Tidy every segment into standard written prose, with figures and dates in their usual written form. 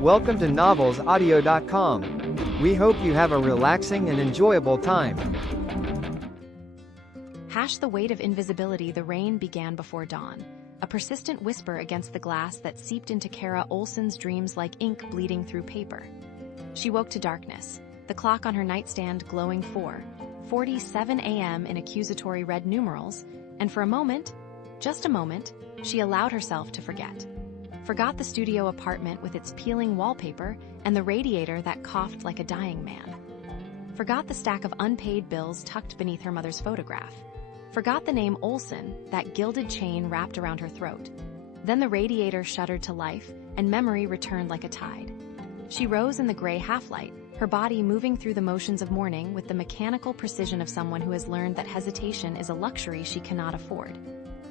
Welcome to novelsaudio.com. We hope you have a relaxing and enjoyable time. The weight of invisibility. The rain began before dawn. A persistent whisper against the glass that seeped into Keira Olsen's dreams like ink bleeding through paper. She woke to darkness, the clock on her nightstand glowing 4:47 a.m. in accusatory red numerals, and for a moment, just a moment, she allowed herself to forget. Forgot the studio apartment with its peeling wallpaper and the radiator that coughed like a dying man. Forgot the stack of unpaid bills tucked beneath her mother's photograph. Forgot the name Olsen, that gilded chain wrapped around her throat. Then the radiator shuddered to life, and memory returned like a tide. She rose in the gray half-light, her body moving through the motions of morning with the mechanical precision of someone who has learned that hesitation is a luxury she cannot afford.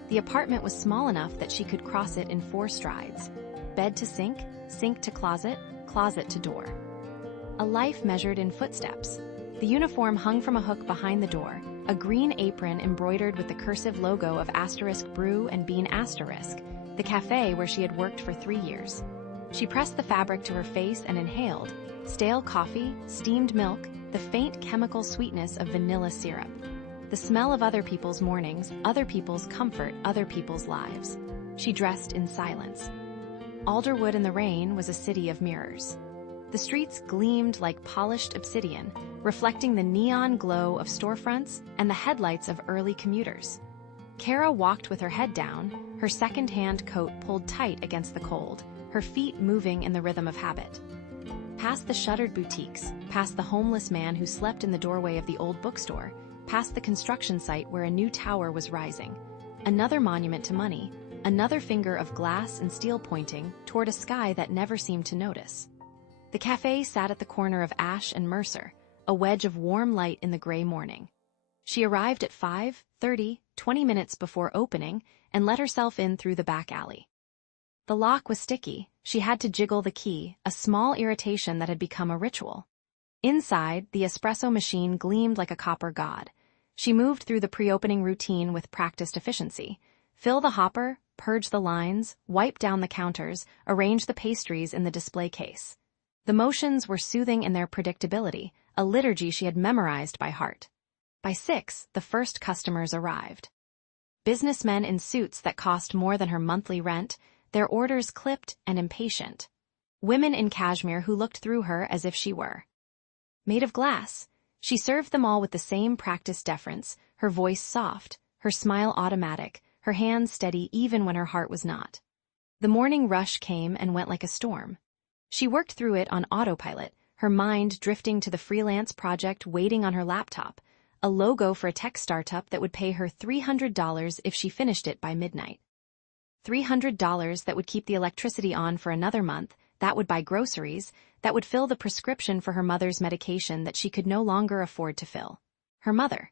The apartment was small enough that she could cross it in 4 strides. Bed to sink, sink to closet, closet to door. A life measured in footsteps. The uniform hung from a hook behind the door, a green apron embroidered with the cursive logo of ** brew and bean **, the cafe where she had worked for 3 years. She pressed the fabric to her face and inhaled stale coffee, steamed milk, the faint chemical sweetness of vanilla syrup. The smell of other people's mornings, other people's comfort, other people's lives. She dressed in silence. Alderwood in the rain was a city of mirrors. The streets gleamed like polished obsidian, reflecting the neon glow of storefronts and the headlights of early commuters. Keira walked with her head down, her second-hand coat pulled tight against the cold, her feet moving in the rhythm of habit. Past the shuttered boutiques, past the homeless man who slept in the doorway of the old bookstore, past the construction site where a new tower was rising. Another monument to money, another finger of glass and steel pointing toward a sky that never seemed to notice. The cafe sat at the corner of Ash and Mercer, a wedge of warm light in the gray morning. She arrived at 5:30, 20 minutes before opening, and let herself in through the back alley. The lock was sticky. She had to jiggle the key, a small irritation that had become a ritual. Inside, the espresso machine gleamed like a copper god. She moved through the pre-opening routine with practiced efficiency. Fill the hopper, purge the lines, wipe down the counters, arrange the pastries in the display case. The motions were soothing in their predictability, a liturgy she had memorized by heart. By 6, the first customers arrived. Businessmen in suits that cost more than her monthly rent, their orders clipped and impatient. Women in cashmere who looked through her as if she were made of glass. She served them all with the same practiced deference, her voice soft, her smile automatic, her hands steady even when her heart was not. The morning rush came and went like a storm. She worked through it on autopilot, her mind drifting to the freelance project waiting on her laptop, a logo for a tech startup that would pay her $300 if she finished it by midnight. $300 that would keep the electricity on for another month, that would buy groceries, that would fill the prescription for her mother's medication that she could no longer afford to fill. Her mother.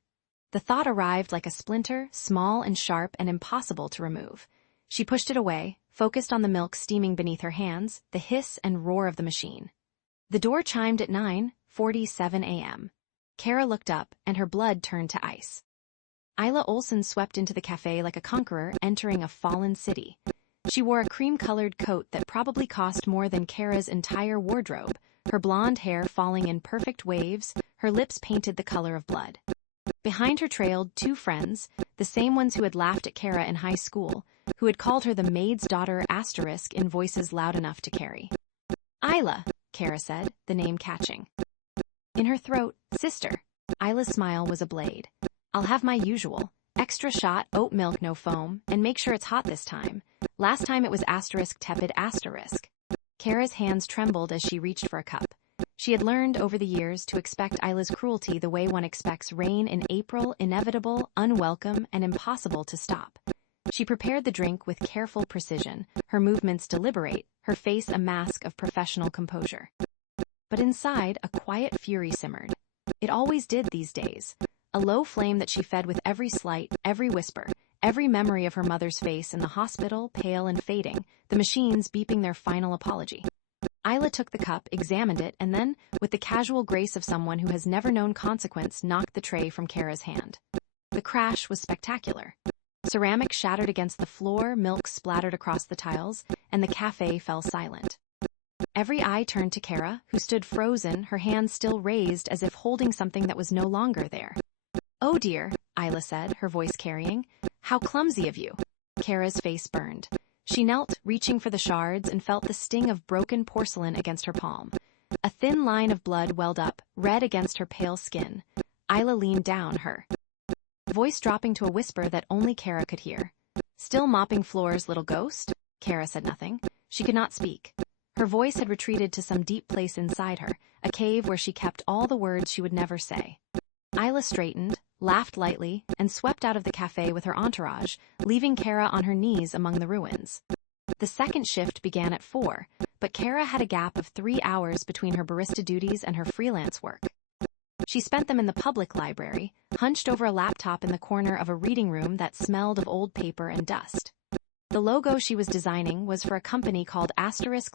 The thought arrived like a splinter, small and sharp and impossible to remove. She pushed it away, focused on the milk steaming beneath her hands, the hiss and roar of the machine. The door chimed at 9:47 a.m. Keira looked up, and her blood turned to ice. Keira Olsen swept into the cafe like a conqueror entering a fallen city. She wore a cream-colored coat that probably cost more than Keira's entire wardrobe, her blonde hair falling in perfect waves, her lips painted the color of blood. Behind her trailed 2 friends, the same ones who had laughed at Keira in high school, who had called her the maid's daughter * in voices loud enough to carry. Keira, Keira said, the name catching in her throat. Sister. Isla's smile was a blade. I'll have my usual. Extra shot, oat milk, no foam, and make sure it's hot this time. Last time it was * tepid *. Keira's hands trembled as she reached for a cup. She had learned over the years to expect Isla's cruelty the way one expects rain in April, inevitable, unwelcome, and impossible to stop. She prepared the drink with careful precision, her movements deliberate, her face a mask of professional composure. But inside, a quiet fury simmered. It always did these days. A low flame that she fed with every slight, every whisper, every memory of her mother's face in the hospital, pale and fading, the machines beeping their final apology. Isla took the cup, examined it, and then, with the casual grace of someone who has never known consequence, knocked the tray from Keira's hand. The crash was spectacular. Ceramic shattered against the floor, milk splattered across the tiles, and the cafe fell silent. Every eye turned to Keira, who stood frozen, her hands still raised as if holding something that was no longer there. "Oh dear," Isla said, her voice carrying. "How clumsy of you." Keira's face burned. She knelt, reaching for the shards, and felt the sting of broken porcelain against her palm. A thin line of blood welled up, red against her pale skin. Isla leaned down, her voice dropping to a whisper that only Keira could hear. "Still mopping floors, little ghost?" Keira said nothing. She could not speak. Her voice had retreated to some deep place inside her, a cave where she kept all the words she would never say. Isla straightened, laughed lightly, and swept out of the cafe with her entourage, leaving Keira on her knees among the ruins. The second shift began at 4, but Keira had a gap of 3 hours between her barista duties and her freelance work. She spent them in the public library, hunched over a laptop in the corner of a reading room that smelled of old paper and dust. The logo she was designing was for a company called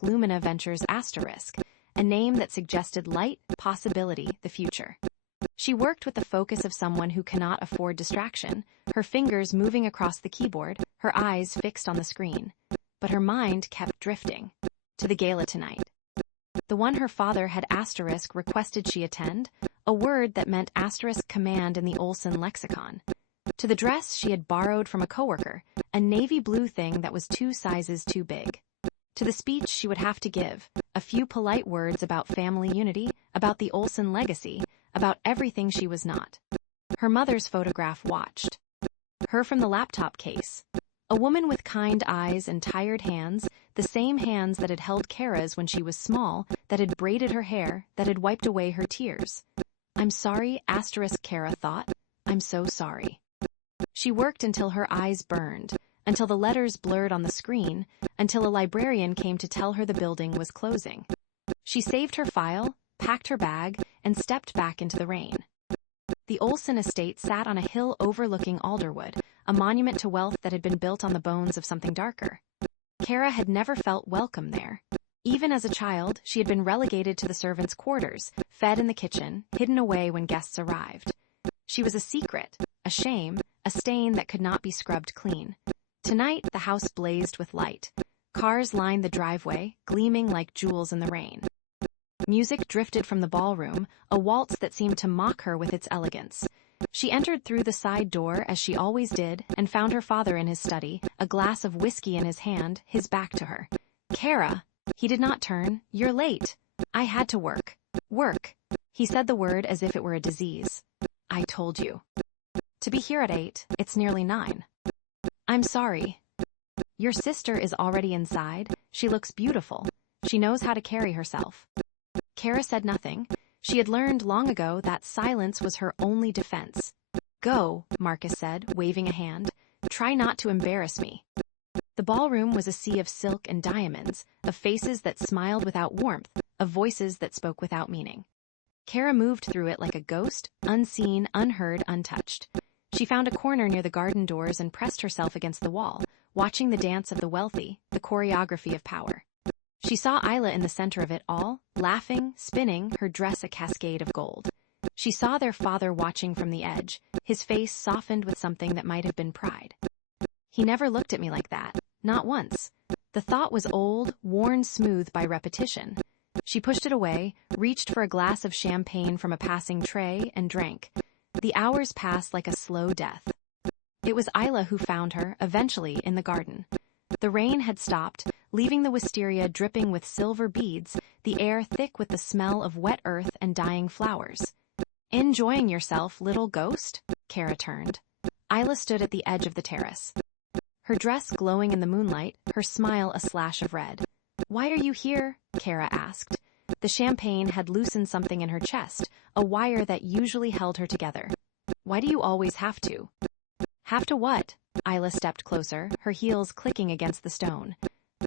*Lumina Ventures*, a name that suggested light, possibility, the future. She worked with the focus of someone who cannot afford distraction, her fingers moving across the keyboard, her eyes fixed on the screen. But her mind kept drifting. To the gala tonight. The one her father had requested she attend, a word that meant command in the Olsen lexicon. To the dress she had borrowed from a coworker, a navy blue thing that was 2 sizes too big. To the speech she would have to give, a few polite words about family unity, about the Olsen legacy, about everything she was not. Her mother's photograph watched her from the laptop case. A woman with kind eyes and tired hands, the same hands that had held Keira's when she was small, that had braided her hair, that had wiped away her tears. "I'm sorry, Keira thought. "I'm so sorry." She worked until her eyes burned, until the letters blurred on the screen, until a librarian came to tell her the building was closing. She saved her file, packed her bag, and stepped back into the rain. The Olsen estate sat on a hill overlooking Alderwood, a monument to wealth that had been built on the bones of something darker. Keira had never felt welcome there. Even as a child, she had been relegated to the servants' quarters, fed in the kitchen, hidden away when guests arrived. She was a secret, a shame, a stain that could not be scrubbed clean. Tonight, the house blazed with light. Cars lined the driveway, gleaming like jewels in the rain. Music drifted from the ballroom, a waltz that seemed to mock her with its elegance. She entered through the side door, as she always did, and found her father in his study, a glass of whiskey in his hand, his back to her. "Keira." He did not turn. "You're late." "I had to work." "Work." He said the word as if it were a disease. "I told you to be here at 8, it's nearly 9. "I'm sorry." "Your sister is already inside. She looks beautiful. She knows how to carry herself." Keira said nothing. She had learned long ago that silence was her only defense. "Go," Marcus said, waving a hand. "Try not to embarrass me." The ballroom was a sea of silk and diamonds, of faces that smiled without warmth, of voices that spoke without meaning. Keira moved through it like a ghost, unseen, unheard, untouched. She found a corner near the garden doors and pressed herself against the wall, watching the dance of the wealthy, the choreography of power. She saw Isla in the center of it all, laughing, spinning, her dress a cascade of gold. She saw their father watching from the edge, his face softened with something that might have been pride. "He never looked at me like that, not once." The thought was old, worn smooth by repetition. She pushed it away, reached for a glass of champagne from a passing tray, and drank. The hours passed like a slow death. It was Isla who found her, eventually, in the garden. The rain had stopped, leaving the wisteria dripping with silver beads, the air thick with the smell of wet earth and dying flowers. "Enjoying yourself, little ghost?" Keira turned. Isla stood at the edge of the terrace. Her dress glowing in the moonlight, her smile a slash of red. "Why are you here?" Keira asked. The champagne had loosened something in her chest, a wire that usually held her together. "Why do you always have to?" "Have to what?" Isla stepped closer, her heels clicking against the stone.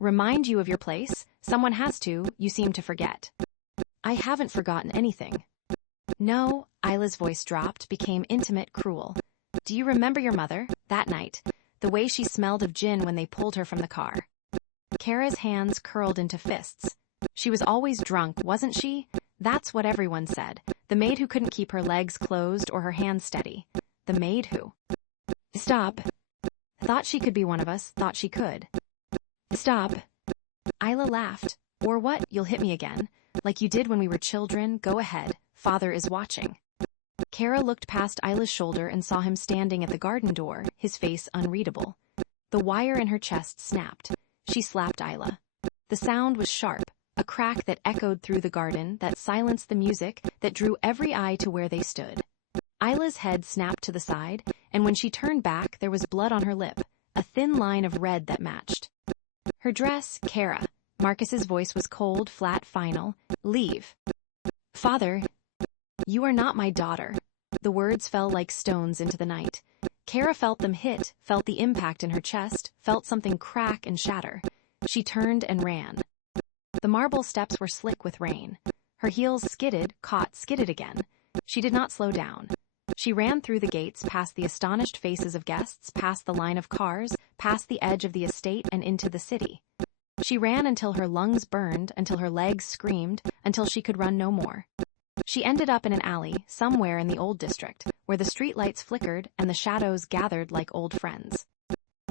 "Remind you of your place? Someone has to, you seem to forget." "I haven't forgotten anything." "No," Isla's voice dropped, became intimate, cruel. "Do you remember your mother, that night? The way she smelled of gin when they pulled her from the car?" Keira's hands curled into fists. "She was always drunk, wasn't she? That's what everyone said. The maid who couldn't keep her legs closed or her hands steady. The maid who..." "Stop." "Thought she could be one of us, thought she could." "Stop." Isla laughed. Or what, you'll hit me again? Like you did when we were children, go ahead, father is watching. Keira looked past Isla's shoulder and saw him standing at the garden door, his face unreadable. The wire in her chest snapped. She slapped Isla. The sound was sharp, a crack that echoed through the garden, that silenced the music, that drew every eye to where they stood. Isla's head snapped to the side, and when she turned back there was blood on her lip, a thin line of red that matched. Her dress, Keira. Marcus's voice was cold, flat, final. Leave. Father, you are not my daughter. The words fell like stones into the night. Keira felt them hit, felt the impact in her chest, felt something crack and shatter. She turned and ran. The marble steps were slick with rain. Her heels skidded, caught, skidded again. She did not slow down. She ran through the gates, past the astonished faces of guests, past the line of cars, past the edge of the estate and into the city. She ran until her lungs burned, until her legs screamed, until she could run no more. She ended up in an alley, somewhere in the old district, where the streetlights flickered and the shadows gathered like old friends.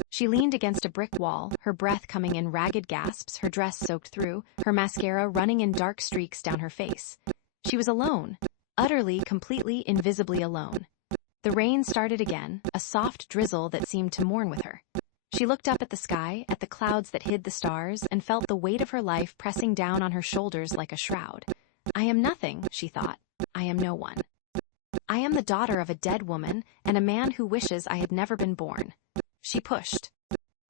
She leaned against a brick wall, her breath coming in ragged gasps, her dress soaked through, her mascara running in dark streaks down her face. She was alone, utterly, completely, invisibly alone. The rain started again, a soft drizzle that seemed to mourn with her. She looked up at the sky, at the clouds that hid the stars, and felt the weight of her life pressing down on her shoulders like a shroud. I am nothing, she thought. I am no one. I am the daughter of a dead woman and a man who wishes I had never been born. She pushed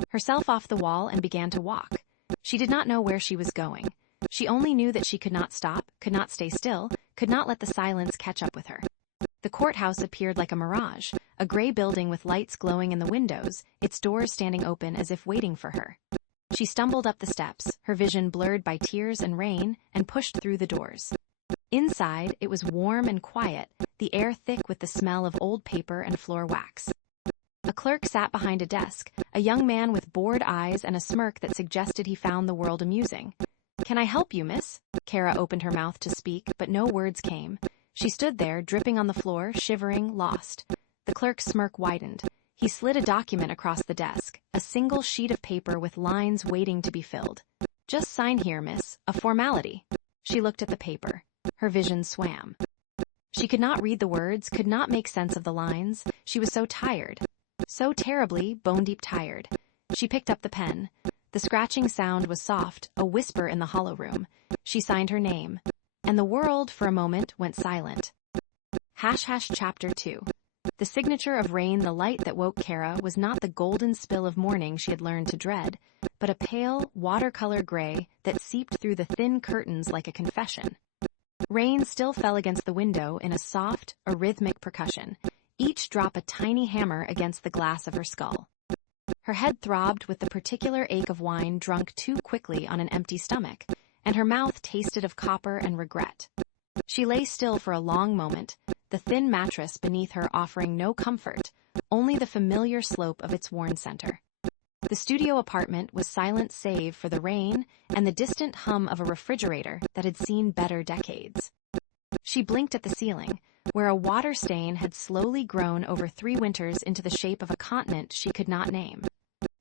herself off the wall and began to walk. She did not know where she was going. She only knew that she could not stop, could not stay still, could not let the silence catch up with her. The courthouse appeared like a mirage, a gray building with lights glowing in the windows, its doors standing open as if waiting for her. She stumbled up the steps, her vision blurred by tears and rain, and pushed through the doors. Inside, it was warm and quiet, the air thick with the smell of old paper and floor wax. A clerk sat behind a desk, a young man with bored eyes and a smirk that suggested he found the world amusing. Can I help you, miss? Keira opened her mouth to speak, but no words came. She stood there, dripping on the floor, shivering, lost. The clerk's smirk widened. He slid a document across the desk, a single sheet of paper with lines waiting to be filled. Just sign here, miss, a formality. She looked at the paper. Her vision swam. She could not read the words, could not make sense of the lines. She was so tired. So terribly, bone-deep tired. She picked up the pen. The scratching sound was soft, a whisper in the hollow room. She signed her name. And the world, for a moment, went silent. Chapter 2. The signature of rain, the light that woke Keira, was not the golden spill of morning she had learned to dread, but a pale, watercolor gray that seeped through the thin curtains like a confession. Rain still fell against the window in a soft, a rhythmic percussion, each drop a tiny hammer against the glass of her skull. Her head throbbed with the particular ache of wine drunk too quickly on an empty stomach, and her mouth tasted of copper and regret. She lay still for a long moment, the thin mattress beneath her offering no comfort, only the familiar slope of its worn center. The studio apartment was silent save for the rain and the distant hum of a refrigerator that had seen better decades. She blinked at the ceiling, where a water stain had slowly grown over 3 winters into the shape of a continent she could not name.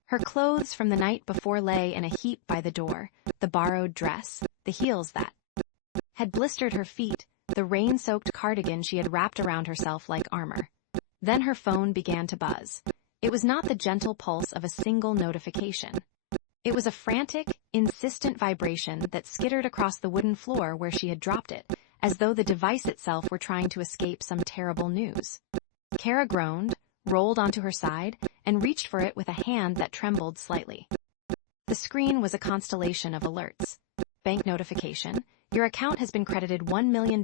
Her clothes from the night before lay in a heap by the door, the borrowed dress, the heels that had blistered her feet, the rain-soaked cardigan she had wrapped around herself like armor. Then her phone began to buzz. It was not the gentle pulse of a single notification. It was a frantic, insistent vibration that skittered across the wooden floor where she had dropped it, as though the device itself were trying to escape some terrible news. Keira groaned, rolled onto her side, and reached for it with a hand that trembled slightly. The screen was a constellation of alerts. Bank notification. Your account has been credited $1 million.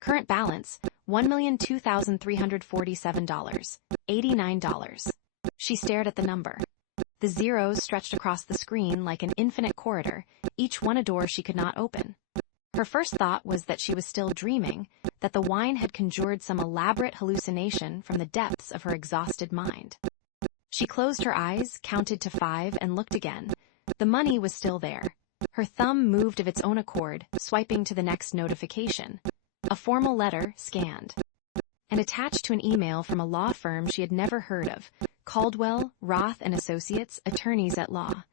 Current balance, $1,002,347. $89. She stared at the number. The zeros stretched across the screen like an infinite corridor, each one a door she could not open. Her first thought was that she was still dreaming, that the wine had conjured some elaborate hallucination from the depths of her exhausted mind. She closed her eyes, counted to 5, and looked again. The money was still there. Her thumb moved of its own accord, swiping to the next notification. A formal letter, scanned. And attached to an email from a law firm she had never heard of, Caldwell, Roth and Associates, attorneys at law.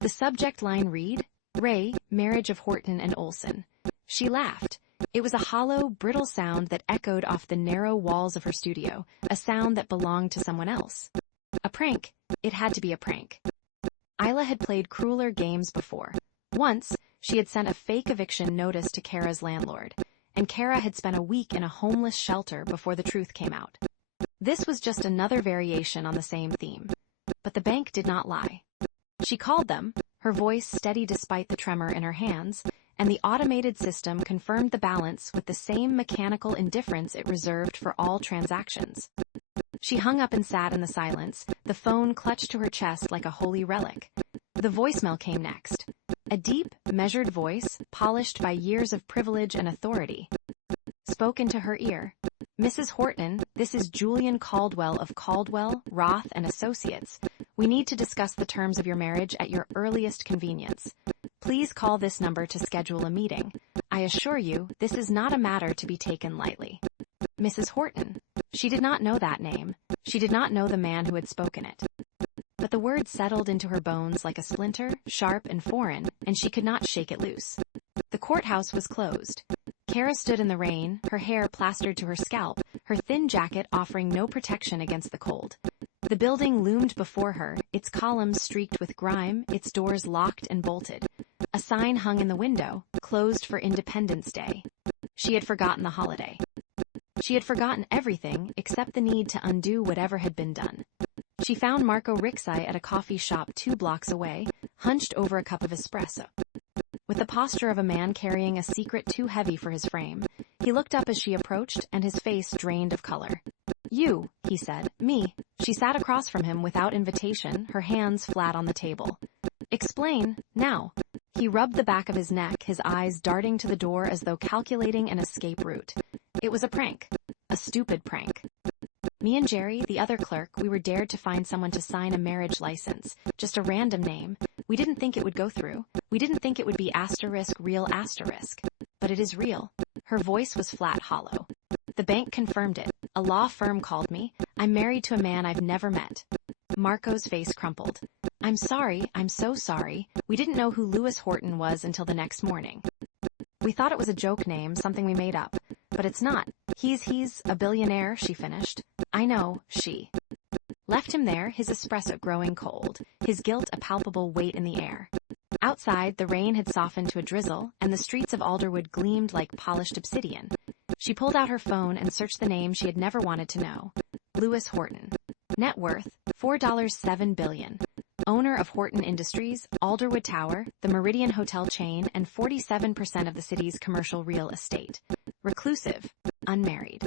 The subject line read, Ray, marriage of Horton and Olsen. She laughed. It was a hollow, brittle sound that echoed off the narrow walls of her studio, a sound that belonged to someone else. A prank. It had to be a prank. Isla had played crueler games before. Once, she had sent a fake eviction notice to Keira's landlord, and Keira had spent a week in a homeless shelter before the truth came out. This was just another variation on the same theme. But the bank did not lie. She called them, her voice steady despite the tremor in her hands, and the automated system confirmed the balance with the same mechanical indifference it reserved for all transactions. She hung up and sat in the silence, the phone clutched to her chest like a holy relic. The voicemail came next. A deep, measured voice, polished by years of privilege and authority, spoke into her ear. "Mrs. Horton, this is Julian Caldwell of Caldwell, Roth and Associates. We need to discuss the terms of your marriage at your earliest convenience. Please call this number to schedule a meeting. I assure you, this is not a matter to be taken lightly." Mrs. Horton. She did not know that name. She did not know the man who had spoken it. But the word settled into her bones like a splinter, sharp and foreign, and she could not shake it loose. The courthouse was closed. Keira stood in the rain, her hair plastered to her scalp, her thin jacket offering no protection against the cold. The building loomed before her, its columns streaked with grime, its doors locked and bolted. A sign hung in the window, closed for Independence Day. She had forgotten the holiday. She had forgotten everything except the need to undo whatever had been done. She found Marco Rixai at a coffee shop 2 blocks away, hunched over a cup of espresso. With the posture of a man carrying a secret too heavy for his frame, he looked up as she approached, and his face drained of color. "You," he said. "Me." She sat across from him without invitation, her hands flat on the table. "Explain, now." He rubbed the back of his neck, his eyes darting to the door as though calculating an escape route. "It was a prank. A stupid prank. Me and Jerry, the other clerk, we were dared to find someone to sign a marriage license. Just a random name. We didn't think it would go through. We didn't think it would be *real*. But it is real." Her voice was flat hollow. "The bank confirmed it. A law firm called me. I'm married to a man I've never met." Marco's face crumpled. "I'm sorry, I'm so sorry. We didn't know who Lewis Horton was until the next morning. We thought it was a joke name, something we made up. But it's not. He's a billionaire," she finished. "I know," she left him there, his espresso growing cold, his guilt a palpable weight in the air. Outside, the rain had softened to a drizzle, and the streets of Alderwood gleamed like polished obsidian. She pulled out her phone and searched the name she had never wanted to know. Lewis Horton. Net worth, $4.7 billion. Owner of Horton Industries, Alderwood Tower, the Meridian Hotel chain, and 47% of the city's commercial real estate. Reclusive. Unmarried.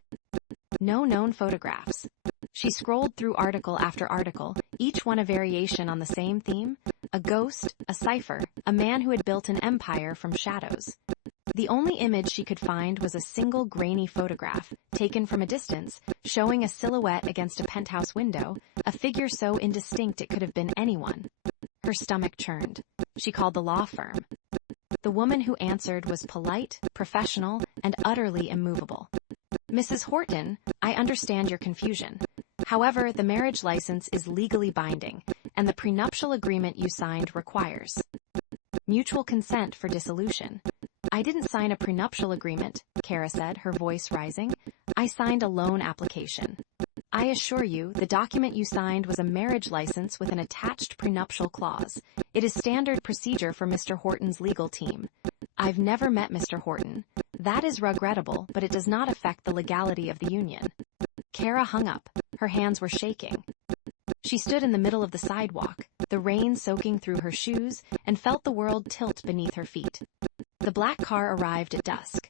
No known photographs. She scrolled through article after article, each one a variation on the same theme. A ghost, a cipher, a man who had built an empire from shadows. The only image she could find was a single grainy photograph, taken from a distance, showing a silhouette against a penthouse window, a figure so indistinct it could have been anyone. Her stomach churned. She called the law firm. The woman who answered was polite, professional, and utterly immovable. "Mrs. Horton, I understand your confusion. However, the marriage license is legally binding, and the prenuptial agreement you signed requires mutual consent for dissolution." "I didn't sign a prenuptial agreement," Keira said, her voice rising. "I signed a loan application." "I assure you, the document you signed was a marriage license with an attached prenuptial clause. It is standard procedure for Mr. Horton's legal team." "I've never met Mr. Horton. That is regrettable, but it does not affect the legality of the union." Keira hung up. Her hands were shaking. She stood in the middle of the sidewalk, the rain soaking through her shoes, and felt the world tilt beneath her feet. The black car arrived at dusk.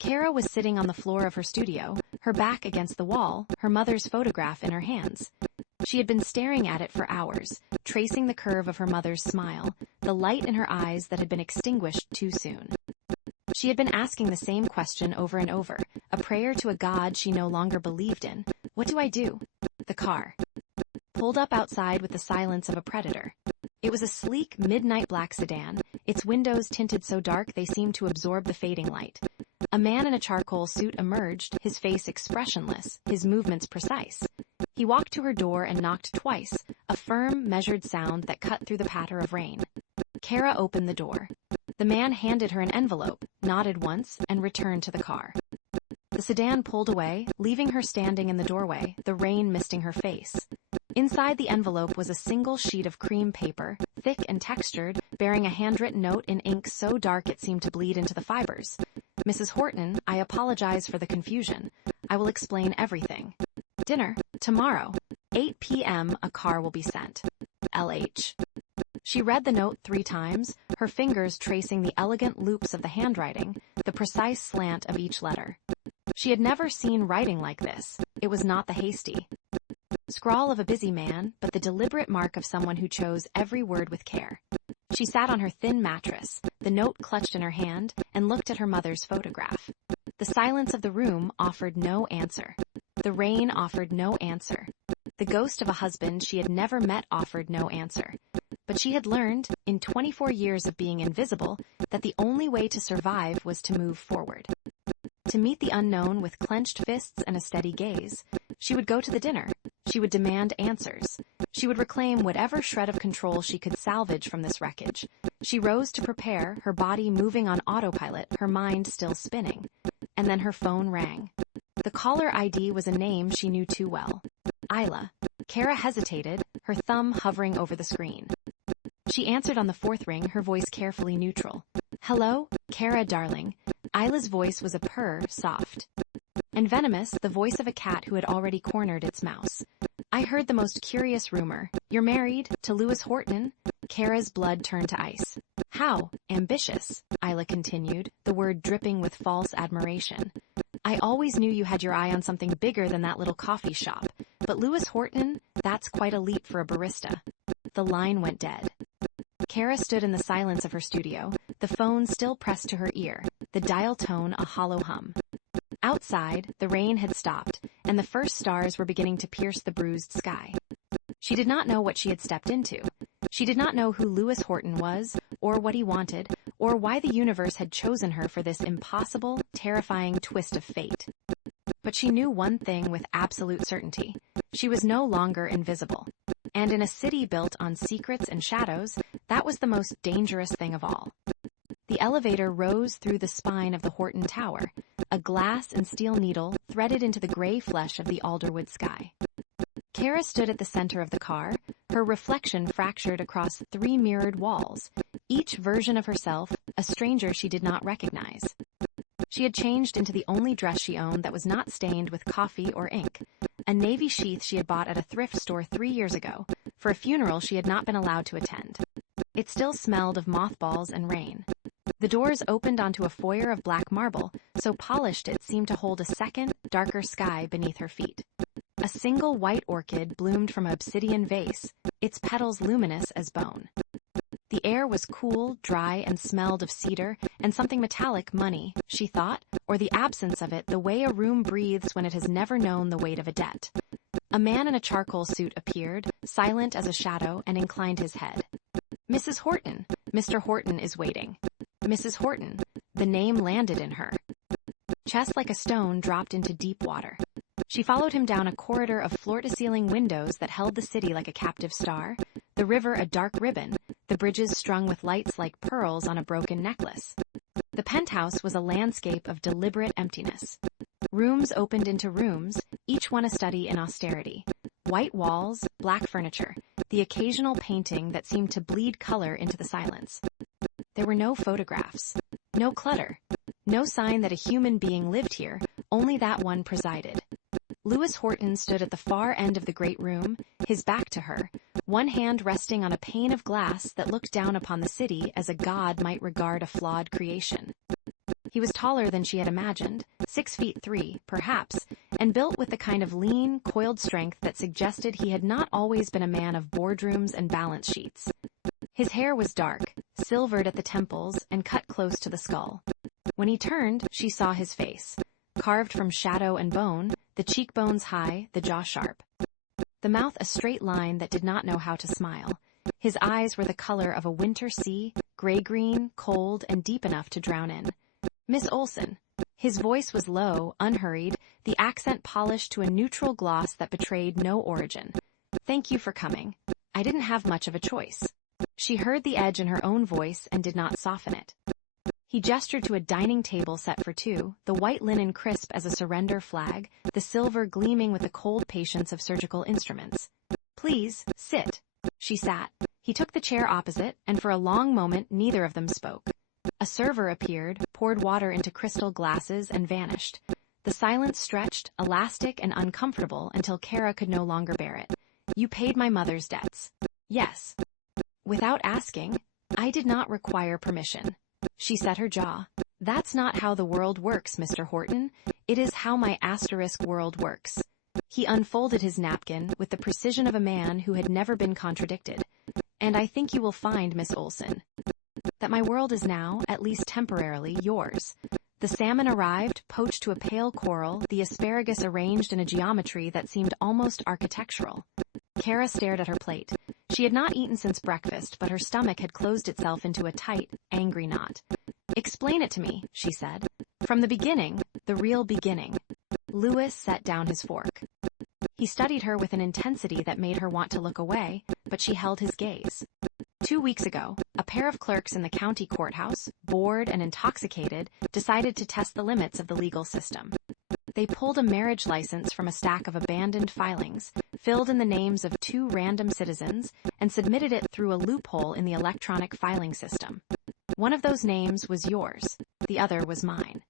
Keira was sitting on the floor of her studio, her back against the wall, her mother's photograph in her hands. She had been staring at it for hours, tracing the curve of her mother's smile, the light in her eyes that had been extinguished too soon. She had been asking the same question over and over, a prayer to a God she no longer believed in. What do I do? The car pulled up outside with the silence of a predator. It was a sleek, midnight black sedan, its windows tinted so dark they seemed to absorb the fading light. A man in a charcoal suit emerged, his face expressionless, his movements precise. He walked to her door and knocked twice, a firm, measured sound that cut through the patter of rain. Keira opened the door. The man handed her an envelope, nodded once, and returned to the car. The sedan pulled away, leaving her standing in the doorway, the rain misting her face. Inside the envelope was a single sheet of cream paper, thick and textured, bearing a handwritten note in ink so dark it seemed to bleed into the fibers. Mrs. Horton, I apologize for the confusion. I will explain everything. Dinner, tomorrow. 8 p.m. a car will be sent. LH. She read the note 3 times, her fingers tracing the elegant loops of the handwriting, the precise slant of each letter. She had never seen writing like this. It was not the hasty scrawl of a busy man, but the deliberate mark of someone who chose every word with care. She sat on her thin mattress, the note clutched in her hand, and looked at her mother's photograph. The silence of the room offered no answer. The rain offered no answer. The ghost of a husband she had never met offered no answer. But she had learned, in 24 years of being invisible, that the only way to survive was to move forward. To meet the unknown with clenched fists and a steady gaze, she would go to the dinner. She would demand answers. She would reclaim whatever shred of control she could salvage from this wreckage. She rose to prepare, her body moving on autopilot, her mind still spinning. And then her phone rang. The caller ID was a name she knew too well. Isla. Keira hesitated, her thumb hovering over the screen. She answered on the 4th ring, her voice carefully neutral. Hello, Keira darling. Isla's voice was a purr, soft and venomous, the voice of a cat who had already cornered its mouse. I heard the most curious rumor. You're married to Lewis Horton? Keira's blood turned to ice. How ambitious, Isla continued, the word dripping with false admiration. I always knew you had your eye on something bigger than that little coffee shop, but Lewis Horton, that's quite a leap for a barista. The line went dead. Keira stood in the silence of her studio, the phone still pressed to her ear, the dial tone a hollow hum. Outside, the rain had stopped, and the first stars were beginning to pierce the bruised sky. She did not know what she had stepped into. She did not know who Lewis Horton was, or what he wanted, or why the universe had chosen her for this impossible, terrifying twist of fate. But she knew one thing with absolute certainty. She was no longer invisible. And in a city built on secrets and shadows, that was the most dangerous thing of all. The elevator rose through the spine of the Horton Tower, a glass and steel needle threaded into the gray flesh of the Alderwood sky. Keira stood at the center of the car, her reflection fractured across 3 mirrored walls, each version of herself, a stranger she did not recognize. She had changed into the only dress she owned that was not stained with coffee or ink, a navy sheath she had bought at a thrift store 3 years ago, for a funeral she had not been allowed to attend. It still smelled of mothballs and rain. The doors opened onto a foyer of black marble, so polished it seemed to hold a second, darker sky beneath her feet. A single white orchid bloomed from an obsidian vase, its petals luminous as bone. The air was cool, dry, and smelled of cedar, and something metallic, money, she thought, or the absence of it, the way a room breathes when it has never known the weight of a debt. A man in a charcoal suit appeared, silent as a shadow, and inclined his head. Mrs. Horton, Mr. Horton is waiting. Mrs. Horton, the name landed in her chest like a stone dropped into deep water. She followed him down a corridor of floor-to-ceiling windows that held the city like a captive star, the river a dark ribbon, the bridges strung with lights like pearls on a broken necklace. The penthouse was a landscape of deliberate emptiness. Rooms opened into rooms, each one a study in austerity. White walls, black furniture, the occasional painting that seemed to bleed color into the silence. There were no photographs, no clutter, no sign that a human being lived here, only that one presided. Lewis Horton stood at the far end of the great room, his back to her, one hand resting on a pane of glass that looked down upon the city as a god might regard a flawed creation. He was taller than she had imagined, 6'3", perhaps, and built with the kind of lean, coiled strength that suggested he had not always been a man of boardrooms and balance sheets. His hair was dark, silvered at the temples, and cut close to the skull. When he turned, she saw his face, carved from shadow and bone, the cheekbones high, the jaw sharp. The mouth a straight line that did not know how to smile. His eyes were the color of a winter sea, gray-green, cold, and deep enough to drown in. Miss Olsen. His voice was low, unhurried, the accent polished to a neutral gloss that betrayed no origin. Thank you for coming. I didn't have much of a choice. She heard the edge in her own voice and did not soften it. He gestured to a dining table set for two, the white linen crisp as a surrender flag, the silver gleaming with the cold patience of surgical instruments. "Please, sit." She sat. He took the chair opposite, and for a long moment neither of them spoke. A server appeared, poured water into crystal glasses, and vanished. The silence stretched, elastic and uncomfortable, until Keira could no longer bear it. "You paid my mother's debts." "Yes." "Without asking?" "I did not require permission." She set her jaw. "That's not how the world works, Mr. Horton. It is how my asterisk world works." He unfolded his napkin with the precision of a man who had never been contradicted. "And I think you will find, Miss Olsen, that my world is now, at least temporarily, yours." The salmon arrived, poached to a pale coral, the asparagus arranged in a geometry that seemed almost architectural. Keira stared at her plate. She had not eaten since breakfast, but her stomach had closed itself into a tight, angry knot. "Explain it to me," she said. "From the beginning, the real beginning." Lewis set down his fork. He studied her with an intensity that made her want to look away, but she held his gaze. 2 weeks ago, a pair of clerks in the county courthouse, bored and intoxicated, decided to test the limits of the legal system. They pulled a marriage license from a stack of abandoned filings, filled in the names of 2 random citizens, and submitted it through a loophole in the electronic filing system. One of those names was yours, the other was mine.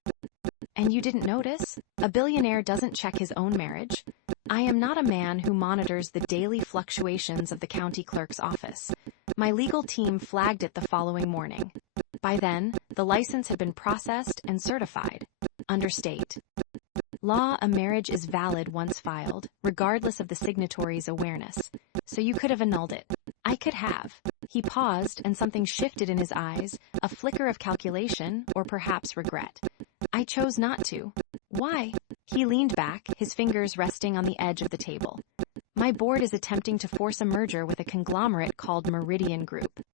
"And you didn't notice? A billionaire doesn't check his own marriage." "I am not a man who monitors the daily fluctuations of the county clerk's office. My legal team flagged it the following morning. By then, the license had been processed and certified. Under state law, a marriage is valid once filed, regardless of the signatory's awareness. So you could have annulled it." "I could have." He paused, and something shifted in his eyes, a flicker of calculation, or perhaps regret. "I chose not to." "Why?" He leaned back, his fingers resting on the edge of the table. "My board is attempting to force a merger with a conglomerate called Meridian Group.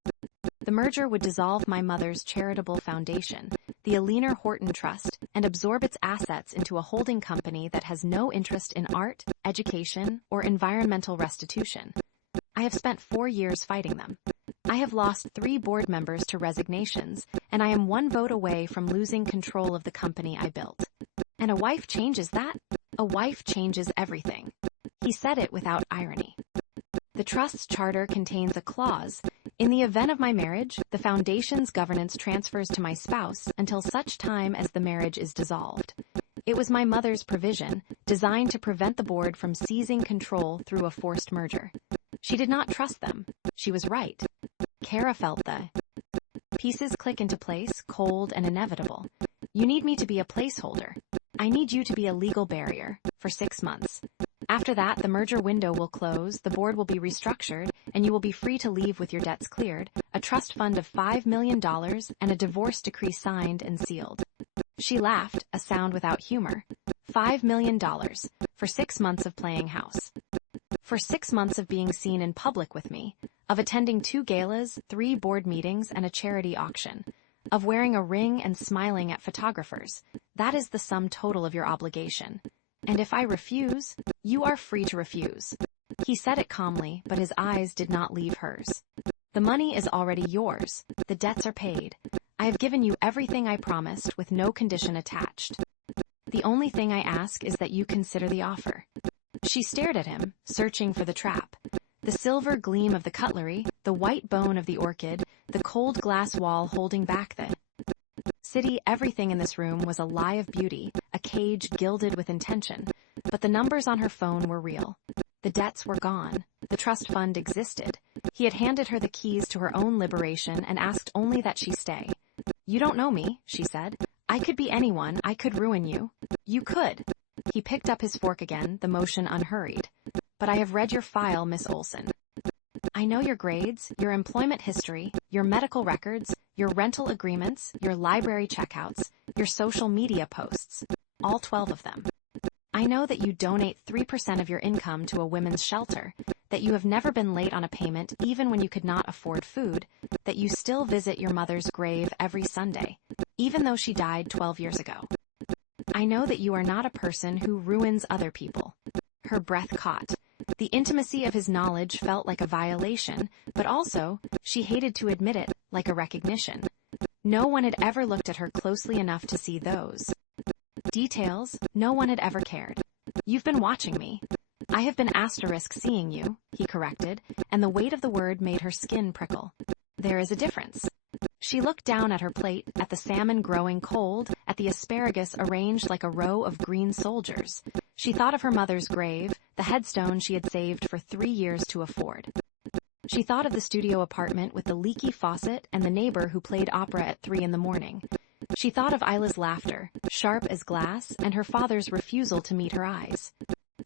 The merger would dissolve my mother's charitable foundation, the Billionaire Horton Trust, and absorb its assets into a holding company that has no interest in art, education, or environmental restitution. I have spent 4 years fighting them. I have lost 3 board members to resignations, and I am 1 vote away from losing control of the company I built. And a wife changes that? A wife changes everything." He said it without irony. "The trust's charter contains a clause: in the event of my marriage, the foundation's governance transfers to my spouse until such time as the marriage is dissolved. It was my mother's provision, designed to prevent the board from seizing control through a forced merger. She did not trust them. She was right." Keira felt the pieces click into place, cold and inevitable. "You need me to be a placeholder. I need you to be a legal barrier, for 6 months. After that, the merger window will close, the board will be restructured, and you will be free to leave with your debts cleared, a trust fund of $5 million, and a divorce decree signed and sealed." She laughed, a sound without humor. $5 million, for 6 months of playing house. For 6 months of being seen in public with me, of attending 2 galas, 3 board meetings, and a charity auction, of wearing a ring and smiling at photographers. That is the sum total of your obligation. And if I refuse, you are free to refuse." He said it calmly, but his eyes did not leave hers. "The money is already yours. The debts are paid. I have given you everything I promised, with no condition attached. The only thing I ask is that you consider the offer." She stared at him, searching for the trap. The silver gleam of the cutlery, the white bone of the orchid, the cold glass wall holding back the city, everything in this room was a lie of beauty, a cage gilded with intention. But the numbers on her phone were real. The debts were gone. The trust fund existed. He had handed her the keys to her own liberation and asked only that she stay. "You don't know me," she said. "I could be anyone. I could ruin you." "You could." He picked up his fork again, the motion unhurried. "But I have read your file, Miss Olsen. I know your grades, your employment history, your medical records, your rental agreements, your library checkouts, your social media posts, all 12 of them. I know that you donate 3% of your income to a women's shelter, that you have never been late on a payment even when you could not afford food, that you still visit your mother's grave every Sunday, even though she died 12 years ago. I know that you are not a person who ruins other people." Her breath caught. The intimacy of his knowledge felt like a violation, but also, she hated to admit it, like a recognition. No one had ever looked at her closely enough to see those details. No one had ever cared. "You've been watching me." "I have been seeing you," he corrected, and the weight of the word made her skin prickle. "There is a difference." She looked down at her plate, at the salmon growing cold, at the asparagus arranged like a row of green soldiers. She thought of her mother's grave, the headstone she had saved for 3 years to afford. She thought of the studio apartment with the leaky faucet and the neighbor who played opera at 3 in the morning. She thought of Isla's laughter, sharp as glass, and her father's refusal to meet her eyes.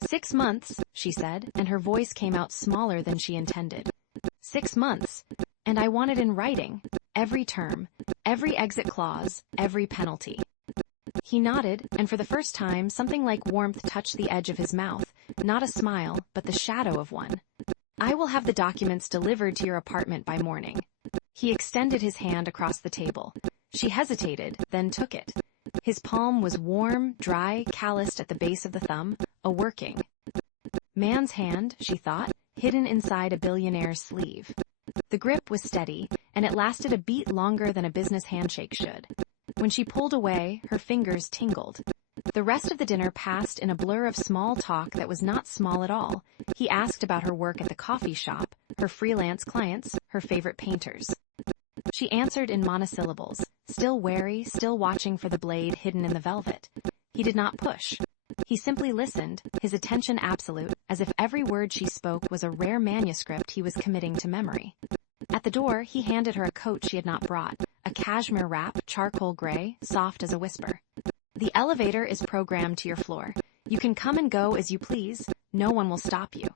6 months, she said, and her voice came out smaller than she intended. 6 months. And I want it in writing. Every term, every exit clause, every penalty. He nodded, and for the first time something like warmth touched the edge of his mouth, not a smile, but the shadow of one. "I will have the documents delivered to your apartment by morning." He extended his hand across the table. She hesitated, then took it. His palm was warm, dry, calloused at the base of the thumb, a working man's hand, she thought, hidden inside a billionaire's sleeve. The grip was steady, and it lasted a beat longer than a business handshake should. When she pulled away, her fingers tingled. The rest of the dinner passed in a blur of small talk that was not small at all. He asked about her work at the coffee shop, her freelance clients, her favorite painters. She answered in monosyllables, still wary, still watching for the blade hidden in the velvet. He did not push. He simply listened, his attention absolute, as if every word she spoke was a rare manuscript he was committing to memory. At the door, he handed her a coat she had not brought, a cashmere wrap, charcoal gray, soft as a whisper. "The elevator is programmed to your floor. You can come and go as you please. No one will stop you."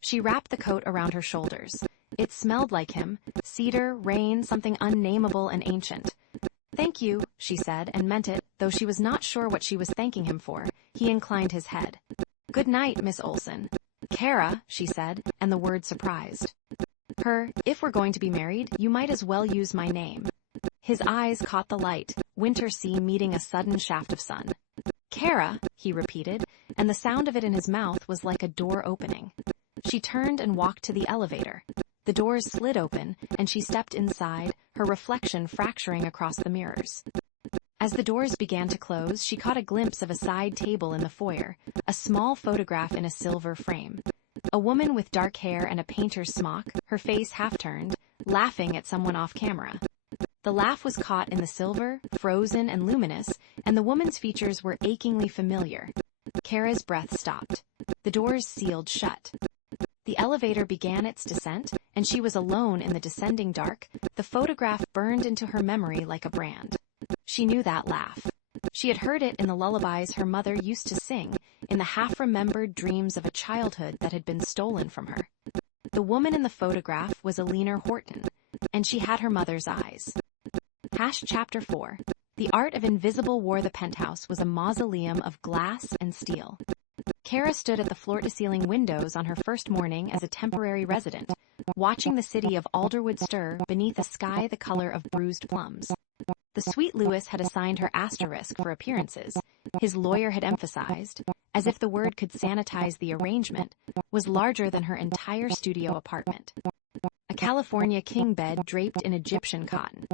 She wrapped the coat around her shoulders. It smelled like him, cedar, rain, something unnameable and ancient. "Thank you," she said, and meant it, though she was not sure what she was thanking him for. He inclined his head. "Good night, Miss Olsen." "Keira," she said, and the word surprised her. "If we're going to be married, you might as well use my name." His eyes caught the light, winter sea meeting a sudden shaft of sun. "Keira," he repeated, and the sound of it in his mouth was like a door opening. She turned and walked to the elevator. The doors slid open, and she stepped inside, her reflection fracturing across the mirrors. As the doors began to close, she caught a glimpse of a side table in the foyer, a small photograph in a silver frame. A woman with dark hair and a painter's smock, her face half-turned, laughing at someone off camera. The laugh was caught in the silver, frozen and luminous, and the woman's features were achingly familiar. Keira's breath stopped. The doors sealed shut. The elevator began its descent, and she was alone in the descending dark. The photograph burned into her memory like a brand. She knew that laugh. She had heard it in the lullabies her mother used to sing, in the half-remembered dreams of a childhood that had been stolen from her. The woman in the photograph was Horton, and she had her mother's eyes. Chapter 4. The Art of Invisible War. The penthouse was a mausoleum of glass and steel. Keira stood at the floor-to-ceiling windows on her first morning as a temporary resident, watching the city of Alderwood stir beneath a sky the color of bruised plums. The sweet Lewis had assigned her asterisk for appearances. His lawyer had emphasized, as if the word could sanitize the arrangement, was larger than her entire studio apartment. A California king bed draped in Egyptian cotton.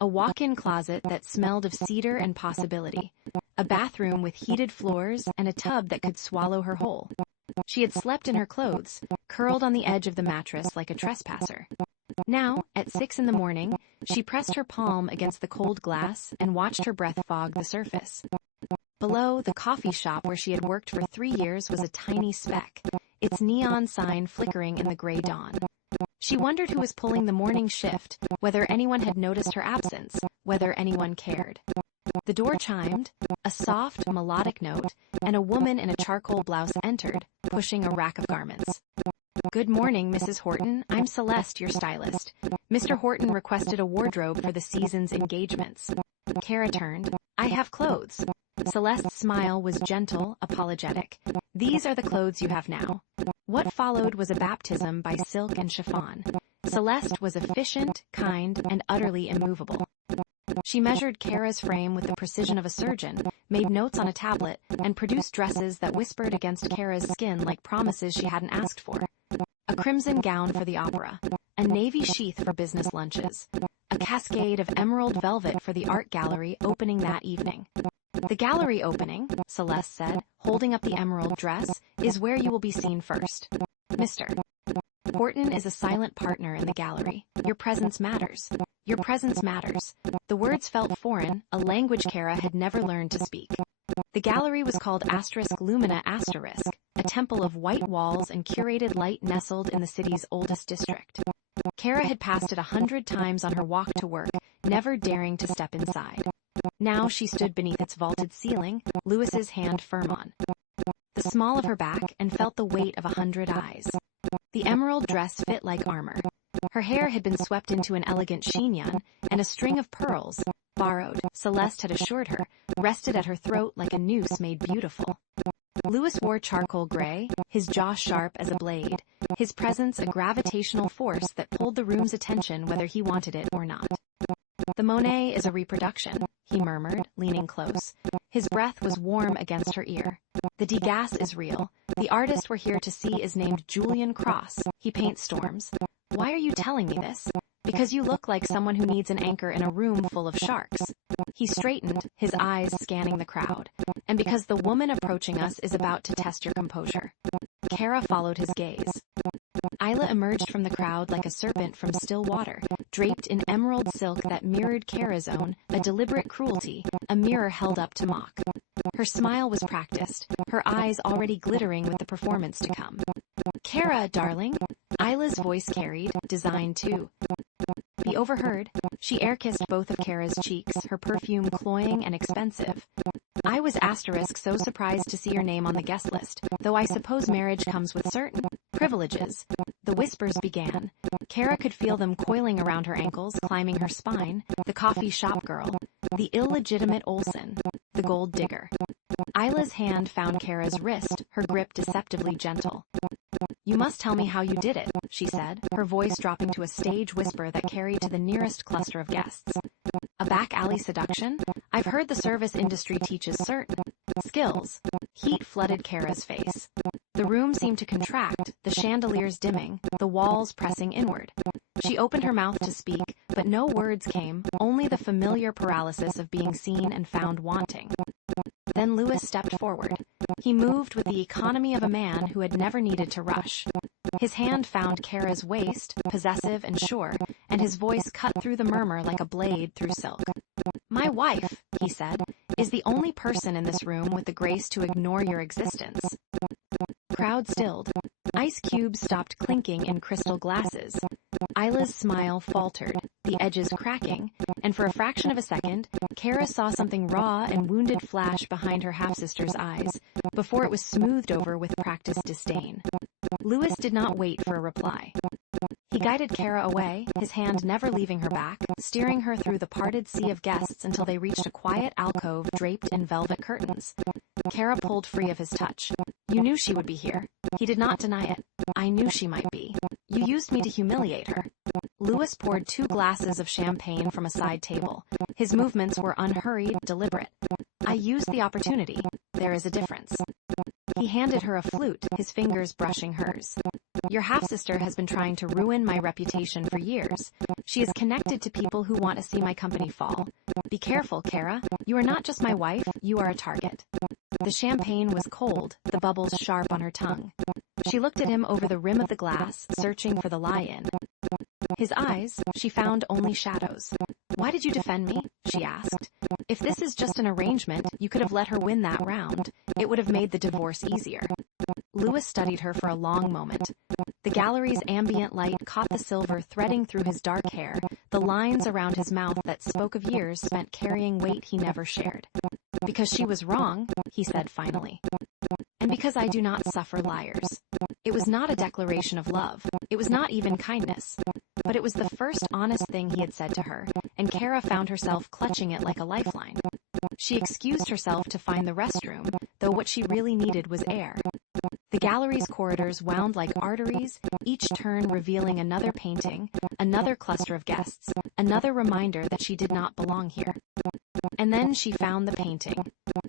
A walk-in closet that smelled of cedar and possibility. A bathroom with heated floors and a tub that could swallow her whole. She had slept in her clothes, curled on the edge of the mattress like a trespasser. Now, at 6 in the morning, she pressed her palm against the cold glass and watched her breath fog the surface. Below, the coffee shop where she had worked for 3 years was a tiny speck, its neon sign flickering in the gray dawn. She wondered who was pulling the morning shift, whether anyone had noticed her absence, whether anyone cared. The door chimed, a soft, melodic note, and a woman in a charcoal blouse entered, pushing a rack of garments. "Good morning, Mrs. Horton. I'm Celeste, your stylist. Mr. Horton requested a wardrobe for the season's engagements." Keira turned. "I have clothes." Celeste's smile was gentle, apologetic. "These are the clothes you have now." What followed was a baptism by silk and chiffon. Celeste was efficient, kind, and utterly immovable. She measured Keira's frame with the precision of a surgeon, made notes on a tablet, and produced dresses that whispered against Keira's skin like promises she hadn't asked for. A crimson gown for the opera, a navy sheath for business lunches, a cascade of emerald velvet for the art gallery opening that evening. "The gallery opening," Celeste said, holding up the emerald dress, "is where you will be seen first. Mr. Horton is a silent partner in the gallery. Your presence matters. Your presence matters." The words felt foreign, a language Keira had never learned to speak. The gallery was called *Lumina*, a temple of white walls and curated light nestled in the city's oldest district. Keira had passed it 100 times on her walk to work, never daring to step inside. Now she stood beneath its vaulted ceiling, Louis's hand firm on the small of her back, and felt the weight of 100 eyes. The emerald dress fit like armor. Her hair had been swept into an elegant chignon, and a string of pearls, borrowed, Celeste had assured her, rested at her throat like a noose made beautiful. Louis wore charcoal gray, his jaw sharp as a blade, his presence a gravitational force that pulled the room's attention whether he wanted it or not. "The Monet is a reproduction," he murmured, leaning close. His breath was warm against her ear. "The Degas is real. The artist we're here to see is named Julian Cross. He paints storms. Why are you telling me this? Because you look like someone who needs an anchor in a room full of sharks." He straightened, his eyes scanning the crowd. "And because the woman approaching us is about to test your composure." Keira followed his gaze. Isla emerged from the crowd like a serpent from still water, draped in emerald silk that mirrored Keira's own, a deliberate cruelty, a mirror held up to mock. Her smile was practiced, her eyes already glittering with the performance to come. "Keira, darling," Isla's voice carried, designed to be overheard. She air-kissed both of Keira's cheeks, her perfume cloying and expensive. "I was so surprised to see your name on the guest list, though I suppose marriage comes with certain privileges." The whispers began. Keira could feel them coiling around her ankles, climbing her spine. The coffee shop girl, the illegitimate Olsen, the gold digger. Isla's hand found Keira's wrist, her grip deceptively gentle. "You must tell me how you did it," she said, her voice dropping to a stage whisper that carried to the nearest cluster of guests. "A back-alley seduction? I've heard the service industry teaches certain skills." Heat flooded Keira's face. The room seemed to contract, the chandeliers dimming, the walls pressing inward. She opened her mouth to speak, but no words came, only the familiar paralysis of being seen and found wanting. Then Louis stepped forward. He moved with the economy of a man who had never needed to rush. His hand found Keira's waist, possessive and sure, and his voice cut through the murmur like a blade through silk. "My wife," he said, "is the only person in this room with the grace to ignore your existence." Crowd stilled. Ice cubes stopped clinking in crystal glasses. Isla's smile faltered, the edges cracking, and for a fraction of a second, Keira saw something raw and wounded flash behind her half-sister's eyes, before it was smoothed over with practiced disdain. Louis did not wait for a reply. He guided Keira away, his hand never leaving her back, steering her through the parted sea of guests until they reached a quiet alcove draped in velvet curtains. Keira pulled free of his touch. "You knew she would be here." He did not deny it. "I knew she might be. You used me to humiliate her." Louis poured 2 glasses of champagne from a side table. His movements were unhurried, deliberate. "I used the opportunity. There is a difference." He handed her a flute, his fingers brushing hers. "Your half-sister has been trying to ruin my reputation for years. She is connected to people who want to see my company fall. Be careful, Keira. You are not just my wife, you are a target." The champagne was cold, the bubbles sharp on her tongue. She looked at him over the rim of the glass, searching for the lie-in. His eyes, she found only shadows. "Why did you defend me?" she asked. "If this is just an arrangement, you could have let her win that round. It would have made the divorce easier." Louis studied her for a long moment. The gallery's ambient light caught the silver threading through his dark hair, the lines around his mouth that spoke of years spent carrying weight he never shared. "Because she was wrong," he said finally. "And because I do not suffer liars." It was not a declaration of love. It was not even kindness. But it was the first honest thing he had said to her, and Keira found herself clutching it like a lifeline. She excused herself to find the restroom, though what she really needed was air. The gallery's corridors wound like arteries, each turn revealing another painting, another cluster of guests, another reminder that she did not belong here. And then she found the painting.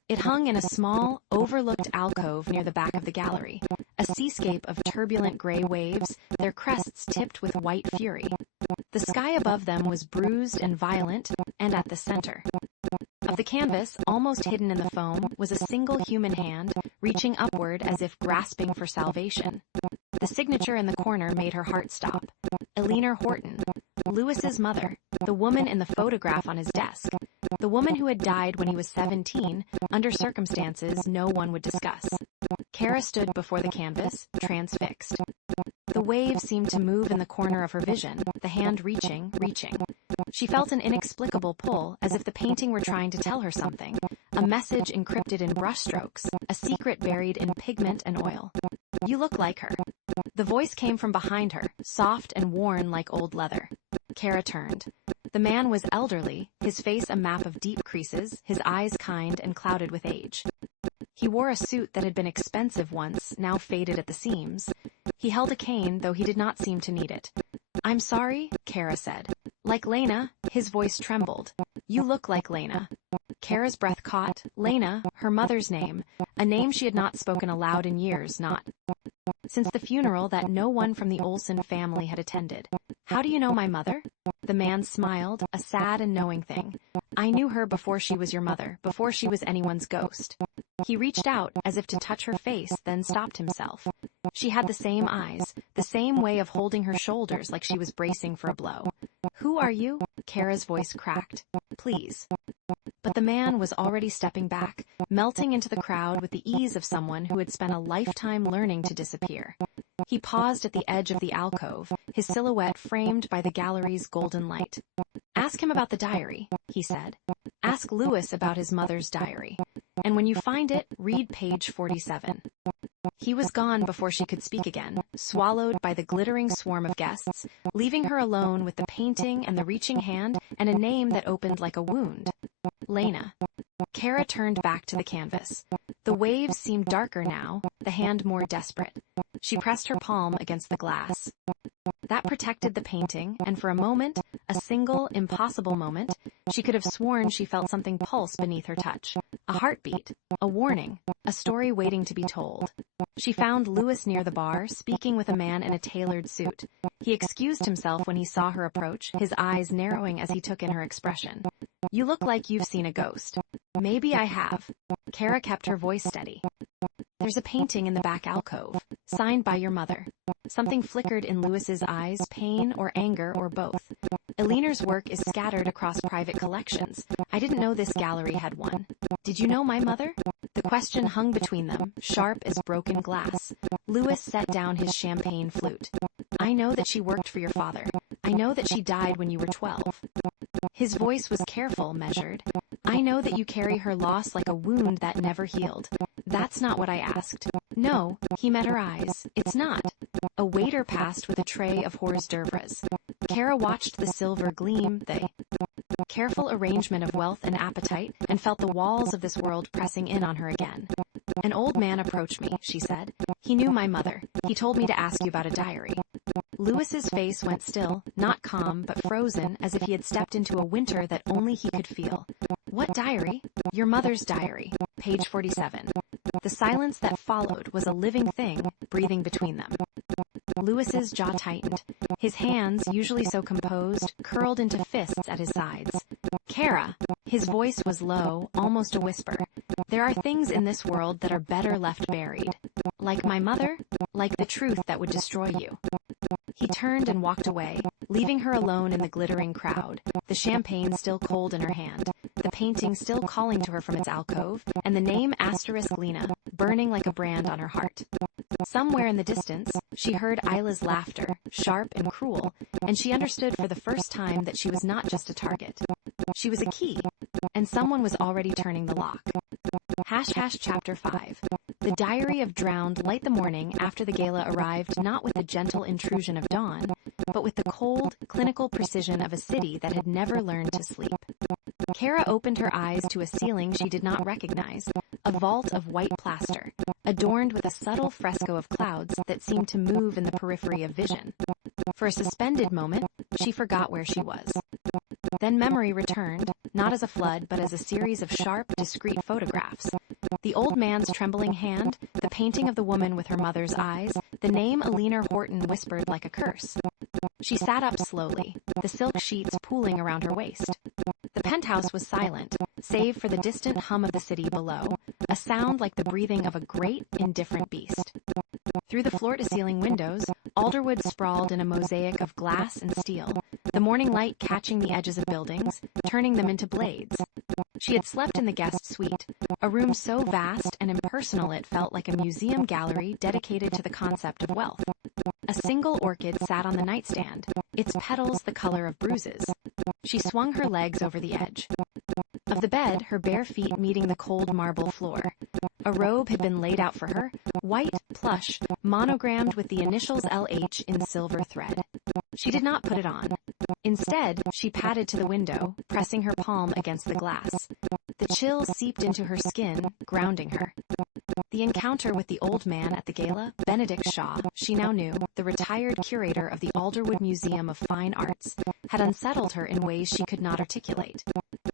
It hung in a small, overlooked alcove near the back of the gallery, a seascape of turbulent gray waves, their crests tipped with white fury. The sky above them was bruised and violent, and at the center of the canvas, almost hidden in the foam, was a single human hand, reaching upward as if grasping for salvation. The signature in the corner made her heart stop. Eleanor Horton, Lewis's mother, the woman in the photograph on his desk, the woman who had died when he was 17, under circumstances no one would discuss. Keira stood before the canvas, transfixed. The waves seemed to move in the corner of her vision, the hand reaching. She felt an inexplicable pull, as if the painting were trying to tell her something, a message encrypted in brushstrokes, a secret buried in pigment and oil. "You look like her." The voice came from behind her, soft and worn like old leather. Keira turned. The man was elderly, his face a map of deep creases, his eyes kind and clouded with age. He wore a suit that had been expensive once, now faded at the seams. He held a cane, though he did not seem to need it. "I'm sorry," Keira said. "Like Lena," his voice trembled. "You look like Lena." Keira's breath caught. Lena, her mother's name, a name she had not spoken aloud in years, not since the funeral that no one from the Olsen family had attended. "How do you know my mother?" The man smiled, a sad and knowing thing. "I knew her before she was your mother, before she was anyone's ghost." He reached out, as if to touch her face, then stopped himself. She had the same eyes, the same way of holding her shoulders like she was bracing for a blow. "Who are you?" Keira's voice cracked. "Please." But the man was already stepping back, melting into the crowd with the ease of someone who had spent a lifetime learning to disappear. He paused at the edge of the alcove, his silhouette framed by the gallery's golden light. "Ask him about the diary," he said. "Ask Lewis about his mother's diary. And when you find it, read page 47. He was gone before she could speak again, swallowed by the glittering swarm of guests, leaving her alone with the painting and the reaching hand and a name that opened like a wound. Lena. Keira turned back to the canvas. The waves seemed darker now, the hand more desperate. She pressed her palm against the glass. That protected the painting, and for a moment, a single, impossible moment, she could have sworn she felt something pulse beneath her touch. A heartbeat, a warning, a story waiting to be told. She found Lewis near the bar, speaking with a man in a tailored suit. He excused himself when he saw her approach, his eyes narrowing as he took in her expression. "You look like you've seen a ghost." "Maybe I have." Keira kept her voice steady. "There's a painting in the back alcove, signed by your mother." Something flickered in Lewis's eyes, pain or anger or both. "Eleanor's work is scattered across private collections. I didn't know this gallery had one. Did you know my mother?" The question hung between them, sharp as broken glass. Lewis set down his champagne flute. "I know that she worked for your father. I know that she died when you were 12. His voice was careful, measured. "I know that you carry her loss like a wound that never healed. That's not what I asked." "No," he met her eyes. "It's not." A waiter passed with a tray of hors d'oeuvres. Keira watched the silver gleam, the careful arrangement of wealth and appetite, and felt the walls of this world pressing in on her again. "An old man approached me," she said. "He knew my mother. He told me to ask you about a diary." Lewis's face went still, not calm, but frozen, as if he had stepped into a winter that only he could feel. "What diary?" "Your mother's diary, page 47. The silence that followed was a living thing, breathing between them. Lewis's jaw tightened. His hands, usually so composed, curled into fists at his sides. "Keira." His voice was low, almost a whisper. "There are things in this world that are better left buried. Like my mother, like the truth that would destroy you." He turned and walked away, leaving her alone in the glittering crowd, the champagne still cold in her hand, the painting still calling to her from its alcove, and the name *Lena burning like a brand on her heart. Somewhere in the distance, she heard Isla's laughter, sharp and cruel, and she understood for the first time that she was not just a target. She was a key, and someone was already turning the lock. Chapter 5. The Diary of Drowned light the morning after the gala arrived, not with the gentle intrusion of dawn, but with the cold, clinical precision of a city that had never learned to sleep. Keira opened her eyes to a ceiling she did not recognize, a vault of white plaster, adorned with a subtle fresco of clouds that seemed to move in the periphery of vision. For a suspended moment, she forgot where she was. Then memory returned, not as a flood but as a series of sharp, discrete photographs. The old man's trembling hand, the painting of the woman with her mother's eyes, the name Alina Horton whispered like a curse. She sat up slowly, the silk sheets pooling around her waist. The penthouse was silent, save for the distant hum of the city below, a sound like the breathing of a great, indifferent beast. Through the floor-to-ceiling windows, Alderwood sprawled in a mosaic of glass and steel, the morning light catching the edges of buildings, turning them into blades. She had slept in the guest suite, a room so vast and impersonal it felt like a museum gallery dedicated to the concept of wealth. A single orchid sat on the nightstand, its petals the color of bruises. She swung her legs over the edge of the bed, her bare feet meeting the cold marble floor. A robe had been laid out for her, white, plush, monogrammed with the initials LH in silver thread. She did not put it on. Instead, she padded to the window, pressing her palm against the glass. The chill seeped into her skin, grounding her. The encounter with the old man at the gala, Benedict Shaw, she now knew, the retired curator of the Alderwood Museum of Fine Arts, had unsettled her in ways she could not articulate.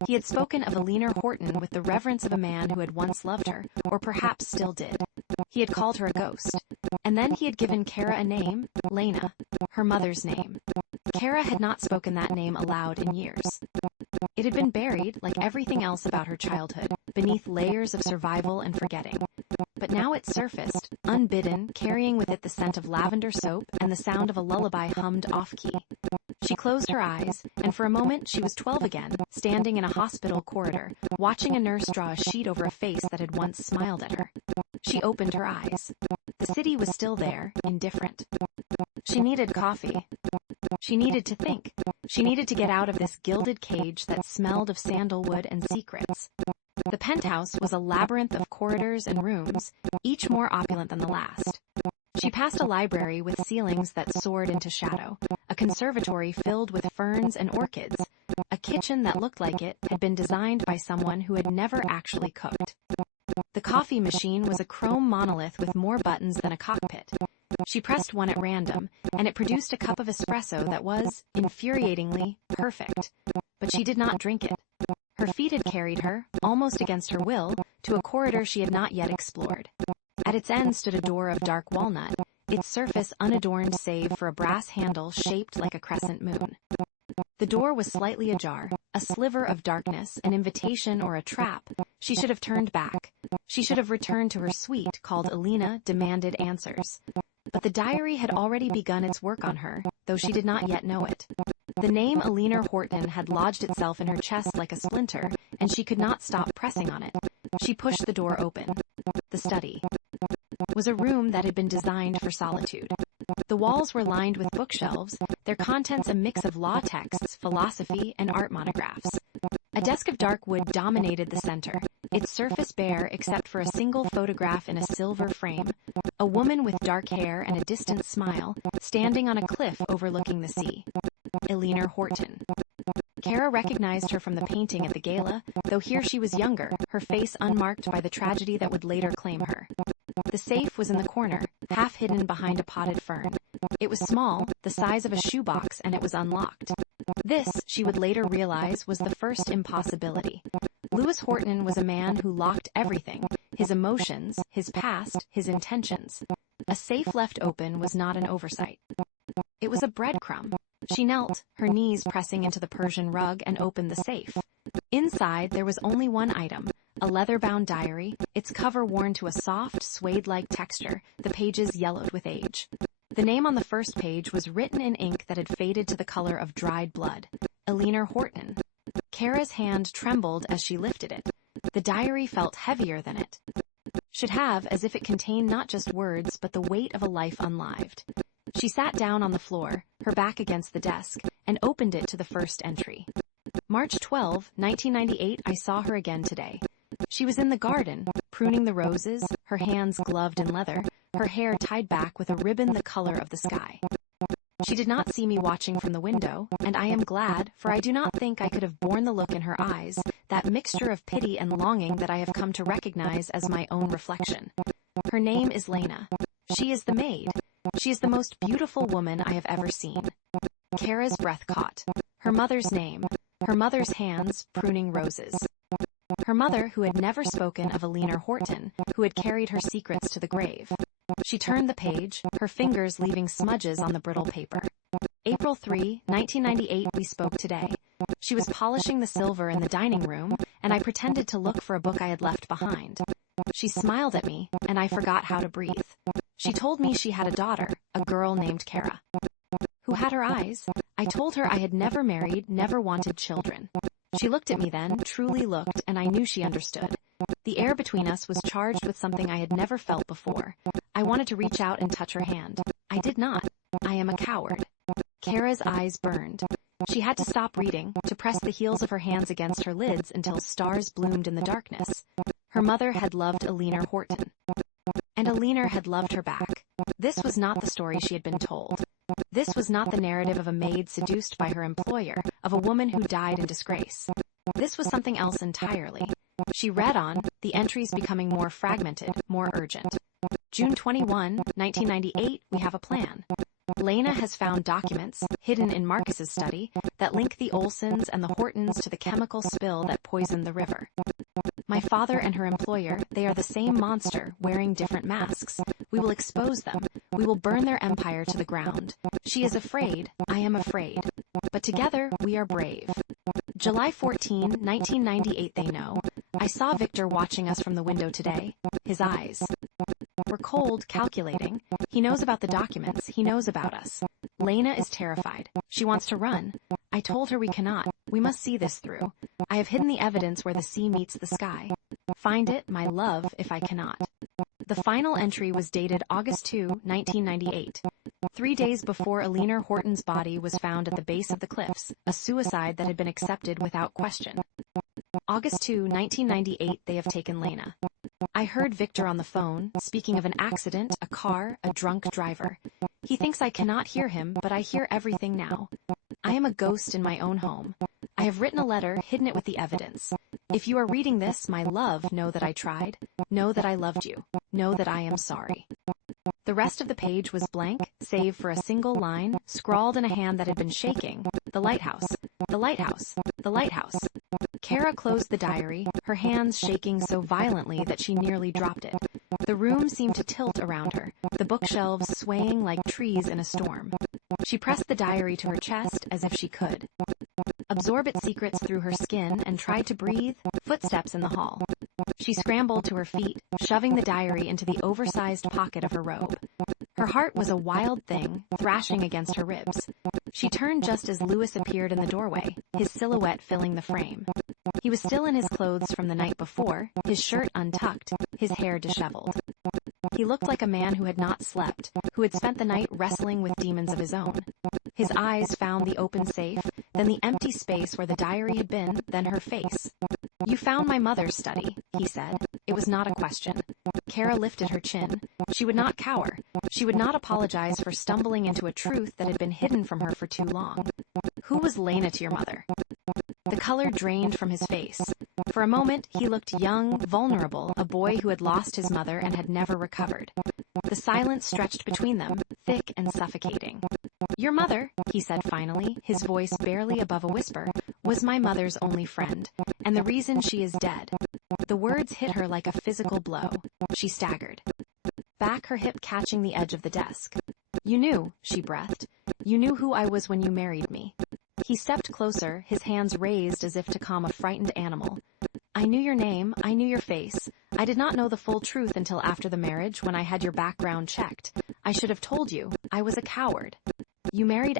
He had spoken of Alina Horton with the reverence of a man who had once loved her, or perhaps still did. He had called her a ghost. And then he had given Keira a name, Lena, her mother's name. Keira had not spoken that name aloud in years. It had been buried, like everything else about her childhood, beneath layers of survival and forgetting. But now it surfaced, unbidden, carrying with it the scent of lavender soap and the sound of a lullaby hummed off-key. She closed her eyes, and for a moment she was 12 again, standing in a hospital corridor, watching a nurse draw a sheet over a face that had once smiled at her. She opened her eyes. The city was still there, indifferent. She needed coffee. She needed to think. She needed to get out of this gilded cage that smelled of sandalwood and secrets. The penthouse was a labyrinth of corridors and rooms, each more opulent than the last. She passed a library with ceilings that soared into shadow, a conservatory filled with ferns and orchids, a kitchen that looked like it had been designed by someone who had never actually cooked. The coffee machine was a chrome monolith with more buttons than a cockpit. She pressed one at random, and it produced a cup of espresso that was, infuriatingly, perfect. But she did not drink it. Her feet had carried her, almost against her will, to a corridor she had not yet explored. At its end stood a door of dark walnut, its surface unadorned save for a brass handle shaped like a crescent moon. The door was slightly ajar, a sliver of darkness, an invitation or a trap. She should have turned back. She should have returned to her suite, called Alina, demanded answers. But the diary had already begun its work on her, though she did not yet know it. The name Alina Horton had lodged itself in her chest like a splinter, and she could not stop pressing on it. She pushed the door open. The study was a room that had been designed for solitude. The walls were lined with bookshelves, their contents a mix of law texts, philosophy, and art monographs. A desk of dark wood dominated the center, its surface bare except for a single photograph in a silver frame, a woman with dark hair and a distant smile, standing on a cliff overlooking the sea. Alina Horton. Keira recognized her from the painting at the gala, though here she was younger, her face unmarked by the tragedy that would later claim her. The safe was in the corner, half hidden behind a potted fern. It was small, the size of a shoebox, and it was unlocked. This, she would later realize, was the first impossibility. Lewis Horton was a man who locked everything, his emotions, his past, his intentions. A safe left open was not an oversight. It was a breadcrumb. She knelt, her knees pressing into the Persian rug, and opened the safe. Inside, there was only one item, a leather-bound diary, its cover worn to a soft, suede-like texture, the pages yellowed with age. The name on the first page was written in ink that had faded to the color of dried blood. Alina Horton. Keira's hand trembled as she lifted it. The diary felt heavier than it should have, as if it contained not just words, but the weight of a life unlived. She sat down on the floor, her back against the desk, and opened it to the first entry. March 12, 1998, I saw her again today. She was in the garden, pruning the roses, her hands gloved in leather, her hair tied back with a ribbon the color of the sky. She did not see me watching from the window, and I am glad, for I do not think I could have borne the look in her eyes, that mixture of pity and longing that I have come to recognize as my own reflection. Her name is Lena. She is the maid. She is the most beautiful woman I have ever seen. Keira's breath caught. Her mother's name. Her mother's hands pruning roses. Her mother, who had never spoken of Billionaire Horton, who had carried her secrets to the grave. She turned the page, her fingers leaving smudges on the brittle paper. April 3, 1998, we spoke today. She was polishing the silver in the dining room, and I pretended to look for a book I had left behind. She smiled at me, and I forgot how to breathe. She told me she had a daughter, a girl named Keira. Who had her eyes? I told her I had never married, never wanted children. She looked at me then, truly looked, and I knew she understood. The air between us was charged with something I had never felt before. I wanted to reach out and touch her hand. I did not. I am a coward. Keira's eyes burned. She had to stop reading, to press the heels of her hands against her lids until stars bloomed in the darkness. Her mother had loved Billionaire Horton. And Billionaire had loved her back. This was not the story she had been told. This was not the narrative of a maid seduced by her employer, of a woman who died in disgrace. This was something else entirely. She read on, the entries becoming more fragmented, more urgent. June 21, 1998, we have a plan. Lena has found documents, hidden in Marcus's study, that link the Olsens and the Hortons to the chemical spill that poisoned the river. My father and her employer, they are the same monster, wearing different masks. We will expose them. We will burn their empire to the ground. She is afraid. I am afraid. But together, we are brave. July 14, 1998, they know. I saw Victor watching us from the window today. His eyes were cold, calculating. He knows about the documents. He knows about us. Lena is terrified. She wants to run. I told her we cannot. We must see this through. I have hidden the evidence where the sea meets the sky. Find it, my love, if I cannot. The final entry was dated August 2, 1998. 3 days before Billionaire Horton's body was found at the base of the cliffs, a suicide that had been accepted without question. August 2, 1998, they have taken Lena. I heard Victor on the phone, speaking of an accident, a car, a drunk driver. He thinks I cannot hear him, but I hear everything now. I am a ghost in my own home. I have written a letter, hidden it with the evidence. If you are reading this, my love, know that I tried. Know that I loved you. Know that I am sorry. The rest of the page was blank, save for a single line, scrawled in a hand that had been shaking. The lighthouse. The lighthouse. The lighthouse. Keira closed the diary, her hands shaking so violently that she nearly dropped it. The room seemed to tilt around her, the bookshelves swaying like trees in a storm. She pressed the diary to her chest as if she could absorb its secrets through her skin and tried to breathe. Footsteps in the hall. She scrambled to her feet, shoving the diary into the oversized pocket of her robe. Her heart was a wild thing, thrashing against her ribs. She turned just as Louis appeared in the doorway, his silhouette filling the frame. He was still in his clothes from the night before, his shirt untucked, his hair disheveled. He looked like a man who had not slept, who had spent the night wrestling with demons of his own. His eyes found the open safe, then the empty space where the diary had been, then her face. "You found my mother's study," he said. It was not a question. Keira lifted her chin. She would not cower. She would not apologize for stumbling into a truth that had been hidden from her for too long. "Who was Lena to your mother?" The color drained from his face. For a moment, he looked young, vulnerable, a boy who had lost his mother and had never recovered. The silence stretched between them, thick and suffocating. "Your mother," he said finally, his voice barely above a whisper, "was my mother's only friend, and the reason she is dead." The words hit her like a physical blow. She staggered, back, her hip catching the edge of the desk. "You knew," she breathed. "You knew who I was when you married me." He stepped closer, his hands raised as if to calm a frightened animal. "I knew your name, I knew your face. I did not know the full truth until after the marriage, when I had your background checked. I should have told you. I was a coward." "You married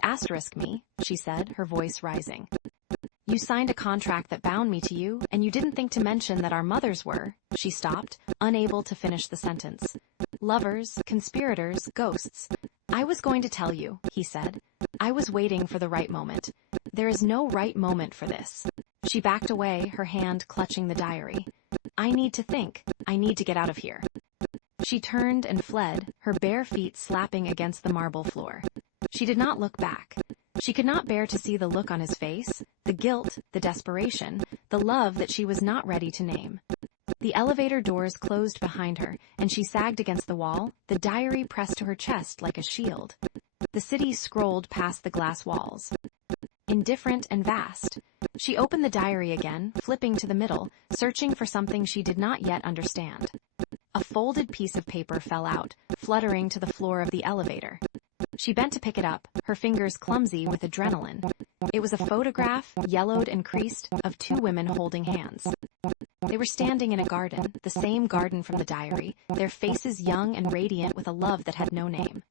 *me," she said, her voice rising. "You signed a contract that bound me to you, and you didn't think to mention that our mothers were." She stopped, unable to finish the sentence. "Lovers, conspirators, ghosts." "I was going to tell you," he said. "I was waiting for the right moment. There is no right moment for this." She backed away, her hand clutching the diary. I need to think. I need to get out of here. She turned and fled, her bare feet slapping against the marble floor. She did not look back. She could not bear to see the look on his face, the guilt, the desperation, the love that she was not ready to name. The elevator doors closed behind her, and she sagged against the wall, the diary pressed to her chest like a shield. The city scrolled past the glass walls. Indifferent and vast. She opened the diary again, flipping to the middle, searching for something she did not yet understand. A folded piece of paper fell out, fluttering to the floor of the elevator. She bent to pick it up, her fingers clumsy with adrenaline. It was a photograph, yellowed and creased, of two women holding hands. They were standing in a garden, the same garden from the diary, their faces young and radiant with a love that had no name.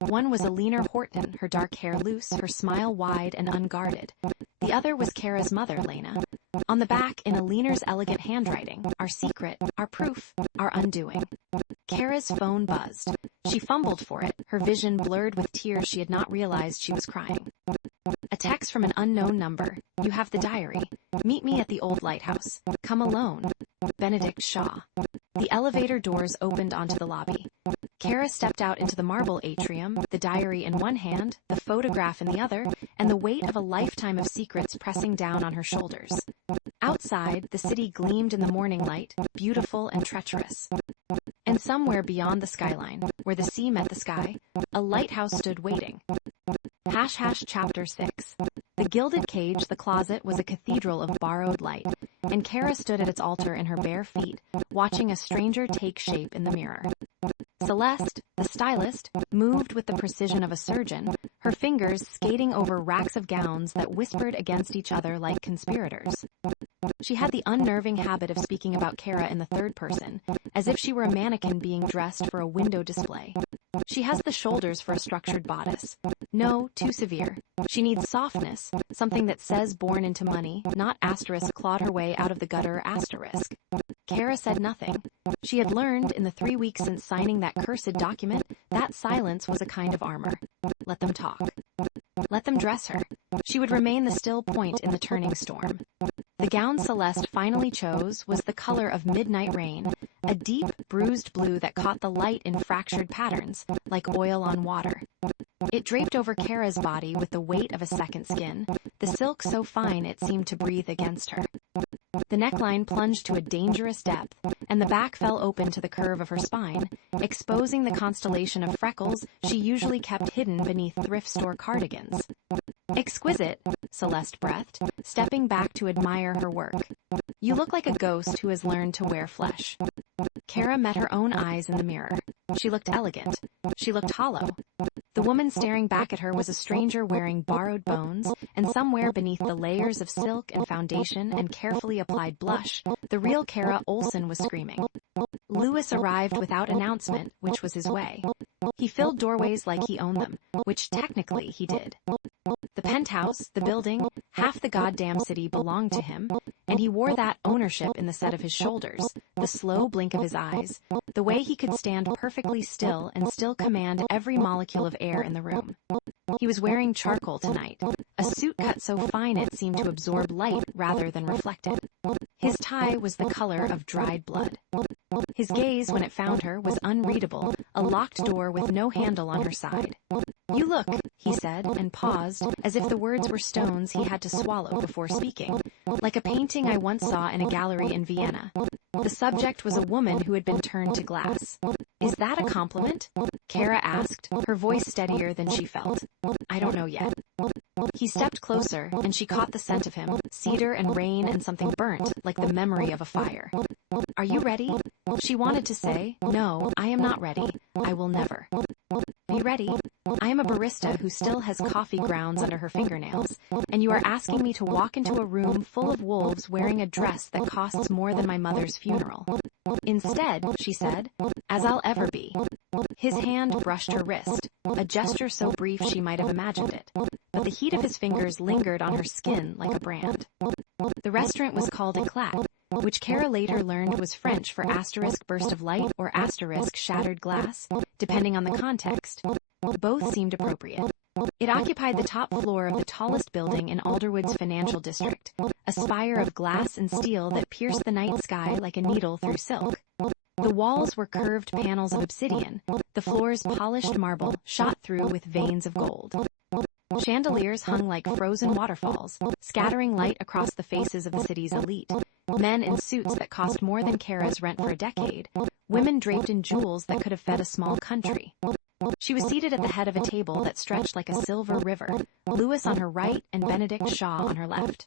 One was Eleanor Horton, her dark hair loose, her smile wide and unguarded. The other was Keira's mother, Lena. On the back, in Eleanor's elegant handwriting, our secret, our proof, our undoing. Keira's phone buzzed. She fumbled for it, her vision blurred with tears she had not realized she was crying. A text from an unknown number. You have the diary. Meet me at the old lighthouse. Come alone. Benedict Shaw. The elevator doors opened onto the lobby. Keira stepped out into the marble atrium, the diary in one hand, the photograph in the other, and the weight of a lifetime of secrets pressing down on her shoulders. Outside, the city gleamed in the morning light, beautiful and treacherous. And somewhere beyond the skyline, where the sea met the sky, a lighthouse stood waiting. Chapter 6. The gilded cage, the closet, was a cathedral of borrowed light, and Keira stood at its altar in her bare feet, watching a stranger take shape in the mirror. Celeste, the stylist, moved with the precision of a surgeon, her fingers skating over racks of gowns that whispered against each other like conspirators. She had the unnerving habit of speaking about Keira in the third person, as if she were a mannequin being dressed for a window display. She has the shoulders for a structured bodice. No, too severe. She needs softness, something that says born into money, not asterisk clawed her way out of the gutter asterisk. Keira said nothing. She had learned in the 3 weeks since signing that cursed document that silence was a kind of armor. Let them talk. Let them dress her. She would remain the still point in the turning storm. The gown Celeste finally chose was the color of midnight rain, a deep, bruised blue that caught the light in fractured patterns, like oil on water. It draped over Keira's body with the weight of a second skin, the silk so fine it seemed to breathe against her. The neckline plunged to a dangerous depth, and the back fell open to the curve of her spine, exposing the constellation of freckles she usually kept hidden beneath thrift store cardigans. Exquisite, Celeste breathed, stepping back to admire her work. You look like a ghost who has learned to wear flesh. Keira met her own eyes in the mirror. She looked elegant. She looked hollow. The woman staring back at her was a stranger wearing borrowed bones, and somewhere beneath the layers of silk and foundation and carefully applied blush, the real Keira Olsen was screaming. Louis arrived without announcement, which was his way. He filled doorways like he owned them, which technically he did. The penthouse, the building, half the goddamn city belonged to him, and he wore that ownership in the set of his shoulders, the slow blink of his eyes, the way he could stand perfectly still and still command every molecule of air in the room. He was wearing charcoal tonight, a suit cut so fine it seemed to absorb light rather than reflect it. His tie was the color of dried blood. His gaze, when it found her, was unreadable, a locked door with no handle on her side. You look, he said, and paused, as if the words were stones he had to swallow before speaking, like a painting I once saw in a gallery in Vienna. The subject was a woman who had been turned to glass. Is that a compliment? Keira asked, her voice steadier than she felt. I don't know yet. He stepped closer, and she caught the scent of him, cedar and rain and something burnt, like the memory of a fire. Are you ready? She wanted to say, no, I am not ready. I will never. Be ready. I am a barista who still has coffee grounds under her fingernails, and you are asking me to walk into a room full of wolves wearing a dress that costs more than my mother's funeral. Instead, she said, as I'll ever be. His hand brushed her wrist, a gesture so brief she might have imagined it, but the heat of his fingers lingered on her skin like a brand. The restaurant was called Eclat, which Keira later learned was French for asterisk burst of light or asterisk shattered glass, depending on the context. Both seemed appropriate. It occupied the top floor of the tallest building in Alderwood's financial district, a spire of glass and steel that pierced the night sky like a needle through silk. The walls were curved panels of obsidian, the floors polished marble shot through with veins of gold. Chandeliers hung like frozen waterfalls, scattering light across the faces of the city's elite. Men in suits that cost more than Keira's rent for a decade, women draped in jewels that could have fed a small country. She was seated at the head of a table that stretched like a silver river, Louis on her right and Benedict Shaw on her left.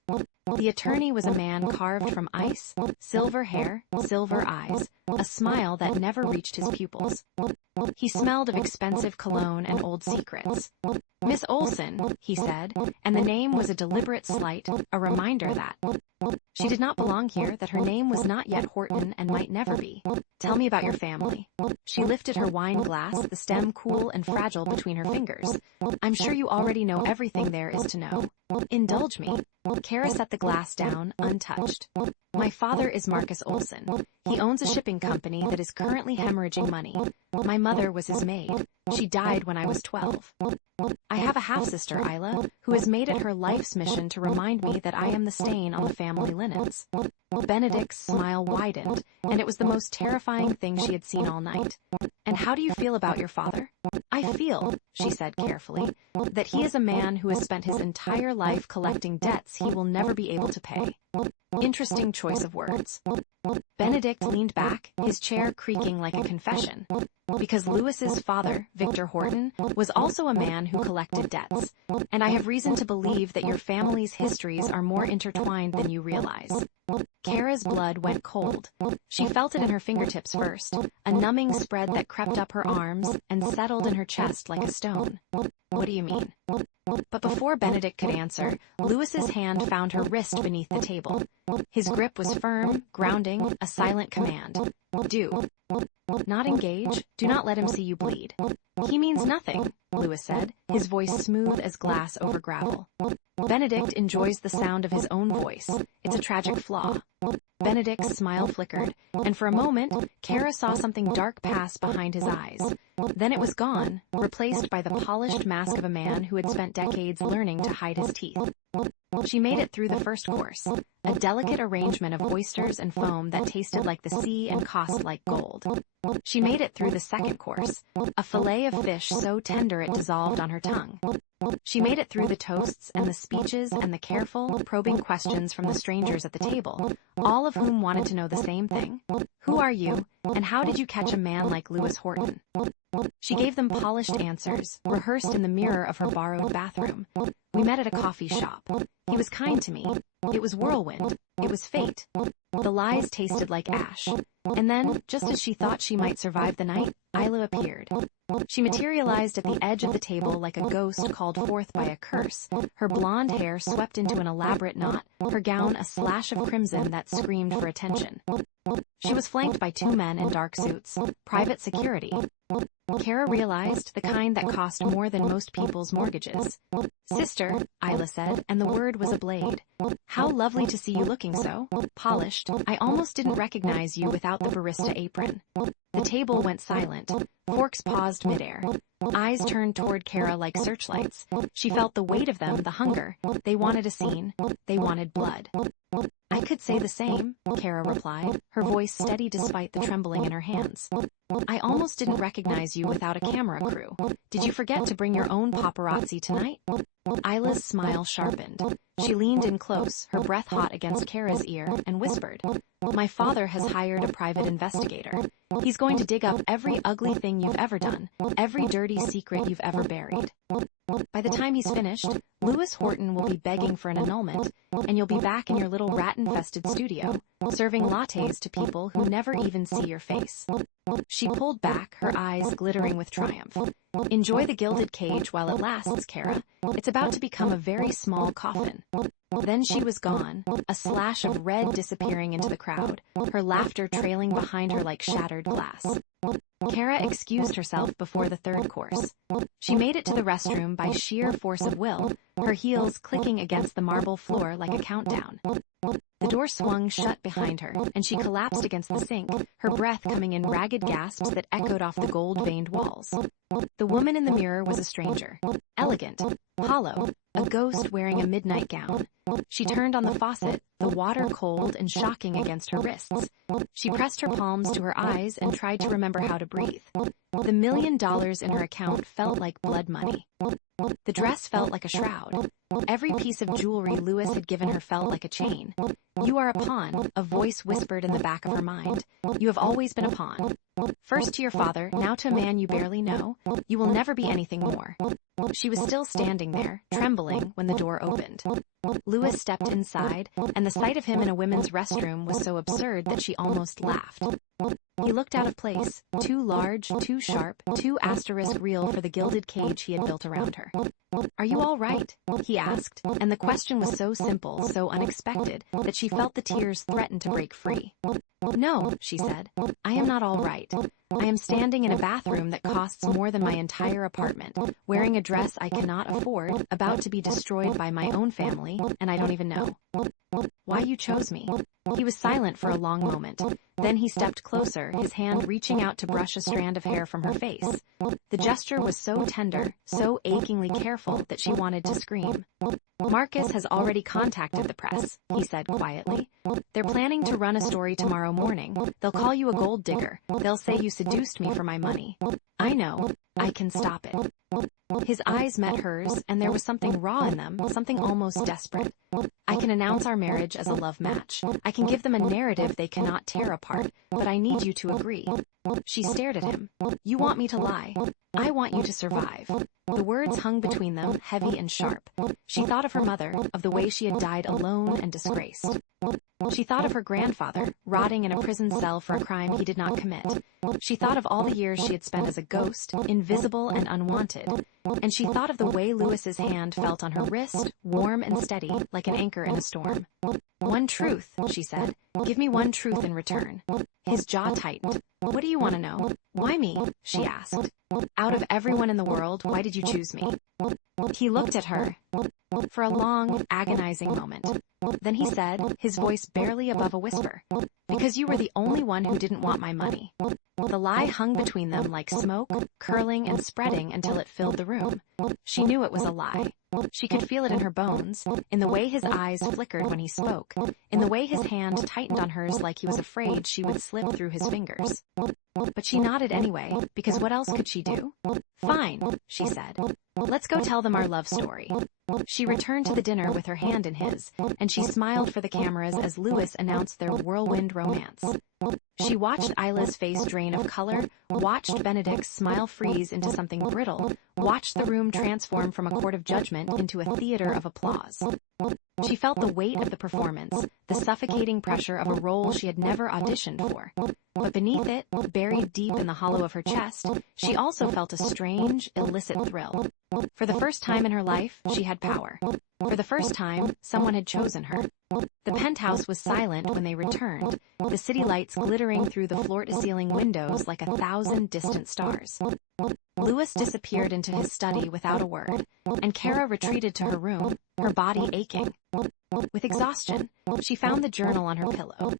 The attorney was a man carved from ice, silver hair, silver eyes, a smile that never reached his pupils. He smelled of expensive cologne and old secrets. "Miss Olsen," he said, and the name was a deliberate slight, a reminder that she did not belong here, that her name was not yet Horton and might never be. "Tell me about your family." She lifted her wine glass, the stem cool and fragile between her fingers. "I'm sure you already know everything there is to know." "Indulge me." Keira set the glass down, untouched. "My father is Marcus Olsen. He owns a shipping company that is currently hemorrhaging money. My mother was his maid. She died when I was 12. I have a half-sister, Isla, who has made it her life's mission to remind me that I am the stain on the family linens." Benedict's smile widened, and it was the most terrifying thing she had seen all night. "And how do you feel about your father?" "I feel," she said carefully, "that he is a man who has spent his entire life collecting debts he will never be able to pay." Interesting choice of words. Benedict leaned back, his chair creaking like a confession. "Because Louis's father, Victor Horton, was also a man who collected debts, and I have reason to believe that your family's histories are more intertwined than you realize." Keira's blood went cold. She felt it in her fingertips first, a numbing spread that crept up her arms and settled in her chest like a stone. "What do you mean?" But before Benedict could answer, Louis's hand found her wrist beneath the table. His grip was firm, grounding, a silent command. "Do not engage. Do not let him see you bleed." "He means nothing," Louis said, his voice smooth as glass over gravel. Benedict enjoys the sound of his own voice. It's a tragic flaw. Benedict's smile flickered, and for a moment, Keira saw something dark pass behind his eyes. Then it was gone, replaced by the polished mask of a man who had spent decades learning to hide his teeth. She made it through the first course, a delicate arrangement of oysters and foam that tasted like the sea and cost like gold. She made it through the second course, a fillet of fish so tender it dissolved on her tongue. She made it through the toasts and the speeches and the careful, probing questions from the strangers at the table, all of whom wanted to know the same thing. "Who are you, and how did you catch a man like Louis Horton?" She gave them polished answers, rehearsed in the mirror of her borrowed bathroom. "We met at a coffee shop. He was kind to me. It was whirlwind. It was fate." The lies tasted like ash. And then, just as she thought she might survive the night, Isla appeared. She materialized at the edge of the table like a ghost called forth by a curse, her blonde hair swept into an elaborate knot, her gown a slash of crimson that screamed for attention. She was flanked by two men in dark suits, private security. Keira realized the kind that cost more than most people's mortgages. "Sister," Isla said, and the word was a blade. "How lovely to see you looking so polished. I almost didn't recognize you without the barista apron." The table went silent. Forks paused midair. Eyes turned toward Keira like searchlights. She felt the weight of them, the hunger. They wanted a scene. They wanted blood. "I could say the same," Keira replied, her voice steady despite the trembling in her hands. "I almost didn't recognize you without a camera crew. Did you forget to bring your own paparazzi tonight?" Isla's smile sharpened. She leaned in close, her breath hot against Keira's ear, and whispered, "My father has hired a private investigator. He's going to dig up every ugly thing you've ever done, every dirty secret you've ever buried. By the time he's finished, Louis Horton will be begging for an annulment, and you'll be back in your little rat-infested studio, serving lattes to people who never even see your face." She pulled back, her eyes glittering with triumph. "Enjoy the gilded cage while it lasts, Keira. It's about to become a very small coffin." Then she was gone, a slash of red disappearing into the crowd, her laughter trailing behind her like shattered glass. Keira excused herself before the third course. She made it to the restroom by sheer force of will, her heels clicking against the marble floor like a countdown. The door swung shut behind her, and she collapsed against the sink, her breath coming in ragged gasps that echoed off the gold-veined walls. The woman in the mirror was a stranger. Elegant, hollow, a ghost wearing a midnight gown. She turned on the faucet, the water cold and shocking against her wrists. She pressed her palms to her eyes and tried to remember how to breathe. The $1 million in her account felt like blood money. The dress felt like a shroud. Every piece of jewelry Lewis had given her felt like a chain. "You are a pawn," a voice whispered in the back of her mind. "You have always been a pawn. First to your father, now to a man you barely know. You will never be anything more." She was still standing there, trembling, when the door opened. Lewis stepped inside, and the sight of him in a women's restroom was so absurd that she almost laughed. He looked out of place, too large, too sharp, too *real for the gilded cage he had built around her. "Are you all right?" he asked, and the question was so simple, so unexpected, that she felt the tears threaten to break free. "No," she said, "I am not all right. I am standing in a bathroom that costs more than my entire apartment, wearing a dress I cannot afford, about to be destroyed by my own family, and I don't even know why you chose me." He was silent for a long moment. Then he stepped closer, his hand reaching out to brush a strand of hair from her face. The gesture was so tender, so achingly careful, that she wanted to scream. "Marcus has already contacted the press," he said quietly. "They're planning to run a story tomorrow morning. They'll call you a gold digger. They'll say you seduced me for my money. I know. I can stop it." His eyes met hers, and there was something raw in them, something almost desperate. "I can announce our marriage as a love match. I can give them a narrative they cannot tear apart, but I need you to agree." She stared at him. "You want me to lie. I want you to survive." The words hung between them, heavy and sharp. She thought of her mother, of the way she had died alone and disgraced. She thought of her grandfather, rotting in a prison cell for a crime he did not commit. She thought of all the years she had spent as a ghost, invisible and unwanted. And she thought of the way Lewis's hand felt on her wrist, warm and steady, like an anchor in a storm. "One truth," she said. "Give me one truth in return." His jaw tightened. "What do you want to know?" "Why me?" she asked. "Out of everyone in the world, why did you choose me?" He looked at her for a long, agonizing moment. Then he said, his voice barely above a whisper, "Because you were the only one who didn't want my money." The lie hung between them like smoke, curling and spreading until it filled the room. She knew it was a lie. She could feel it in her bones, in the way his eyes flickered when he spoke, in the way his hand tightened on hers like he was afraid she would slip through his fingers. But she nodded anyway, because what else could she do? "Fine," she said. "Let's go tell them our love story." She returned to the dinner with her hand in his, and she smiled for the cameras as Lewis announced their whirlwind romance. She watched Isla's face drain of color, watched Benedict's smile freeze into something brittle, watched the room transform from a court of judgment into a theater of applause. She felt the weight of the performance, the suffocating pressure of a role she had never auditioned for. But beneath it, buried deep in the hollow of her chest, she also felt a strange, illicit thrill. For the first time in her life, she had power. For the first time, someone had chosen her. The penthouse was silent when they returned, the city lights glittering through the floor-to-ceiling windows like 1,000 distant stars. Lewis disappeared into his study without a word, and Keira retreated to her room, her body aching. With exhaustion, she found the journal on her pillow.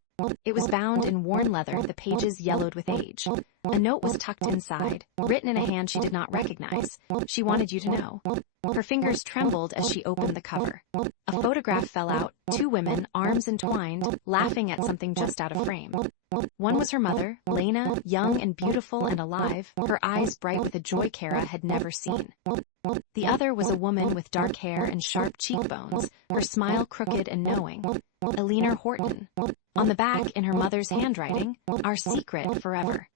It was bound in worn leather, the pages yellowed with age. A note was tucked inside, written in a hand she did not recognize. "She wanted you to know." Her fingers trembled as she opened the cover. A photograph fell out, 2 women, arms entwined, laughing at something just out of frame. One was her mother, Lena, young and beautiful and alive, her eyes bright with a joy Keira had never seen. The other was a woman with dark hair and sharp cheekbones, her smile crooked and knowing. Eleanor Horton. On the back, in her mother's handwriting, "Our secret forever."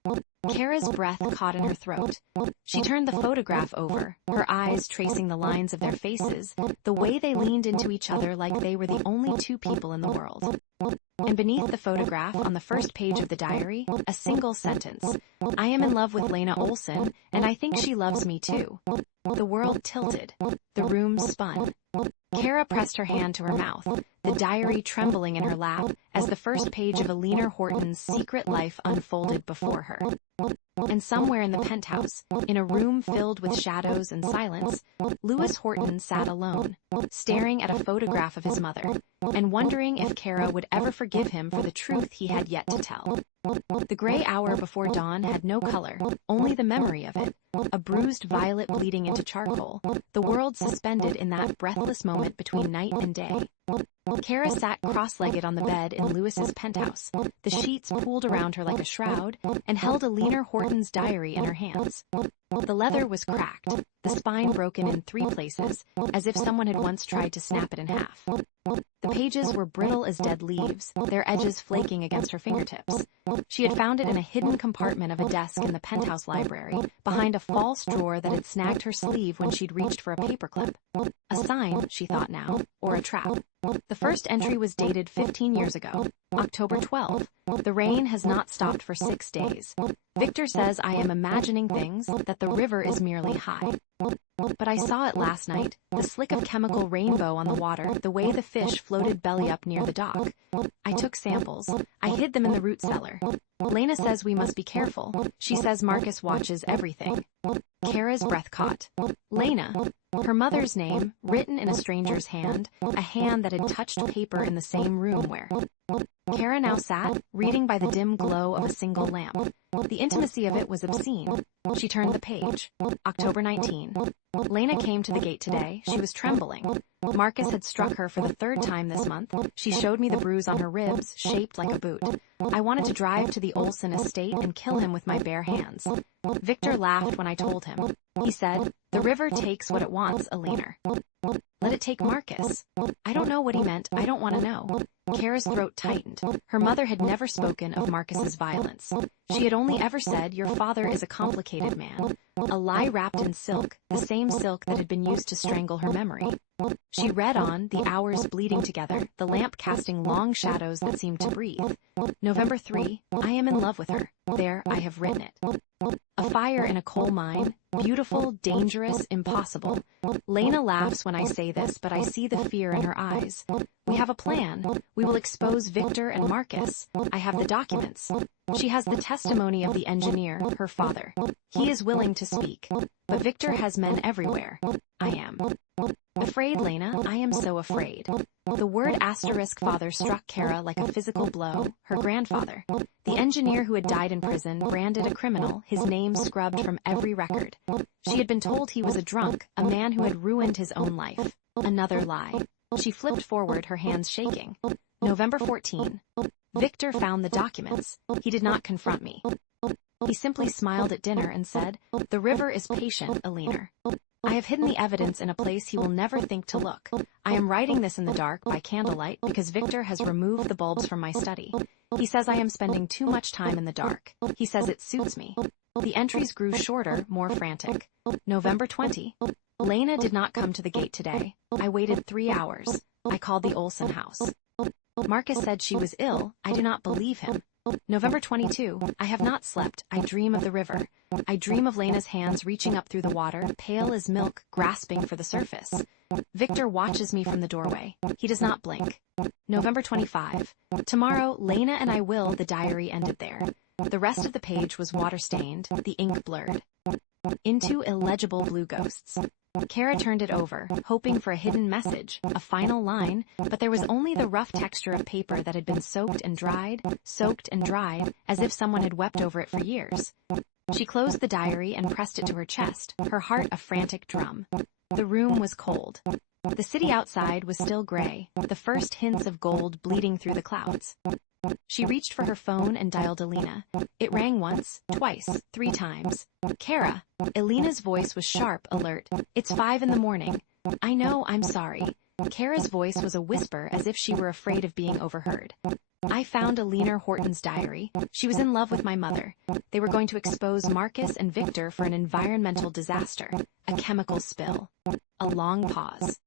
Keira's breath caught in her throat. She turned the photograph over, her eyes tracing the lines of their faces, the way they leaned into each other like they were the only 2 people in the world. And beneath the photograph, on the first page of the diary, a single sentence: "I am in love with Lena Olsen, and I think she loves me too." The world tilted. The room spun. Keira pressed her hand to her mouth, the diary trembling in her lap as the first page of Alina Horton's secret life unfolded before her. And somewhere in the penthouse, in a room filled with shadows and silence, Lewis Horton sat alone, staring at a photograph of his mother, and wondering if Keira would ever forgive him for the truth he had yet to tell. The gray hour before dawn had no color, only the memory of it, a bruised violet bleeding into charcoal, the world suspended in that breathless moment between night and day. Keira sat cross-legged on the bed in Lewis's penthouse, the sheets pooled around her like a shroud, and held Alina Horton's diary in her hands. The leather was cracked, the spine broken in 3 places, as if someone had once tried to snap it in half. The pages were brittle as dead leaves, their edges flaking against her fingertips. She had found it in a hidden compartment of a desk in the penthouse library, behind a false drawer that had snagged her sleeve when she'd reached for a paperclip. A sign, she thought now, or a trap. The first entry was dated 15 years ago, October 12. The rain has not stopped for 6 days. Victor says I am imagining things, that the river is merely high. But I saw it last night, the slick of chemical rainbow on the water, the way the fish floated belly up near the dock. I took samples. I hid them in the root cellar. Lena says we must be careful. She says Marcus watches everything. Keira's breath caught. Lena. Her mother's name, written in a stranger's hand, a hand that had touched paper in the same room where Keira now sat, reading by the dim glow of a single lamp. The intimacy of it was obscene. She turned the page. October 19. Lena came to the gate today. She was trembling. Marcus had struck her for the 3rd time this month. She showed me the bruise on her ribs, shaped like a boot. I wanted to drive to the Olsen estate and kill him with my bare hands. Victor laughed when I told him. He said, "The river takes what it wants, Alina. Let it take Marcus." I don't know what he meant. I don't want to know. Keira's throat tightened. Her mother had never spoken of Marcus's violence. She had only ever said, "Your father is a complicated man." A lie wrapped in silk, the same silk that had been used to strangle her memory. She read on, the hours bleeding together, the lamp casting long shadows that seemed to breathe. November 3, I am in love with her. There, I have written it. A fire in a coal mine, beautiful, dangerous, impossible. Lena laughs when I say this, but I see the fear in her eyes. We have a plan. We will expose Victor and Marcus. I have the documents. She has the testimony of the engineer, her father. He is willing to speak. But Victor has men everywhere. I am. Afraid, Lena, I am so afraid. The word asterisk father struck Keira like a physical blow, her grandfather. The engineer who had died in prison, branded a criminal, his name scrubbed from every record. She had been told he was a drunk, a man who had ruined his own life. Another lie. She flipped forward, her hands shaking. November 14. Victor found the documents. He did not confront me. He simply smiled at dinner and said, "The river is patient, Alina. I have hidden the evidence in a place he will never think to look. I am writing this in the dark by candlelight because Victor has removed the bulbs from my study. He says I am spending too much time in the dark. He says it suits me." The entries grew shorter, more frantic. November 20. Lena did not come to the gate today. I waited 3 hours. I called the Olsen house. Marcus said she was ill. I do not believe him. November 22. I have not slept. I dream of the river. I dream of Lena's hands reaching up through the water, pale as milk, grasping for the surface. Victor watches me from the doorway. He does not blink. November 25. Tomorrow, Lena and I will. The diary ended there. The rest of the page was water-stained, the ink blurred. Into illegible blue ghosts. Keira turned it over, hoping for a hidden message, a final line, but there was only the rough texture of paper that had been soaked and dried, as if someone had wept over it for years. She closed the diary and pressed it to her chest, her heart a frantic drum. The room was cold. The city outside was still gray, the first hints of gold bleeding through the clouds. She reached for her phone and dialed Alina. It rang once, twice, 3 times. Keira. Alina's voice was sharp, alert. It's 5 in the morning. I know, I'm sorry. Keira's voice was a whisper as if she were afraid of being overheard. I found Alina Horton's diary. She was in love with my mother. They were going to expose Marcus and Victor for an environmental disaster, a chemical spill. A long pause.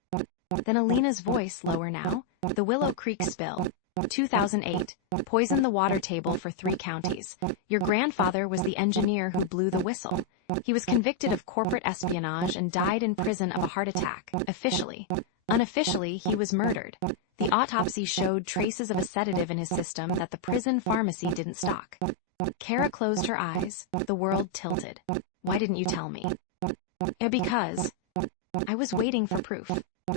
Then Alina's voice, lower now. The Willow Creek spill. 2008. Poisoned the water table for 3 counties. Your grandfather was the engineer who blew the whistle. He was convicted of corporate espionage and died in prison of a heart attack, officially. Unofficially, he was murdered. The autopsy showed traces of a sedative in his system that the prison pharmacy didn't stock. Keira closed her eyes. The world tilted. Why didn't you tell me? Because I was waiting for proof.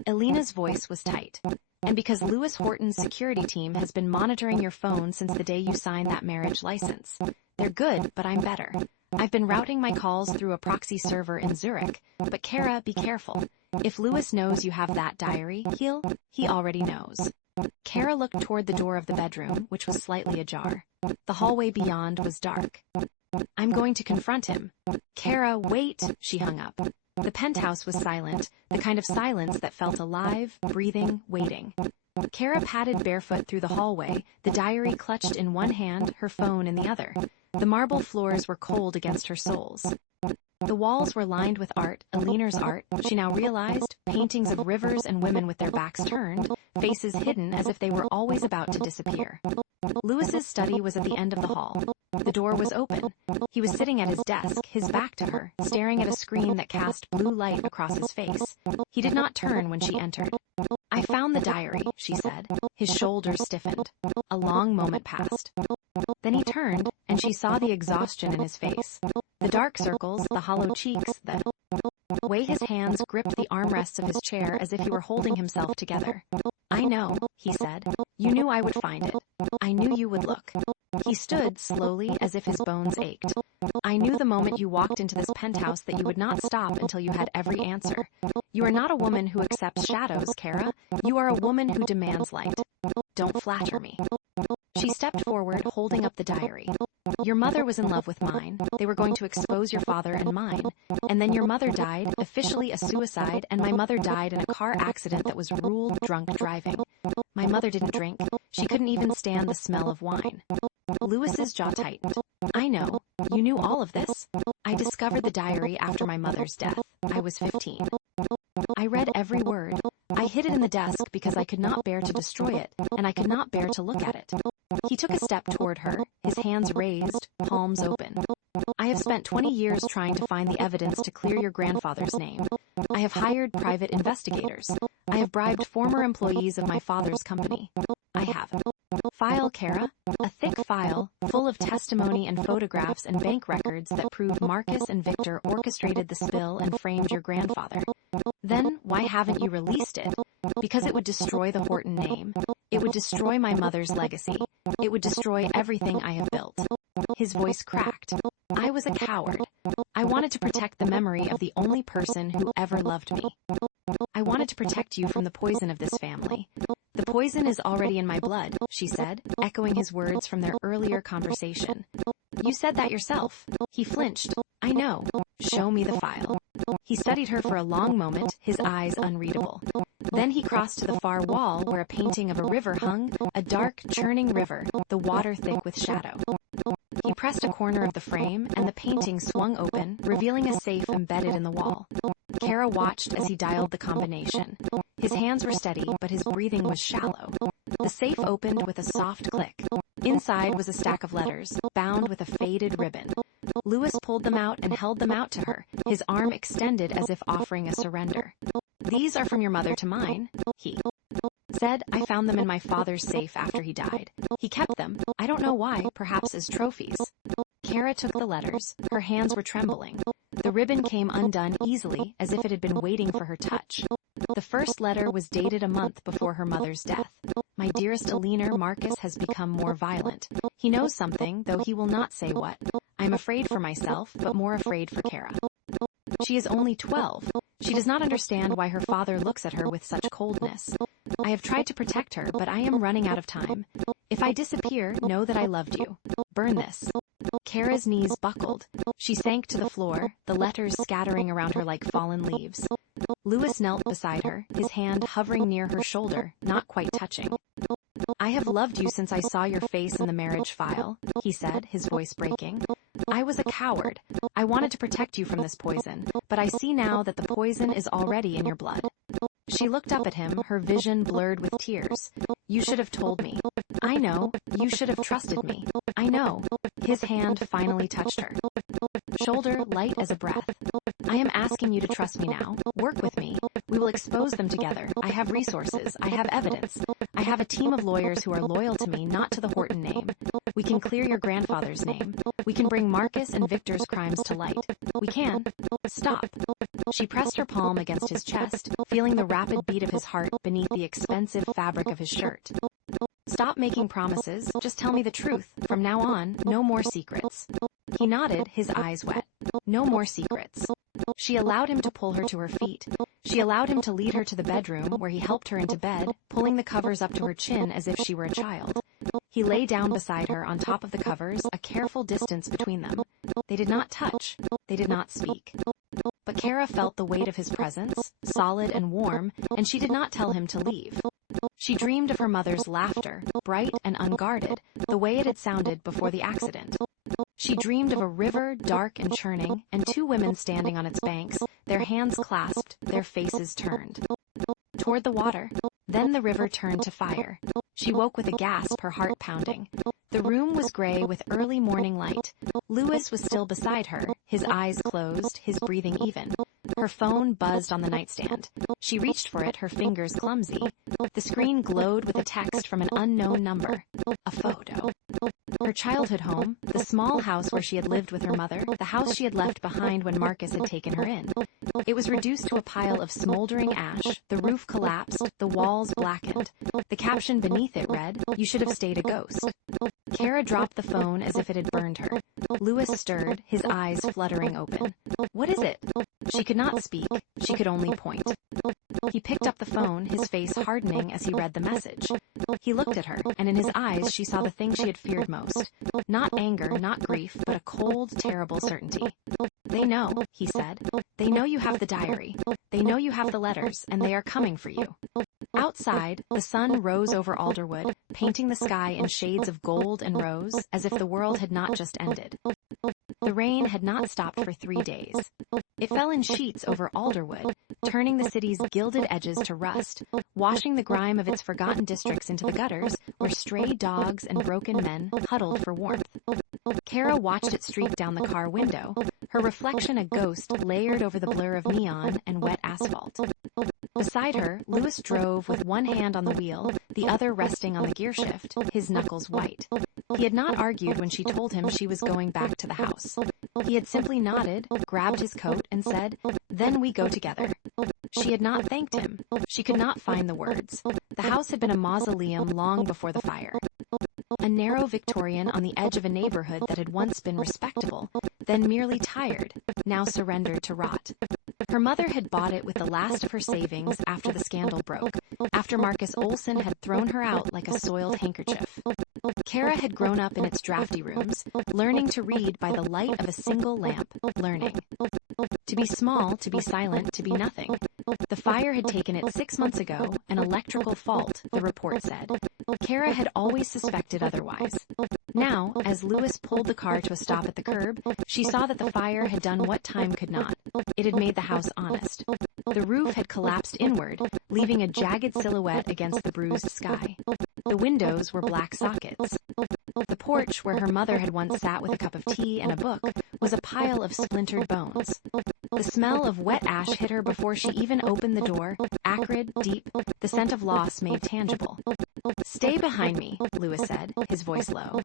Elena's voice was tight. And because Lewis Horton's security team has been monitoring your phone since the day you signed that marriage license. They're good, but I'm better. I've been routing my calls through a proxy server in Zurich, but Keira, be careful. If Lewis knows you have that diary, he already knows. Keira looked toward the door of the bedroom, which was slightly ajar. The hallway beyond was dark. I'm going to confront him. Keira, wait, she hung up. The penthouse was silent, the kind of silence that felt alive, breathing, waiting. Keira padded barefoot through the hallway, the diary clutched in one hand, her phone in the other. The marble floors were cold against her soles. The walls were lined with art, Elena's art, she now realized, paintings of rivers and women with their backs turned, faces hidden as if they were always about to disappear. Lewis's study was at the end of the hall. The door was open. He was sitting at his desk, his back to her, staring at a screen that cast blue light across his face. He did not turn when she entered. I found the diary, she said. His shoulders stiffened. A long moment passed. Then he turned, and she saw the exhaustion in his face. The dark circles, the hollow cheeks, the way his hands gripped the armrests of his chair as if he were holding himself together. I know, he said. You knew I would find it. I knew you would look. He stood slowly as if his bones ached. I knew the moment you walked into this penthouse that you would not stop until you had every answer. You are not a woman who accepts shadows, Keira. You are a woman who demands light. Don't flatter me. She stepped forward, holding up the diary. Your mother was in love with mine. They were going to expose your father and mine. And then your mother died, officially a suicide, and my mother died in a car accident that was ruled drunk driving. My mother didn't drink. She couldn't even stand the smell of wine. Lewis's jaw tightened. I know. You knew all of this. I discovered the diary after my mother's death. I was 15. I read every word. I hid it in the desk because I could not bear to destroy it, and I could not bear to look at it. He took a step toward her, his hands raised, palms open. I have spent 20 years trying to find the evidence to clear your grandfather's name. I have hired private investigators. I have bribed former employees of my father's company. I have. File, Keira. A thick file, full of testimony and photographs and bank records that prove Marcus and Victor orchestrated the spill and framed your grandfather. Then, why haven't you released it? Because it would destroy the Horton name. It would destroy my mother's legacy. It would destroy everything I have built. His voice cracked. I was a coward. I wanted to protect the memory of the only person who ever loved me. I wanted to protect you from the poison of this family. The poison is already in my blood, she said, echoing his words from their earlier conversation. You said that yourself. He flinched. I know. Show me the file. He studied her for a long moment, his eyes unreadable. Then he crossed to the far wall where a painting of a river hung, a dark, churning river, the water thick with shadow. He pressed a corner of the frame, and the painting swung open, revealing a safe embedded in the wall. Keira watched as he dialed the combination. His hands were steady, but his breathing was shallow. The safe opened with a soft click. Inside was a stack of letters, bound with a faded ribbon. Lewis pulled them out and held them out to her, his arm extended as if offering a surrender. These are from your mother to mine, he said. I found them in my father's safe after he died. He kept them, I don't know why, perhaps as trophies. Keira took the letters. Her hands were trembling. The ribbon came undone easily, as if it had been waiting for her touch. The first letter was dated a month before her mother's death. My dearest Elena, Marcus has become more violent. He knows something, though he will not say what. I am afraid for myself, but more afraid for Keira. She is only 12. She does not understand why her father looks at her with such coldness. I have tried to protect her, but I am running out of time. If I disappear, know that I loved you. Burn this. Keira's knees buckled. She sank to the floor, the letters scattering around her like fallen leaves. Lewis knelt beside her, his hand hovering near her shoulder, not quite touching. I have loved you since I saw your face in the marriage file, he said, his voice breaking. I was a coward. I wanted to protect you from this poison, but I see now that the poison is already in your blood. She looked up at him, her vision blurred with tears. You should have told me. I know. You should have trusted me. I know. His hand finally touched her shoulder, light as a breath. I am asking you to trust me now. Work with me. We We will expose them together. I have resources. I have evidence. I have a team of lawyers who are loyal to me, not to the Horton name. We can clear your grandfather's name. We can bring Marcus and Victor's crimes to light. We can. Stop. She pressed her palm against his chest, feeling the rapid beat of his heart beneath the expensive fabric of his shirt. Stop making promises. Just tell me the truth. From now on, no more secrets. He nodded, his eyes wet. No more secrets. She allowed him to pull her to her feet. She allowed him to lead her to the bedroom, where he helped her into bed, pulling the covers up to her chin as if she were a child. He lay down beside her on top of the covers, a careful distance between them. They did not touch. They did not speak. But Keira felt the weight of his presence, solid and warm, and she did not tell him to leave. She dreamed of her mother's laughter, bright and unguarded, the way it had sounded before the accident. She dreamed of a river, dark and churning, and two women standing on its banks, their hands clasped, their faces turned toward the water. Then the river turned to fire. She woke with a gasp, her heart pounding. The room was gray with early morning light. Louis was still beside her, his eyes closed, his breathing even. Her phone buzzed on the nightstand. She reached for it, her fingers clumsy. The screen glowed with a text from an unknown number. A photo. Her childhood home, the small house where she had lived with her mother, the house she had left behind when Marcus had taken her in. It was reduced to a pile of smoldering ash, the roof collapsed, the walls blackened. The caption beneath it read, "You should have stayed a ghost." Keira dropped the phone as if it had burned her. Louis stirred, his eyes fluttering open. "What is it?" She could not speak, she could only point. He picked up the phone, his face hardening as he read the message. He looked at her, and in his eyes she saw the thing she had feared most. Not anger, not grief, but a cold, terrible certainty. "They know," he said. "They know you have the diary. They know you have the letters, and they are coming for you." Outside, the sun rose over Alderwood, painting the sky in shades of gold and rose, as if the world had not just ended. The rain had not stopped for 3 days. It fell in sheets over Alderwood, turning the city's gilded edges to rust, washing the grime of its forgotten districts into the gutters, where stray dogs and broken men huddled for warmth. Keira watched it streak down the car window, her reflection a ghost layered over the blur of neon and wet asphalt. Beside her, Louis drove with one hand on the wheel, the other resting on the gearshift, his knuckles white. He had not argued when she told him she was going back to the house. He had simply nodded, grabbed his coat, and said, "Then we go together." She had not thanked him. She could not find the words. The house had been a mausoleum long before the fire. A narrow Victorian on the edge of a neighborhood that had once been respectable, then merely tired, now surrendered to rot. Her mother had bought it with the last of her savings after the scandal broke, after Marcus Olsen had thrown her out like a soiled handkerchief. Keira had grown up in its drafty rooms, learning to read by the light of a single lamp, learning. To be small, to be silent, to be nothing. The fire had taken it 6 months ago, an electrical fault, the report said. Keira had always suspected otherwise. Now, as Louis pulled the car to a stop at the curb, she saw that the fire had done what time could not. It had made the house honest. The roof had collapsed inward, leaving a jagged silhouette against the bruised sky. The windows were black sockets. The porch, where her mother had once sat with a cup of tea and a book, was a pile of splintered bones. The smell of wet ash hit her before she even opened the door, acrid, deep, the scent of loss made tangible. "Stay behind me," Louis said, his voice low.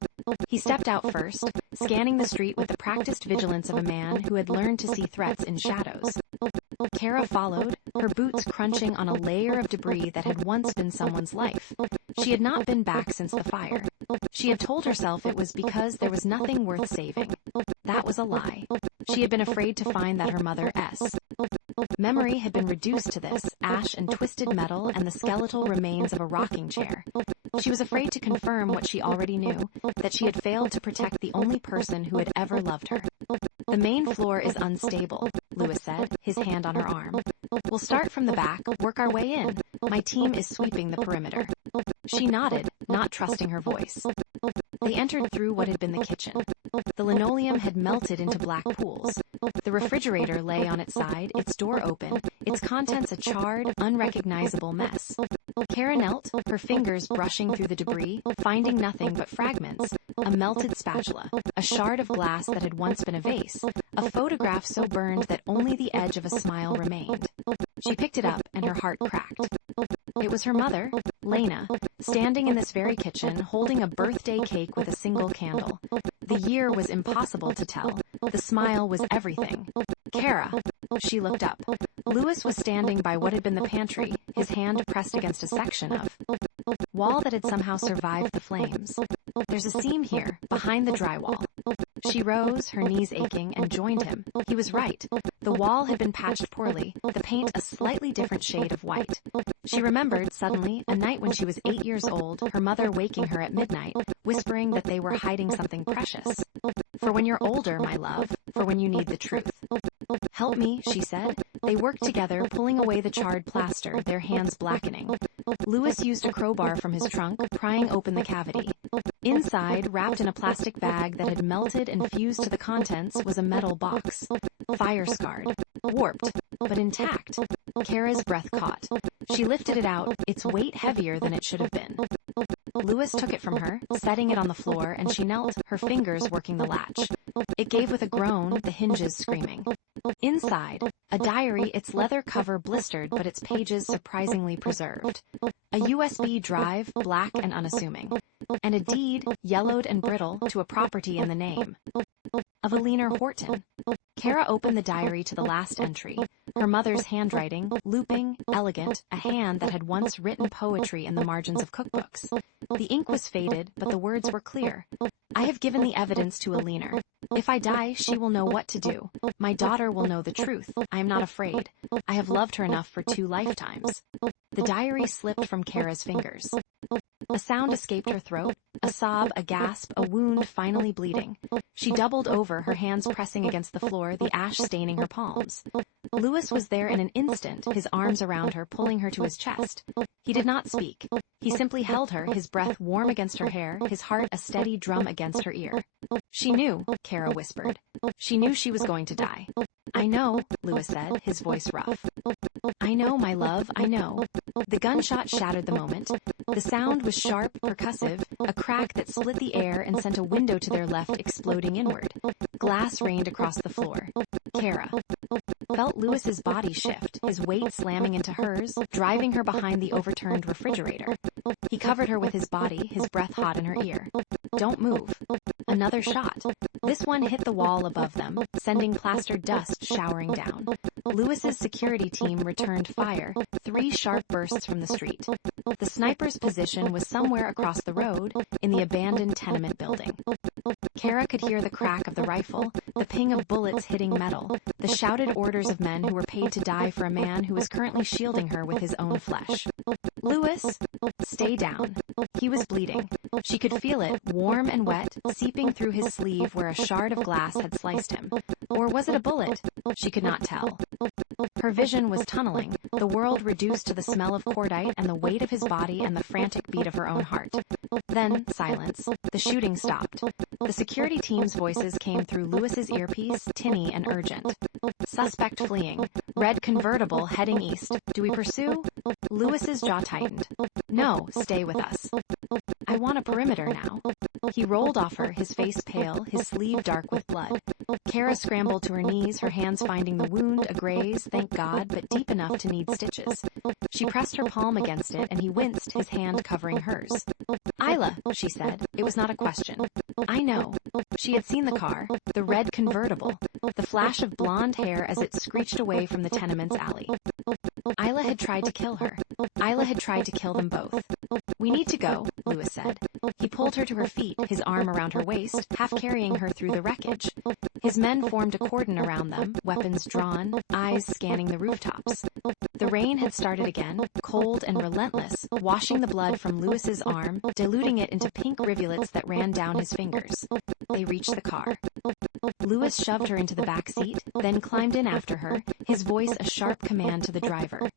He stepped out first, scanning the street with the practiced vigilance of a man who had learned to see threats in shadows. Keira followed, her boots crunching on a layer of debris that had once been someone's life. She had not been back since the fire. She had told herself it was because there was nothing worth saving. That was a lie. She had been afraid to find that her mother S. Memory had been reduced to this, ash and twisted metal and the skeletal remains of a rocking chair. She was afraid to confirm what she already knew, that she had failed to protect the only person who had ever loved her. "The main floor is unstable," Louis said, his hand on her arm. "We'll start from the back, work our way in. My team is sweeping the perimeter." She nodded, not trusting her voice. They entered through what had been the kitchen. The linoleum had melted into black pools. The refrigerator lay on its side, its door open, its contents a charred, unrecognizable mess. Keira knelt, her fingers brushing through the debris, finding nothing but fragments, a melted spatula, a shard of glass that had once been a vase, a photograph so burned that only the edge of a smile remained. She picked it up, and her heart cracked. It was her mother, Lena, standing in this very kitchen, holding a birthday cake with a single candle. The year was impossible to tell. The smile was everything. Keira. She looked up. Louis was standing by what had been the pantry, his hand pressed against a section of wall that had somehow survived the flames. There's a seam here, behind the drywall. She rose, her knees aching, and joined him. He was right. The wall had been patched poorly, the paint a slightly different shade of white. She remembered, suddenly, a night when she was 8 years old, her mother waking her at midnight, whispering that they were hiding something precious. For when you're older, my love, for when you need the truth. Help me, she said. They worked together, pulling away the charred plaster, their hands blackening. Louis used a crowbar from his trunk, prying open the cavity. Inside, wrapped in a plastic bag that had melted and fused to the contents, was a metal box. Fire-scarred, warped, but intact. Keira's breath caught. She lifted it out, its weight heavier than it should have been. Louis took it from her, setting it on the floor, and she knelt, her fingers working the latch. It gave with a groan, the hinges screaming. Inside, a diary, its leather cover blistered but its pages surprisingly preserved. A USB drive, black and unassuming. And a deed, yellowed and brittle, to a property in the name of Billionaire Horton. Keira opened the diary to the last entry. Her mother's handwriting, looping, elegant, a hand that had once written poetry in the margins of cookbooks. The ink was faded, but the words were clear. I have given the evidence to Billionaire. If I die, she will know what to do. My daughter will know the truth. I am not afraid. I have loved her enough for 2 lifetimes. The diary slipped from Keira's fingers. A sound escaped her throat, a sob, a gasp, a wound finally bleeding. She doubled over, her hands pressing against the floor, the ash staining her palms. Louis was there in an instant, his arms around her, pulling her to his chest. He did not speak. He simply held her, his breath warm against her hair, his heart a steady drum against her ear. She knew, Keira whispered. She knew she was going to die. I know, Louis said, his voice rough. I know, my love, I know. The gunshot shattered the moment. The sound was sharp, percussive, a crack that split the air and sent a window to their left exploding inward. Glass rained across the floor. Keira felt Louis's body shift, his weight slamming into hers, driving her behind the overturned refrigerator. He covered her with his body, his breath hot in her ear. Don't move. Another shot. This one hit the wall above them, sending plastered dust showering down. Louis's security team returned fire, 3 sharp bursts from the street. The sniper's position was somewhere across the road, in the abandoned tenement building. Keira could hear the crack of the rifle, the ping of bullets hitting metal, the shouted orders of men who were paid to die for a man who was currently shielding her with his own flesh. Louis, stay down. He was bleeding. She could feel it, warm and wet, seeping through his sleeve where a shard of glass had sliced him. Or was it a bullet? She could not tell. Her vision was tunneling, the world reduced to the smell of cordite and the weight of his body and the frantic beat of her own heart. Then, silence. The shooting stopped. The security team's voices came through Louis's earpiece, tinny and urgent. Suspect fleeing. Red convertible heading east. Do we pursue? Louis's jaw tightened. No, stay with us. I want a perimeter now. He rolled off her, his face pale, his sleeve dark with blood. Keira scrambled to her knees, her hands finding the wound, a graze, thank God, but deep enough to need stitches. She pressed her palm against it, and he winced, his hand covering hers. Isla, she said. It was not a question. I know. She had seen the car, the red convertible, the flash of blonde hair as it screeched away from the tenement's alley. Isla had tried to kill her. Isla had tried to kill them both. We need to go, Louis said. He pulled her to her feet, his arm around her waist, half carrying her through the wreckage. His men formed a cordon around them, weapons drawn, eyes scanning the rooftops. The rain had started again, cold and relentless, washing the blood from Louis's arm, diluting it into pink rivulets that ran down his fingers. They reached the car. Louis shoved her into the back seat, then climbed in after her, his voice a sharp command to the driver.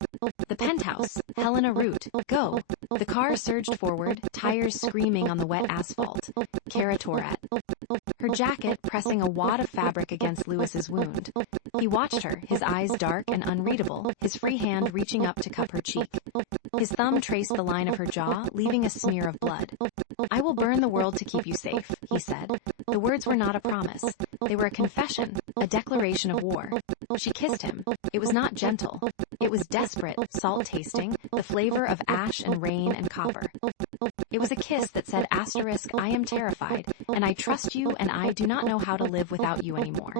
The penthouse, Helena Route, go. The car surged forward, tires screaming on the wet asphalt. Keira tore at her jacket, pressing a wad of fabric against Louis's wound. He watched her, his eyes dark and unreadable, his free hand reaching up to cup her cheek. His thumb traced the line of her jaw, leaving a smear of blood. I will burn the world to keep you safe, he said. The words were not a promise. They were a confession, a declaration of war. She kissed him. It was not gentle. It was desperate, salt-tasting, the flavor of ash and rain and copper. It was a kiss that said, I am terrified, and I trust you, and I do not know how to live without you anymore.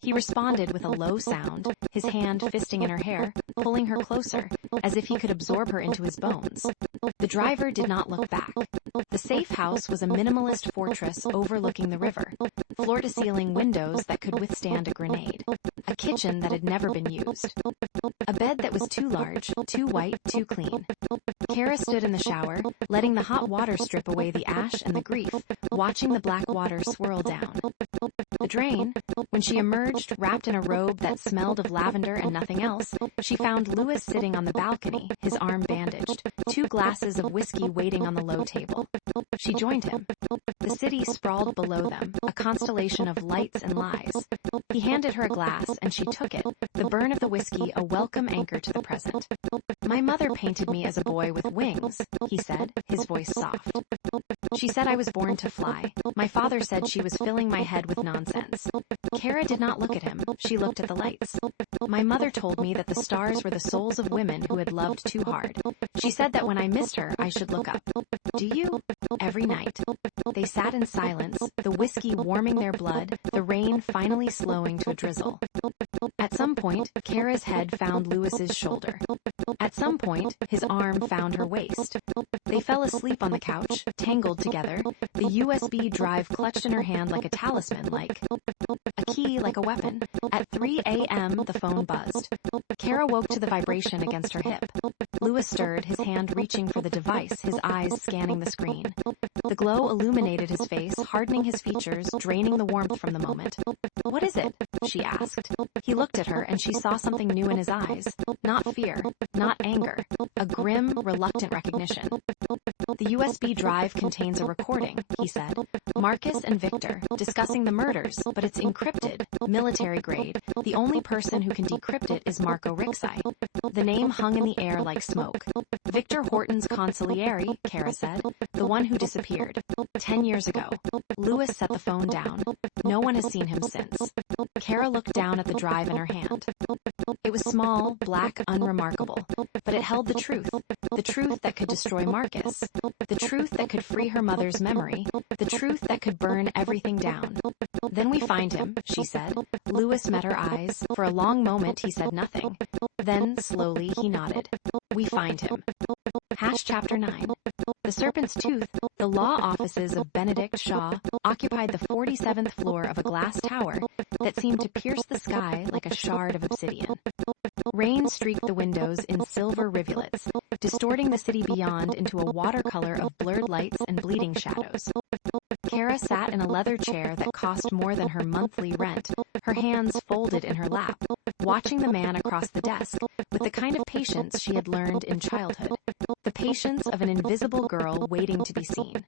He responded with a low sound, his hand fisting in her hair, pulling her closer, as if he could absorb her into his bones. The driver did not look back. The safe house was a minimalist fortress overlooking the river, floor-to-ceiling windows that could withstand a grenade, a kitchen that had never been used, a bed that was too large, too white, too clean. Keira stood in the shower, letting the hot water strip away the ash and the grief, watching the black water swirl down the drain. When she emerged, wrapped in a robe that smelled of lavender and nothing else, she found Louis sitting on the balcony, his arm bandaged, 2 glasses of whiskey waiting on the low table. She joined him. The city sprawled below them, a constellation of lights and lies. He handed her a glass, and she took it, the burn of the whiskey a welcome anchor to the present. "My mother painted me as a boy with wings," he said, his voice soft. "She said I was born to fly. My father said she was filling my head with nonsense." Keira did not look at him. She looked at the lights. "My mother told me that the stars were the souls of women who had loved too hard. She said that when I missed her, I should look up. Do you?" Every night. They sat in silence, the whiskey warming their blood, the rain finally slowing to a drizzle. At some point, Keira's head found Louis's shoulder. At some point, his arm found her waist. They fell asleep on the couch, tangled together, the USB drive clutched in her hand like a talisman, like a key, like a weapon. At 3 a.m., the phone buzzed. Keira woke to the vibration against her hip. Louis stirred, his hand reaching for the device, his eyes scanning the screen. The glow illuminated his face, hardening his features, draining the warmth from the moment. "What is it?" she asked. He looked at her, and she saw something new in his eyes. Not fear, not anger, a grim, reluctant recognition. "The USB drive contains a recording," he said. "Marcus and Victor, discussing the murders, but it's encrypted, military grade. The only person who can decrypt it is Marco Rixai." The name hung in the air like smoke. "Victor Horton's consigliere," Keira said. "The one who disappeared 10 years ago." Louis set the phone down. No one has seen him since. Keira looked down at the drive in her hand. It was small, black, unremarkable, but it held the truth that could destroy Marcus, the truth that could free her mother's memory, the truth that could burn everything down. "Then we find him," she said. Louis met her eyes. For a long moment he said nothing. Then, slowly, he nodded. "We find him." Chapter 9. The Serpent's Tooth, the law offices of Benedict Shaw, occupied the 47th floor of a glass tower that seemed to pierce the sky like a shard of obsidian. Rain streaked the windows in silver rivulets, distorting the city beyond into a watercolor of blurred lights and bleeding shadows. Keira sat in a leather chair that cost more than her monthly rent, her hands folded in her lap, watching the man across the desk with the kind of patience she had learned in childhood. The patience of an invisible girl waiting to be seen.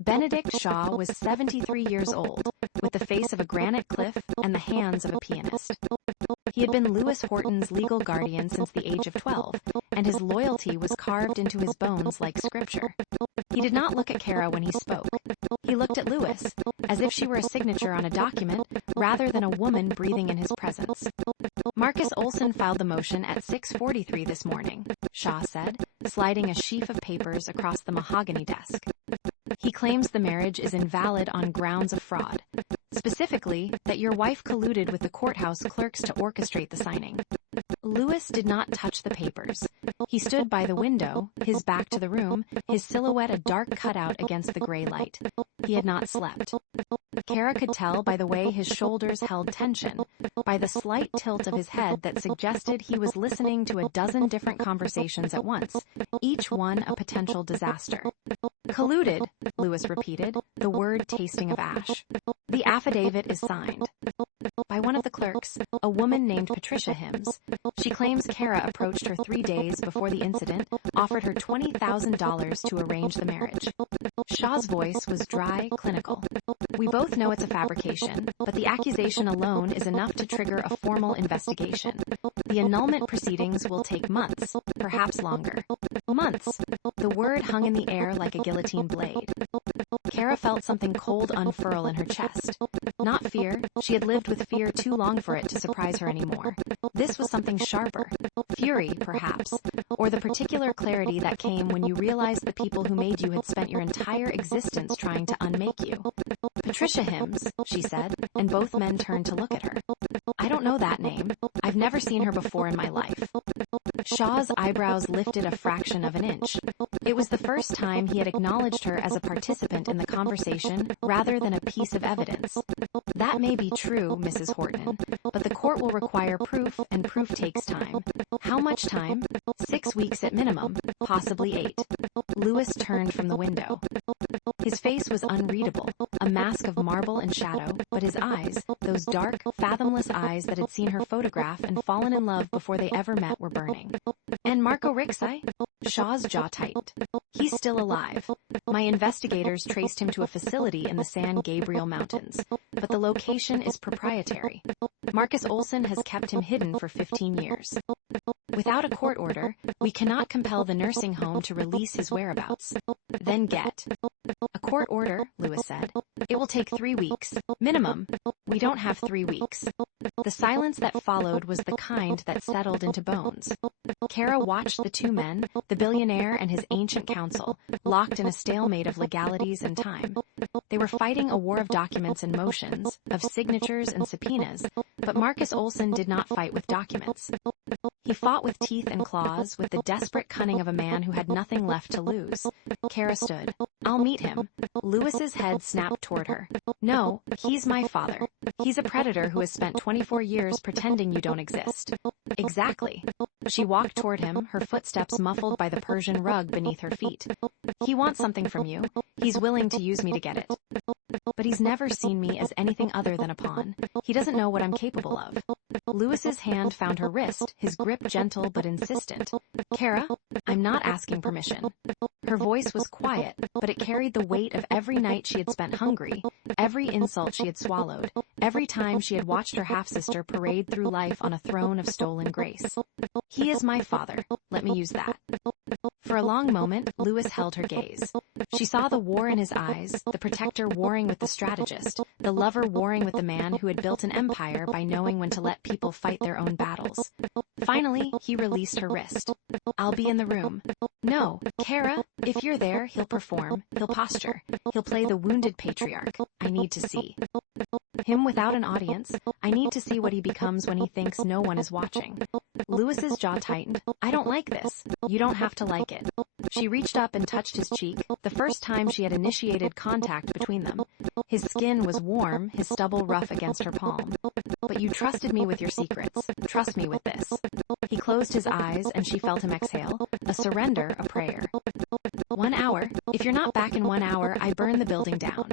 Benedict Shaw was 73 years old, with the face of a granite cliff and the hands of a pianist. He had been Louis Horton's legal guardian since the age of 12, and his loyalty was carved into his bones like scripture. He did not look at Keira when he spoke. He looked at Louis, as if she were a signature on a document, rather than a woman breathing in his presence. "Marcus Olsen filed the motion at 6:43 this morning," Shaw said, sliding a sheaf of papers across the mahogany desk. "He claims the marriage is invalid on grounds of fraud. Specifically, that your wife colluded with the courthouse clerks to orchestrate the signing." Louis did not touch the papers. He stood by the window, his back to the room, his silhouette a dark cutout against the gray light. He had not slept. Keira could tell by the way his shoulders held tension, by the slight tilt of his head that suggested he was listening to a dozen different conversations at once, each one a potential disaster. "Colluded," Louis repeated, the word tasting of ash. "The affidavit is signed by one of the clerks, a woman named Patricia Hims. She claims Keira approached her 3 days before the incident, offered her $20,000 to arrange the marriage." Shaw's voice was dry, clinical. "We both know it's a fabrication, but the accusation alone is enough to trigger a formal investigation. The annulment proceedings will take months, perhaps longer." Months. The word hung in the air like a guillotine blade. Keira felt something cold unfurl in her chest. Not fear. She had lived with fear too long for it to surprise her anymore. This was something sharper. Fury, perhaps. Or the particular clarity that came when you realized the people who made you had spent your entire existence trying to unmake you. Patricia Hims, she said, and both men turned to look at her. I don't know that name. I've never seen her before in my life. Shaw's eyebrows lifted a fraction of an inch. It was the first time he had acknowledged her as a participant in the conversation rather than a piece of evidence. That may be true, Mrs. Horton, but the court will require proof, and proof takes time. How much time? 6 weeks at minimum, possibly 8. Lewis turned from the window. His face was unreadable, a mask of marble and shadow, but his eyes, those dark, fathomless eyes that had seen her photograph and fallen in love before they ever met, were burning. And Marco Rixai? Shaw's jaw tightened. He's still alive. My investigators traced him to a facility in the San Gabriel Mountains, but the location is proprietary. Marcus Olsen has kept him hidden for 15 years. Without a court order, we cannot compel the nursing home to release his whereabouts. Then get a court order, Lewis said. It will take 3 weeks. Minimum. We don't have 3 weeks. The silence that followed was the kind that settled into bones. Keira watched the two men, the billionaire and his ancient counsel, locked in a stalemate of legalities and time. They were fighting a war of documents and motions, of signatures and subpoenas, but Marcus Olsen did not fight with documents. He fought with teeth and claws, with the desperate cunning of a man who had nothing left to lose. Keira stood. I'll meet him. Lewis's head snapped toward her. No, he's my father. He's a predator who has spent 24 years pretending you don't exist. Exactly. She walked toward him, her footsteps muffled by the Persian rug beneath her feet. He wants something from you. He's willing to use me to get it. But he's never seen me as anything other than a pawn. He doesn't know what I'm capable of. Lewis's hand found her wrist, his grip gentle but insistent. Keira, I'm not asking permission. Her voice was quiet, but it carried the weight of every night she had spent hungry, every insult she had swallowed, every time she had watched her half-sister parade through life on a throne of stolen grace. He is my father. Let me use that. For a long moment, Lewis held her gaze. She saw the war in his eyes, the protector warring with the strategist, the lover warring with the man who had built an empire by knowing when to let people fight their own battles. Finally, he released her wrist. I'll be in the room. No, Keira, if you're there, he'll perform, he'll posture, he'll play the wounded patriarch. I need to see. Him without an audience. I need to see what he becomes when he thinks no one is watching. Lewis's jaw tightened. I don't like this. You don't have to like it. She reached up and touched his cheek, the first time she had initiated contact between them. His skin was warm, his stubble rough against her palm. But you trusted me with your secrets. Trust me with this. He closed his eyes and she felt him exhale. A surrender, a prayer. 1 hour. If you're not back in 1 hour, I burn the building down.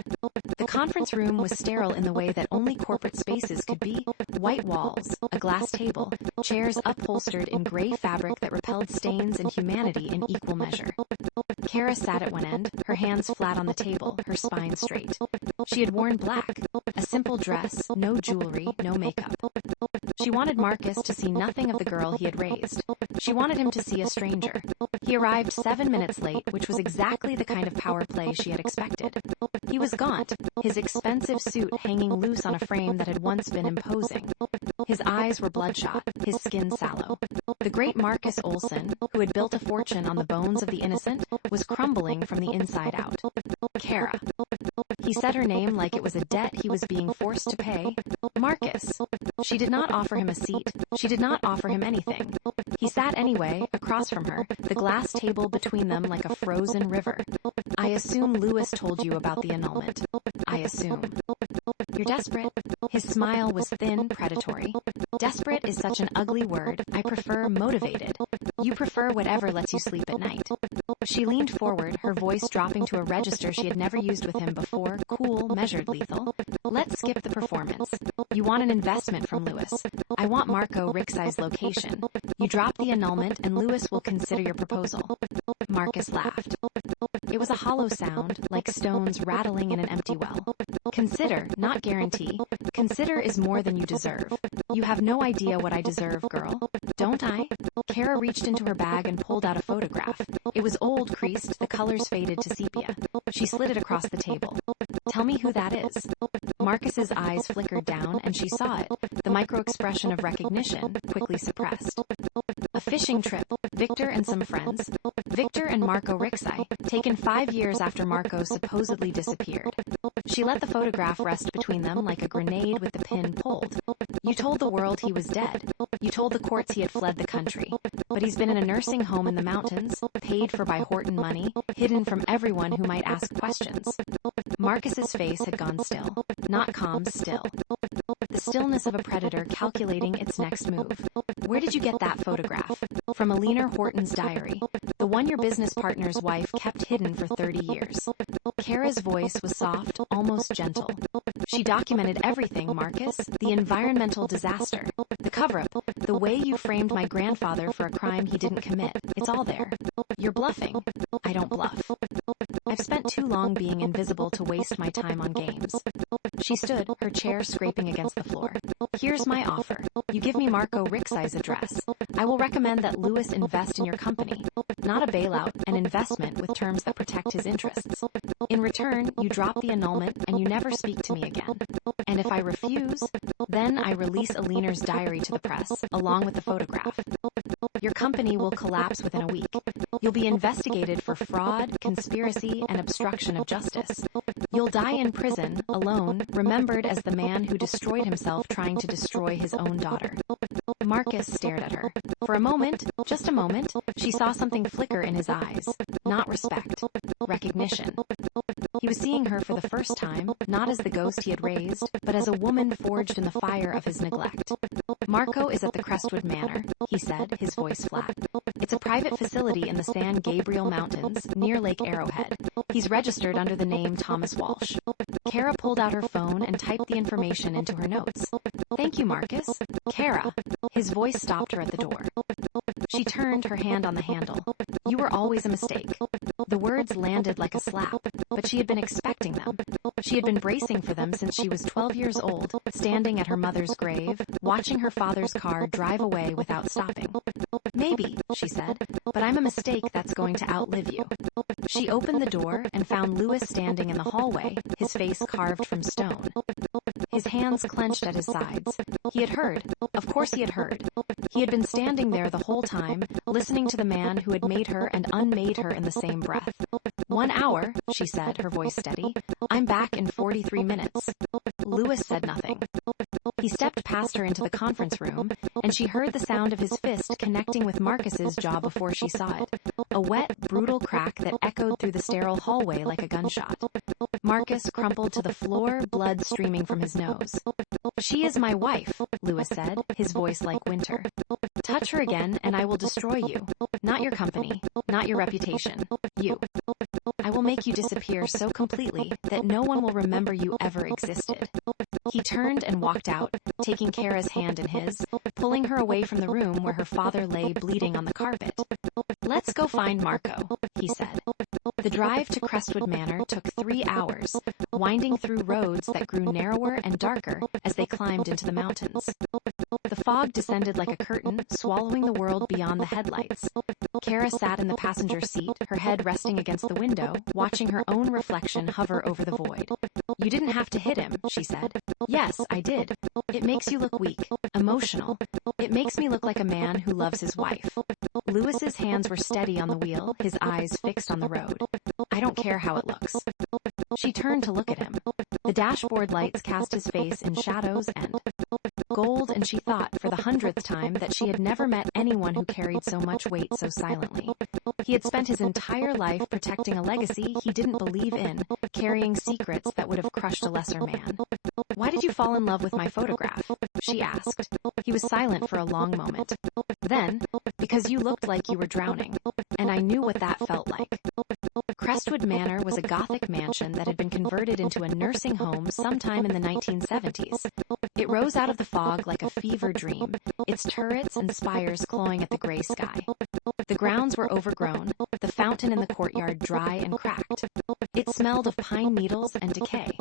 The conference room was sterile in the way that only corporate spaces could be. White walls, a glass table, chairs upholstered in gray fabric that repelled stains and humanity in equal measure. Keira sat at one end, her hands flat on the table, her spine straight. She had worn black, a simple dress, no jewelry, no makeup. She wanted Marcus to see nothing of the girl he had raised. She wanted him to see a stranger. He arrived 7 minutes late, which was exactly the kind of power play she had expected. He was gaunt, his expensive suit hanging loose on a frame that had once been imposing. His eyes were bloodshot, his skin sallow. The great Marcus Olsen, who had built a fortune on the bones of the innocent, was crumbling from the inside out. Keira. He said her name like it was a debt he was being forced to pay. Marcus. She did not offer him a seat. She did not offer him anything. He sat anyway, across from her, the glass table between them like a frozen river. I assume Lewis told you about the annulment. I assume. You're desperate. His smile was thin, predatory. Desperate is such an ugly word. I prefer motivated. You prefer whatever lets you sleep at night. She leaned forward, her voice dropping to a register she had never used with him before, cool, measured, lethal. Let's skip the performance. You want an investment from Lewis. I want Marco Rixai's location. You drop the annulment and Lewis will consider your proposal. Marcus laughed. It was a hollow sound, like stones rattling in an empty well. Consider, not not guarantee. Consider is more than you deserve. You have no idea what I deserve, girl. Don't I? Keira reached into her bag and pulled out a photograph. It was old, creased, the colors faded to sepia. She slid it across the table. Tell me who that is. Marcus's eyes flickered down, and she saw it, the micro-expression of recognition, quickly suppressed. A fishing trip, Victor and some friends. Victor and Marco Rixai, taken 5 years after Marco supposedly disappeared. She let the photograph rest between them like a grenade with the pin pulled. You told the world he was dead. You told the courts he had fled the country. But he's been in a nursing home in the mountains, paid for by Horton money, hidden from everyone who might ask questions. Marcus's face had gone still. Not calm, still. The stillness of a predator calculating its next move. Where did you get that photograph? From Alina Horton's diary. The one your business partner's wife kept hidden for 30 years. Keira's voice was soft, almost gentle. She documented everything, Marcus. The environmental disaster. The cover-up. The way you framed my grandfather for a crime he didn't commit. It's all there. You're bluffing. I don't bluff. I've spent too long being invisible to waste my time on games. She stood, her chair scraping against the floor. Here's my offer. You give me Marco Rixai's address. I will recommend that Lewis invest in your company. Not a bailout, an investment with terms that protect his interests. In return, you drop the annulment and you never speak to me again. And if I refuse, then I release Alina's diary to the press, along with the photograph. Your company will collapse within a week. You'll be investigated for fraud, conspiracy, and obstruction of justice. You'll die in prison, alone, remembered as the man who destroyed himself trying to destroy his own daughter. Marcus stared at her. For a moment, just a moment, she saw something flicker in his eyes. Not respect. Recognition. He was seeing her for the first time, not as the ghost he had raised, but as a woman forged in the fire of his neglect. Marco is at the Crestwood Manor, he said, his voice flat. It's a private facility in the San Gabriel Mountains, near Lake Arrowhead. He's registered under the name Thomas Walsh. Keira pulled out her phone and typed the information into her notes. Thank you, Marcus. Keira. His voice stopped her at the door. She turned, her hand on the handle. You were always a mistake. The words landed like a slap, but she had been expecting them. She had been bracing for them since she was 12 years old, standing at her mother's grave, watching her father's car drive away without stopping. Maybe, she said, but I'm a mistake that's going to outlive you. She opened the door and found Lewis standing in the hallway, his face carved from stone. His hands clenched at his sides. He had heard. Of course he had heard. He had been standing there the whole time, listening to the man who had made her and unmade her in the same breath. 1 hour, she said, her voice steady. I'm back in 43 minutes. Lewis said nothing. He stepped past her into the conference room, and she heard the sound of his fist connecting with Marcus's jaw before she saw it. A wet, brutal crack that echoed through the sterile hallway like a gunshot. Marcus crumpled to the floor, blood streaming from his nose. She is my wife, Lewis said, his voice like winter. Touch her again, and I will destroy you. Not your company, not your reputation. You. I will make you disappear so completely that no one will remember you ever existed. He turned and walked out, taking Keira's hand in his, pulling her away from the room where her father lay bleeding on the carpet. Let's go find Marco, he said. The drive to Crestwood Manor took 3 hours, winding through roads that grew narrower and darker as they climbed into the mountains. The fog descended like a curtain, swallowing the world beyond the headlights. Keira sat in the passenger seat, her head resting against the window, watching her own reflection hover over the void. You didn't have to hit him, she said. Yes, I did. It makes you look weak, emotional. It makes me look like a man who loves his wife. Lewis's hands were steady on the wheel, his eyes fixed on the road. I don't care how it looks. She turned to look at him. The dashboard lights cast his face in shadows and gold, and she thought, for the 100th time, that she had never met anyone who carried so much weight so silently. He had spent his entire life protecting a legacy he didn't believe in, carrying secrets that would have crushed a lesser man. Why did you fall in love with my photograph? She asked. He was silent for a long moment. Then, because you looked like you were drowning, and I knew what that felt like. Crestwood Manor was a Gothic mansion that had been converted into a nursing home sometime in the 1970s. It rose out of the fog like a fever dream, its turrets and spires clawing at the gray sky. The grounds were overgrown, the fountain in the courtyard dry and cracked. It smelled of pine needles and decay.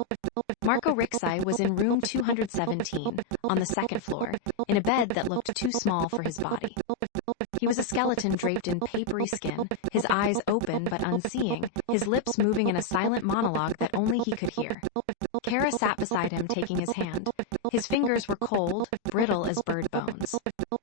Marco Rixai was in room 217, on the second floor, in a bed that looked too small for his body. He was a skeleton draped in papery skin, his eyes open but unseeing, his lips moving in a silent monologue that only he could hear. Keira sat beside him, taking his hand. His fingers were cold, brittle as bird bones.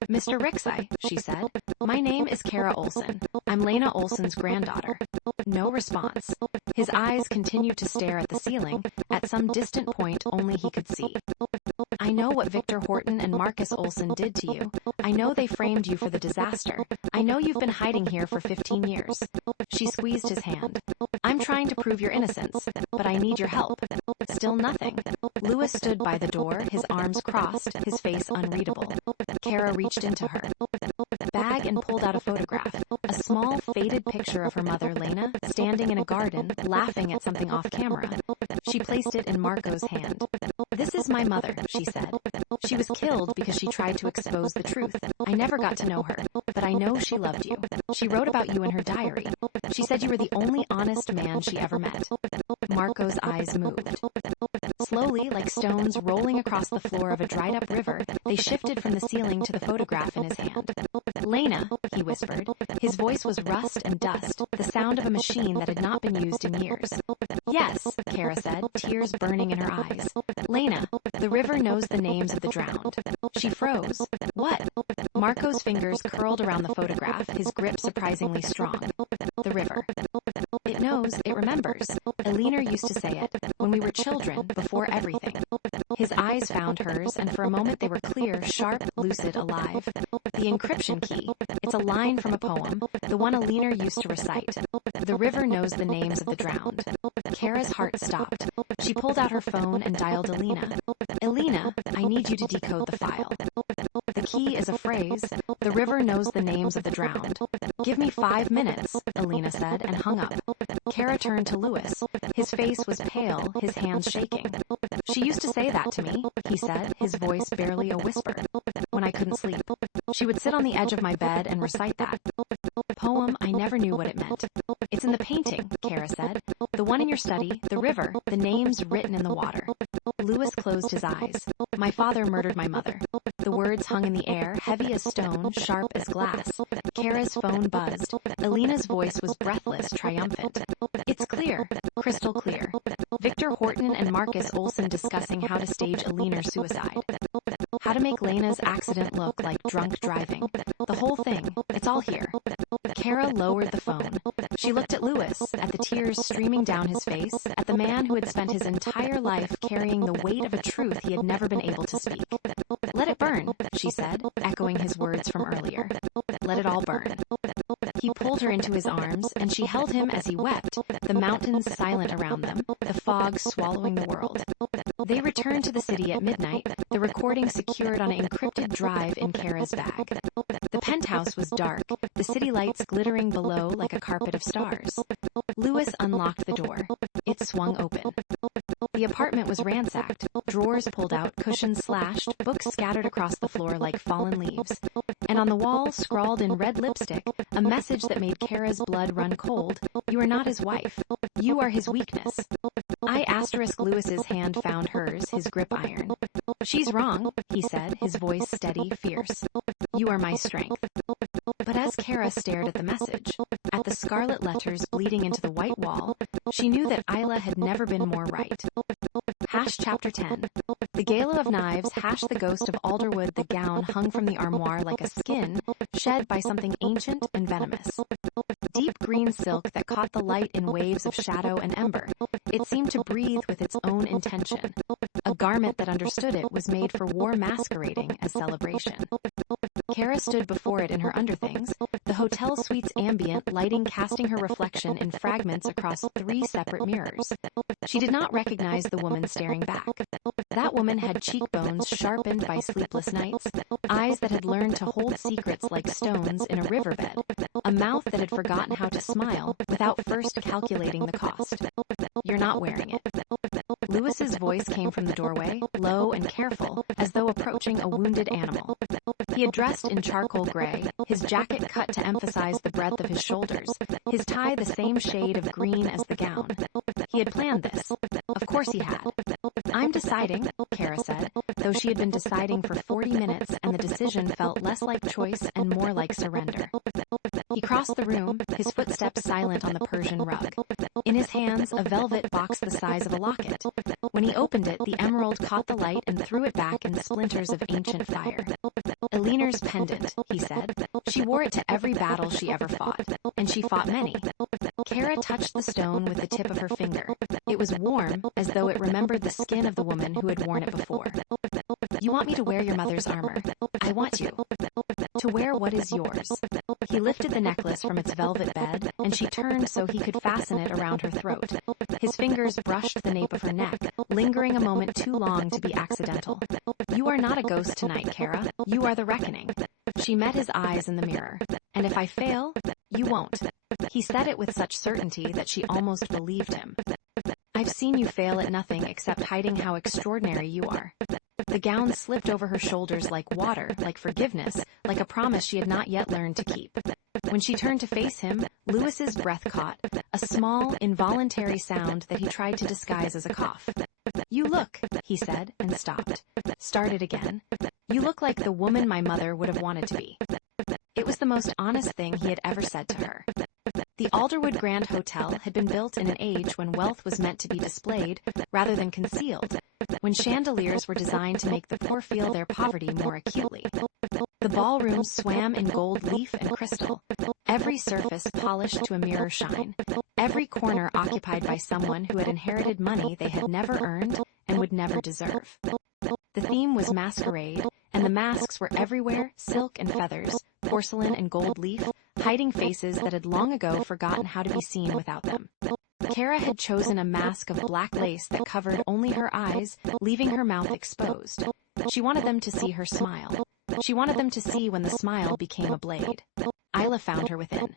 "Mr. Rixai," she said. "My name is Keira Olsen. I'm Lena Olsen's granddaughter." No response. His eyes continued to stare at the ceiling, at some distant point only he could see. "I know what Victor Horton and Marcus Olsen did to you. I know they framed you for the disaster. I know you've been hiding here for 15 years. She squeezed his hand. "I'm trying to prove your innocence, but I need your help." Still nothing. Lewis stood by the door, his arms crossed, his face unreadable. Keira reached into her bag and pulled out a photograph, a small, faded picture of her mother, Lena, standing in a garden, laughing at something off camera. She placed it in Marco's hand. "This is my mother," she said. "She was killed because she tried to expose the truth. I never got to know her, but I know she loved you. She wrote about you in her diary. She said you were the only honest man she ever met." Marco's eyes moved. Slowly, like stones rolling across the floor of a dried-up river, they shifted from the ceiling to the photograph in his hand. "Lena," he whispered. His voice was rust and dust, the sound of a machine that had not been used in years. "Yes," Keira said, tears burning in her eyes. "Lena, the river knows the names of the drowned." She froze. "What?" Marco's fingers curled around the photograph, his grip surprisingly strong. "The river. It knows, it remembers. Elinor used to say it, when we were children, before everything." His eyes found hers, and for a moment they were clear, sharp, lucid, alive. "The encryption key. It's a line from a poem, the one Elinor used to recite. The river knows the names of the drowned." Keira's heart stopped. She pulled out her phone and dialed Elena. "Elena, I need you to decode the file." "The key is a phrase. The river knows the names of the drowned." "Give me 5 minutes," Elena said, and hung up. Keira turned to Lewis. His face was pale, his hands shaking. "She used to say that to me," he said, his voice barely a whisper, "when I couldn't sleep. She would sit on the edge of my bed and recite that poem. I never knew what it meant." "It's in the painting," Keira said. "The one in your study, the river, the names written in the water." Lewis closed his eyes. "My father murdered my mother." The words hung in the air, heavy as stone, sharp as glass. Keira's phone buzzed. Elena's voice was breathless, triumphant. "It's clear, crystal clear. Victor Horton and Marcus Olsen discussing how to stage Elena's suicide. How to make Lena's accident look like drunk driving. The whole thing. It's all here." Keira lowered the phone. She looked at Lewis, at the tears streaming down his face, at the man who had spent his entire life carrying the weight of a truth he had never been able to speak. "Let it burn," she said, echoing his words from earlier. "Let it all burn." He pulled her into his arms, and she held him as he wept, the mountains silent around them, the fog swallowing the world. They returned to the city at midnight, the recording secured on an encrypted drive in Keira's bag. The penthouse was dark, the city lights glittering below like a carpet of stars. Lewis unlocked the door. It swung open. The apartment was ransacked, drawers pulled out, cushions slashed, books scattered across the floor like fallen leaves. And on the wall, scrawled in red lipstick, a message that made Keira's blood run cold: "You are not his wife. You are his weakness." Lewis's hand found hers, his grip iron. "She's wrong," he said, his voice steady, fierce. "You are my strength." But as Keira stared at the message, at the scarlet letters bleeding into the white wall, she knew that Isla had never been more right. Chapter 10. The gala of knives hashed the ghost of Alderwood. The gown hung from the armoire like a skin, shed by something ancient and venomous. Deep green silk that caught the light in waves of shadow and ember. It seemed to breathe with its own intention. A garment that understood it was made for war masquerading as celebration. Keira stood before it in her underthings, the hotel suite's ambient lighting casting her reflection in fragments across 3 separate mirrors. She did not recognize the woman staring back. That woman had cheekbones sharpened by sleepless nights, eyes that had learned to hold secrets like stones in a riverbed, a mouth that had forgotten how to smile without first calculating the cost. "You're not wearing it." Lewis's voice came from the doorway, low and careful, as though approaching a wounded animal. He had dressed in charcoal gray, his jacket cut to emphasize the breadth of his shoulders, his tie the same shade of green as the gown. He had planned this. Of course he had. "I'm deciding," Keira said, though she had been deciding for 40 minutes and the decision felt less like choice and more like surrender. He crossed the room, his footsteps silent on the Persian rug. In his hands, a velvet box the size of a locket. When he opened it, the emerald caught the light and threw it back in splinters of ancient fire. "Eleanor's pendant," he said. "She wore it to every battle she ever fought, and she fought many." Keira touched the stone with the tip of her finger. It was warm, as though it remembered the skin of the woman who had worn it before. "You want me to wear your mother's armor. I want you to wear what is yours." He lifted the necklace from its velvet bed, and she turned so he could fasten it around her throat. His fingers brushed the nape of her neck, lingering a moment too long to be accidental. "You are not a ghost tonight, Keira. You are the reckoning." She met his eyes in the mirror. "And if I fail, you won't." He said it with such certainty that she almost believed him. "I've seen you fail at nothing except hiding how extraordinary you are." The gown slipped over her shoulders like water, like forgiveness, like a promise she had not yet learned to keep. When she turned to face him, Lewis's breath caught, a small, involuntary sound that he tried to disguise as a cough. "You look," he said, and stopped. Started again. "You look like the woman my mother would have wanted to be." It was the most honest thing he had ever said to her. The Alderwood Grand Hotel had been built in an age when wealth was meant to be displayed rather than concealed, when chandeliers were designed to make the poor feel their poverty more acutely. The ballrooms swam in gold leaf and crystal, every surface polished to a mirror shine, every corner occupied by someone who had inherited money they had never earned and would never deserve. The theme was masquerade, and the masks were everywhere, silk and feathers, porcelain and gold leaf, hiding faces that had long ago forgotten how to be seen without them. Keira had chosen a mask of black lace that covered only her eyes, leaving her mouth exposed. She wanted them to see her smile. She wanted them to see when the smile became a blade. Isla found her within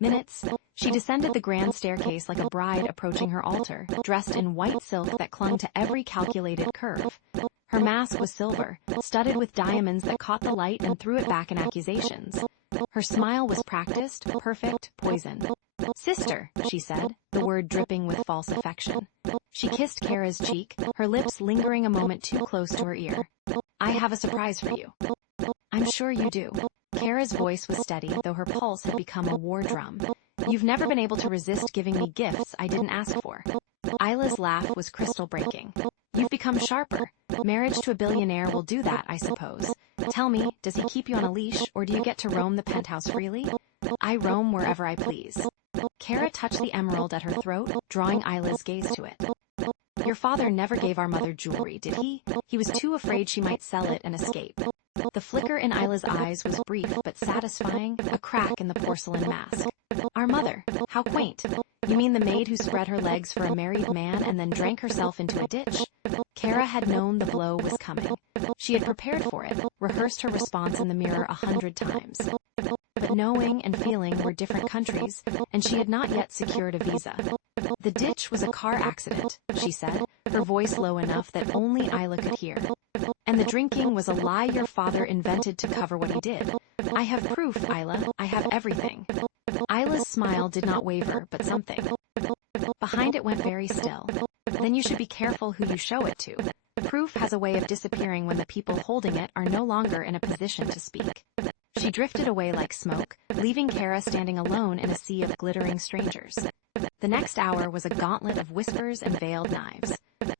minutes. She descended the grand staircase like a bride approaching her altar, dressed in white silk that clung to every calculated curve. Her mask was silver, studded with diamonds that caught the light and threw it back in accusations. Her smile was practiced, perfect, poison. "Sister," she said, the word dripping with false affection. She kissed Keira's cheek, her lips lingering a moment too close to her ear. "I have a surprise for you." "I'm sure you do." Keira's voice was steady, though her pulse had become a war drum. "You've never been able to resist giving me gifts I didn't ask for." Isla's laugh was crystal-breaking. "You've become sharper. Marriage to a billionaire will do that, I suppose. Tell me, does he keep you on a leash, or do you get to roam the penthouse freely?" "I roam wherever I please." Keira touched the emerald at her throat, drawing Isla's gaze to it. "Your father never gave our mother jewelry, did he? He was too afraid she might sell it and escape." The flicker in Isla's eyes was brief but satisfying, a crack in the porcelain mask. "Our mother? How quaint. You mean the maid who spread her legs for a married man and then drank herself into a ditch?" Keira had known the blow was coming. She had prepared for it, rehearsed her response in the mirror 100 times. But knowing and feeling were different countries, and she had not yet secured a visa. "The ditch was a car accident," she said, her voice low enough that only Isla could hear. "And the drinking was a lie your father invented to cover what he did. I have proof, Isla. I have everything." Isla's smile did not waver, but something behind it went very still. "Then you should be careful who you show it to. Proof has a way of disappearing when the people holding it are no longer in a position to speak." She drifted away like smoke, leaving Keira standing alone in a sea of glittering strangers. The next hour was a gauntlet of whispers and veiled knives.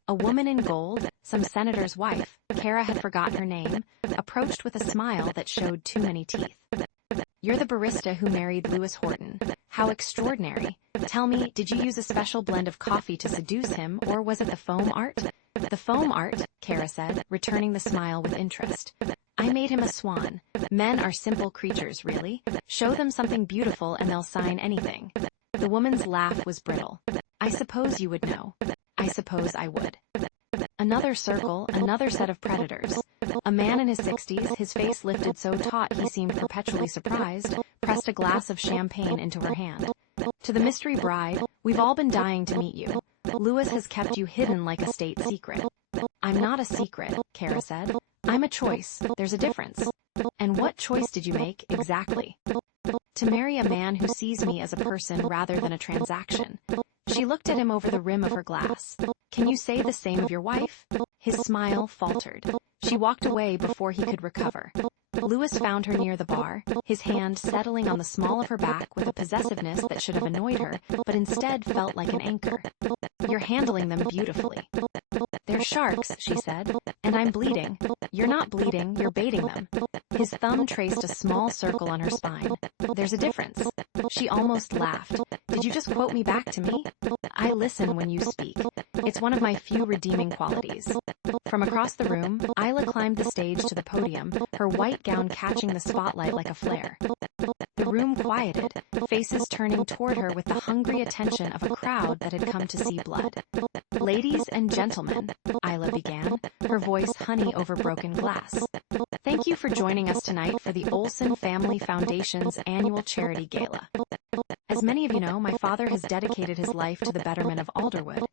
A woman in gold, some senator's wife, Keira had forgotten her name, approached with a smile that showed too many teeth. "You're the barista who married Lewis Horton. How extraordinary. Tell me, did you use a special blend of coffee to seduce him, or was it the foam art?" "The foam art," Keira said, returning the smile with interest. "I made him a swan, Men are simple creatures, really. Show them something beautiful and they'll sign anything. The woman's laugh was brittle. I suppose you would know. I suppose I would. Another circle, another set of predators. A man in his 60s, his face lifted so taut he seemed perpetually surprised, pressed a glass of champagne into her hand. To the mystery bride, we've all been dying to meet you. Lewis has kept you hidden like a state secret. I'm not a secret, Keira said. I'm a choice. There's a difference. And what choice did you make, exactly? To marry a man who sees me as a person rather than a transaction. She looked at him over the rim of her glass. Can you say the same of your wife? His smile faltered. She walked away before he could recover. Lewis found her near the bar, his hand settling on the small of her back with a possessiveness that should have annoyed her, but instead felt like an anchor. You're handling them beautifully. They're sharks, she said, and I'm bleeding. You're not bleeding, you're baiting them. His thumb traced a small circle on her spine. There's a difference. She almost laughed. Did you just quote me back to me? I listen when you speak. It's one of my few redeeming qualities. From across the room, Isla climbed the stage to the podium, her white gown catching the spotlight like a flare. The room quieted, faces turning toward her with the hungry attention of a crowd that had come to see blood. Ladies and gentlemen, Isla began, her voice honey over broken glass. Thank you for joining us tonight for the Olsen Family Foundation's annual charity gala. As many of you know, my father has dedicated his life to the betterment of Alderwood.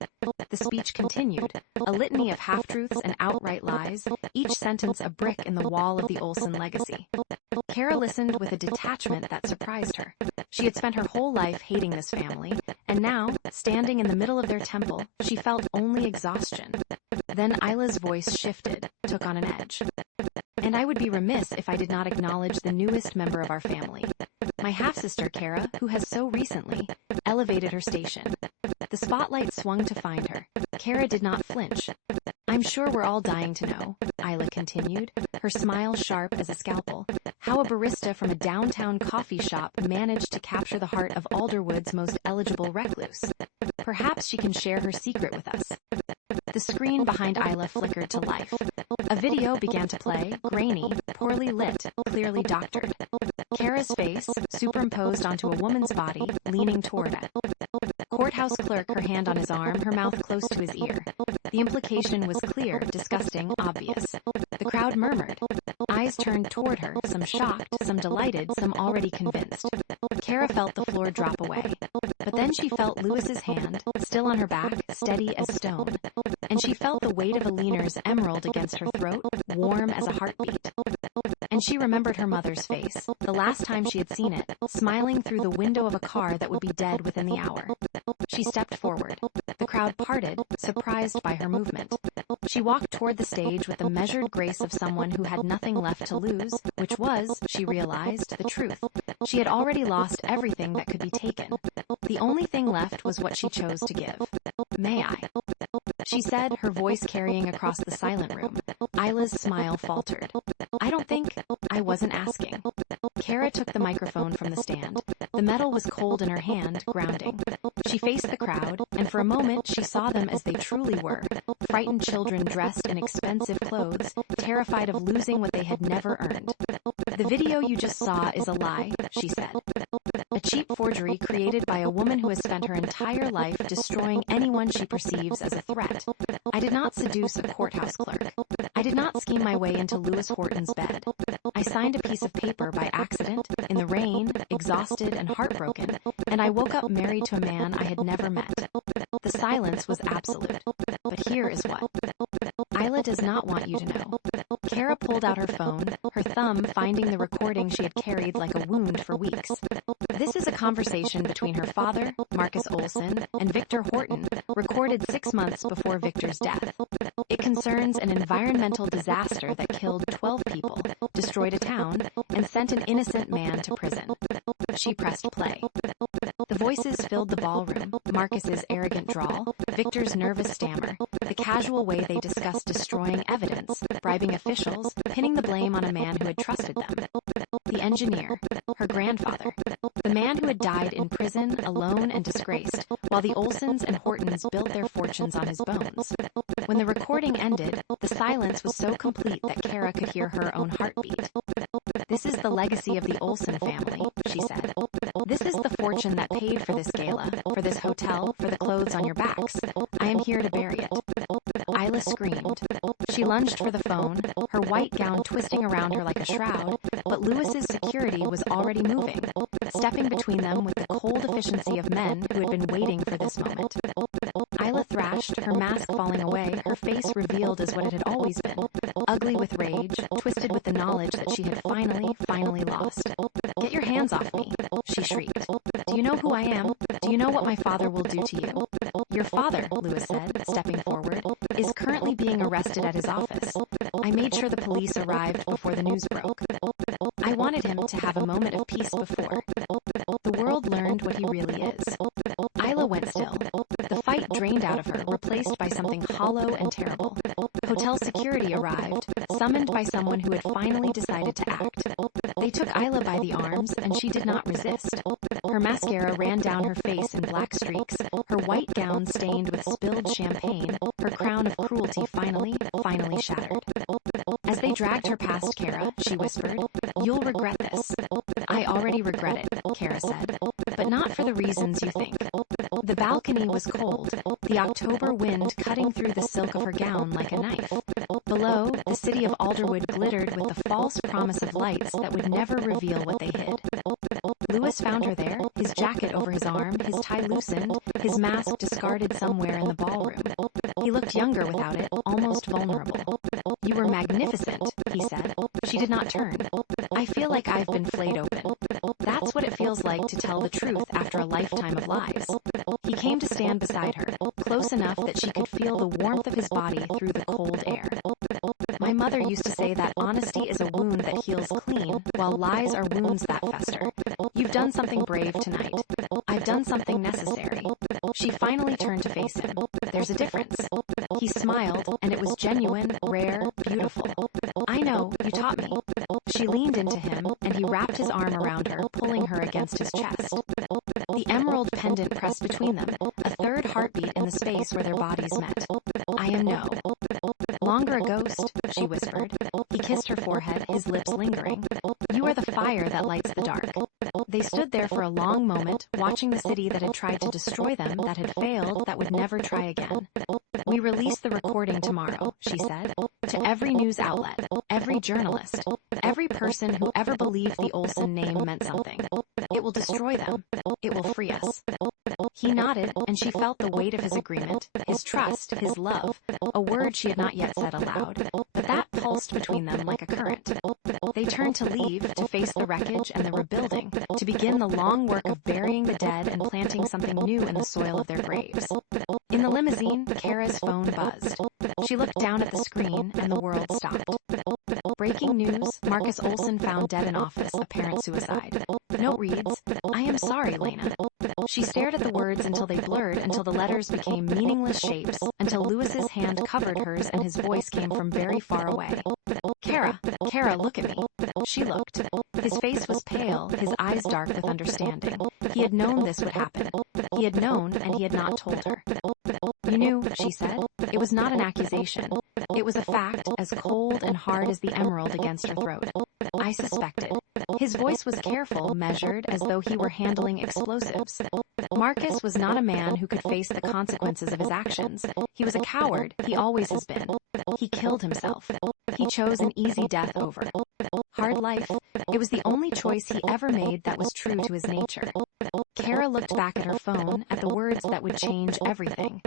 The speech continued, a litany of half-truths and outright lies, each sentence a brick in the wall of the Olsen legacy. Keira listened with a detachment that surprised her. She had spent her whole life hating this family, and now, standing in the middle of their temple, she felt only exhaustion. Then Isla's voice shifted, took on an edge. And I would be remiss if I did not acknowledge the newest member of our family. My half-sister, Keira, who has so recently elevated her station. The spotlight swung to find her. Keira did not flinch. I'm sure we're all dying to know, Isla continued, her smile sharp as a scalpel, how a barista from a downtown coffee shop managed to capture the heart of Alderwood's most eligible recluse. Perhaps she can share her secret with us. The screen behind Isla flickered to life. A video began to play, grainy, poorly lit, clearly doctored. Keira's face, superimposed onto a woman's body, leaning toward it. Courthouse clerk, her hand on his arm, her mouth close to his ear. The implication was clear, disgusting, obvious. The crowd murmured. Eyes turned toward her, some shocked, some delighted, some already convinced. Keira felt the floor drop away. But then she felt Lewis's hand, still on her back, steady as stone. And she felt the weight of Aliner's emerald against her throat, warm as a heartbeat. And she remembered her mother's face, the last time she had seen it, smiling through the window of a car that would be dead within the hour. She stepped forward. The crowd parted, surprised by her movement. She walked toward the stage with the measured grace of someone who had nothing left to lose, which was, she realized, the truth. She had already lost everything that could be taken. The only thing left was what she chose to give. May I? She said, her voice carrying across the silent room. Isla's smile faltered. I don't think, I wasn't asking. Keira took the microphone from the stand. The metal was cold in her hand, grounding. She faced the crowd, and for a moment she saw them as they truly were, frightened children dressed in expensive clothes, terrified of losing what they had never earned. The video you just saw is a lie, she said. A cheap forgery created by a woman who has spent her entire life destroying anyone she perceives as a threat. I did not seduce a courthouse clerk. I did not scheme my way into Lewis Horton's bed. I signed a piece of paper by accident, in the rain, exhausted and heartbroken, and I woke up married to a man I had never met. The silence was absolute. But here is what. Isla does not want you to know. Keira pulled out her phone, her thumb finding the recording she had carried like a wound for weeks. This is a conversation between her father, Marcus Olsen, and Victor Horton, recorded 6 months before Victor's death. It concerns an environmental disaster that killed 12 people, destroyed a town, and sent an innocent man to prison. She pressed play. The voices filled the ballroom, Marcus's arrogant drawl, Victor's nervous stammer, the casual way they discussed destroying evidence, bribing officials, pinning the blame on a man who had trusted them. The engineer, her grandfather, the man who had died in prison, alone and disgraced, while the Olsens and Hortons built their fortunes on his bones. When the recording ended, the silence was so complete that Keira could hear her own heartbeat. "This is the legacy of the Olsen family," she said. "This is the fortune that paid for this gala, for this hotel, for the clothes on your backs. I am here to bury it." Isla screamed. She lunged for the phone, her white gown twisting around her like a shroud, but Lewis's security was already moving, stepping between them with the cold efficiency of men who had been waiting for this moment. Isla thrashed, her mask falling away, her face revealed as what it had always been, ugly with rage, twisted with the knowledge that she had finally lost. "Get your hands off me," she shrieked. "Do you know who I am? Do you know what my father will do to you?" "Your father," Lewis said, stepping forward, "is currently being arrested at his office. I made sure the police arrived before the news broke. I wanted him to have a moment of peace before the world learned what he really is." Isla went still. The fight drained out of her, replaced by something hollow and terrible. Hotel security arrived, summoned by someone who had finally decided to act. They took Isla by the arms, and she did not resist. Her mascara ran down her face in black streaks, her white gown stained with spilled champagne, her crown of cruelty finally shattered. As they dragged her past Keira, she whispered, "You'll regret this." "I already regret it," Keira said, "but not for the reasons you think." The balcony was cold, the October wind cutting through the silk of her gown like a knife. Below, the city of Alderwood glittered with the false promise of lights that would never reveal what they hid. Lewis found her there, his jacket over his arm, his tie loosened, his mask discarded somewhere in the ballroom. He looked younger without it, almost vulnerable. "You were magnificent," he said. She did not turn. "I feel like I've been flayed open. That's what it feels like to tell the truth after a lifetime of lies." He came to stand beside her, close enough that she could feel the warmth of his body through the cold air. "My mother used to say that honesty is a wound that heals clean, while lies are wounds that fester. You've done something brave tonight. I've done something necessary." She finally turned to face him. "There's a difference." He smiled, and it was genuine, rare, beautiful. "I know, you taught me." She leaned into him, and he wrapped his arm around her, pulling her against his chest. The emerald pendant pressed between them, a third heartbeat in the space where their bodies met. "I am no longer a ghost," she whispered. He kissed her forehead, his lips lingering. "You are the fire that lights the dark." They stood there for a long moment, watching the city that had tried to destroy them, that had failed, that would never try again. "We release the recording tomorrow," she said, "to every news outlet, every journalist, every person who ever believed the Olsen name meant something. It will destroy them. It will free us." He nodded, and she felt the weight of his agreement, his trust, his love, a word she had not yet said aloud, but that pulsed between them like a current. They turned to leave, to face the wreckage and the rebuilding, to begin the long work of burying the dead and planting something new in the soil of their graves. In the limousine, Keira's phone buzzed. She looked down at the screen, and the world stopped. "Breaking news, Marcus Olsen found dead in office, apparent suicide." Note reads, "I am sorry, Lena." She stared at the words until they blurred, until the letters became meaningless shapes, until Lewis's hand covered hers and his voice came from very far away. Keira, look at me." She looked. His face was pale, his eyes dark with understanding. He had known this would happen. He had known, and he had not told her. "You knew," she said. It was not an accusation. It was a fact, as cold and hard as the emerald against her throat. "I suspected." His voice was careful, measured, as though he were handling explosives. Marcus was not a man who could face the consequences of his actions. He was a coward. He always has been. He killed himself. He chose an easy death over hard life. It was the only choice he ever made that was true to his nature. Keira looked back at her phone, at the words that would change everything.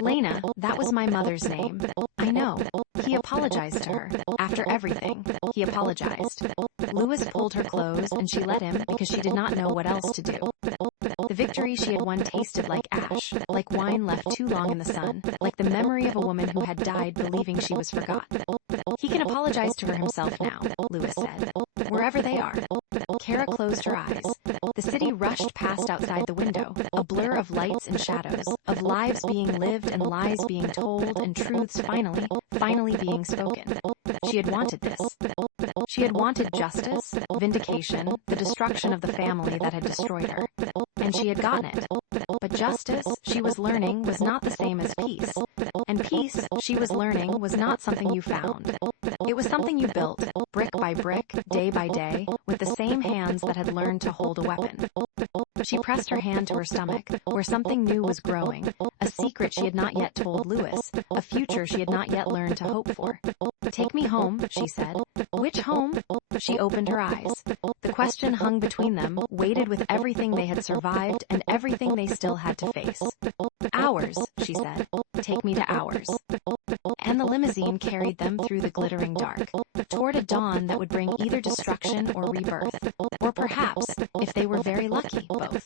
"Lena, that was my mother's name." "I know." He apologized to her. After everything, he apologized. Lewis pulled her close, and she let him because she did not know what else to do. The victory she had won tasted like ash, like wine left too long in the sun, like the memory of a woman who had died believing she was forgotten. "He can apologize to her himself now," Lewis said. "Wherever they are." Keira closed her eyes. The city rushed past outside the window, a blur of lights and shadows, of lives being lived and lies being told and truths finally being spoken. She had wanted this. She had wanted justice, vindication, the destruction of the family that had destroyed her. And she had gotten it. But justice, she was learning, was not the same as peace. And peace, she was learning, was not something you found. It was something you built, brick by brick, day by day, with the same hands that had learned to hold a weapon. She pressed her hand to her stomach, where something new was growing, a secret she had not yet told Louis, a future she had not yet learned to hope for. "Take me home," she said. "Which home?" She opened her eyes. The question hung between them, weighted with everything they had survived and everything they still had to face. "Ours," she said. "Take me to ours." And the limousine carried them through the glittering dark, toward a dawn that would bring either destruction or rebirth, or perhaps, if they were very lucky, both.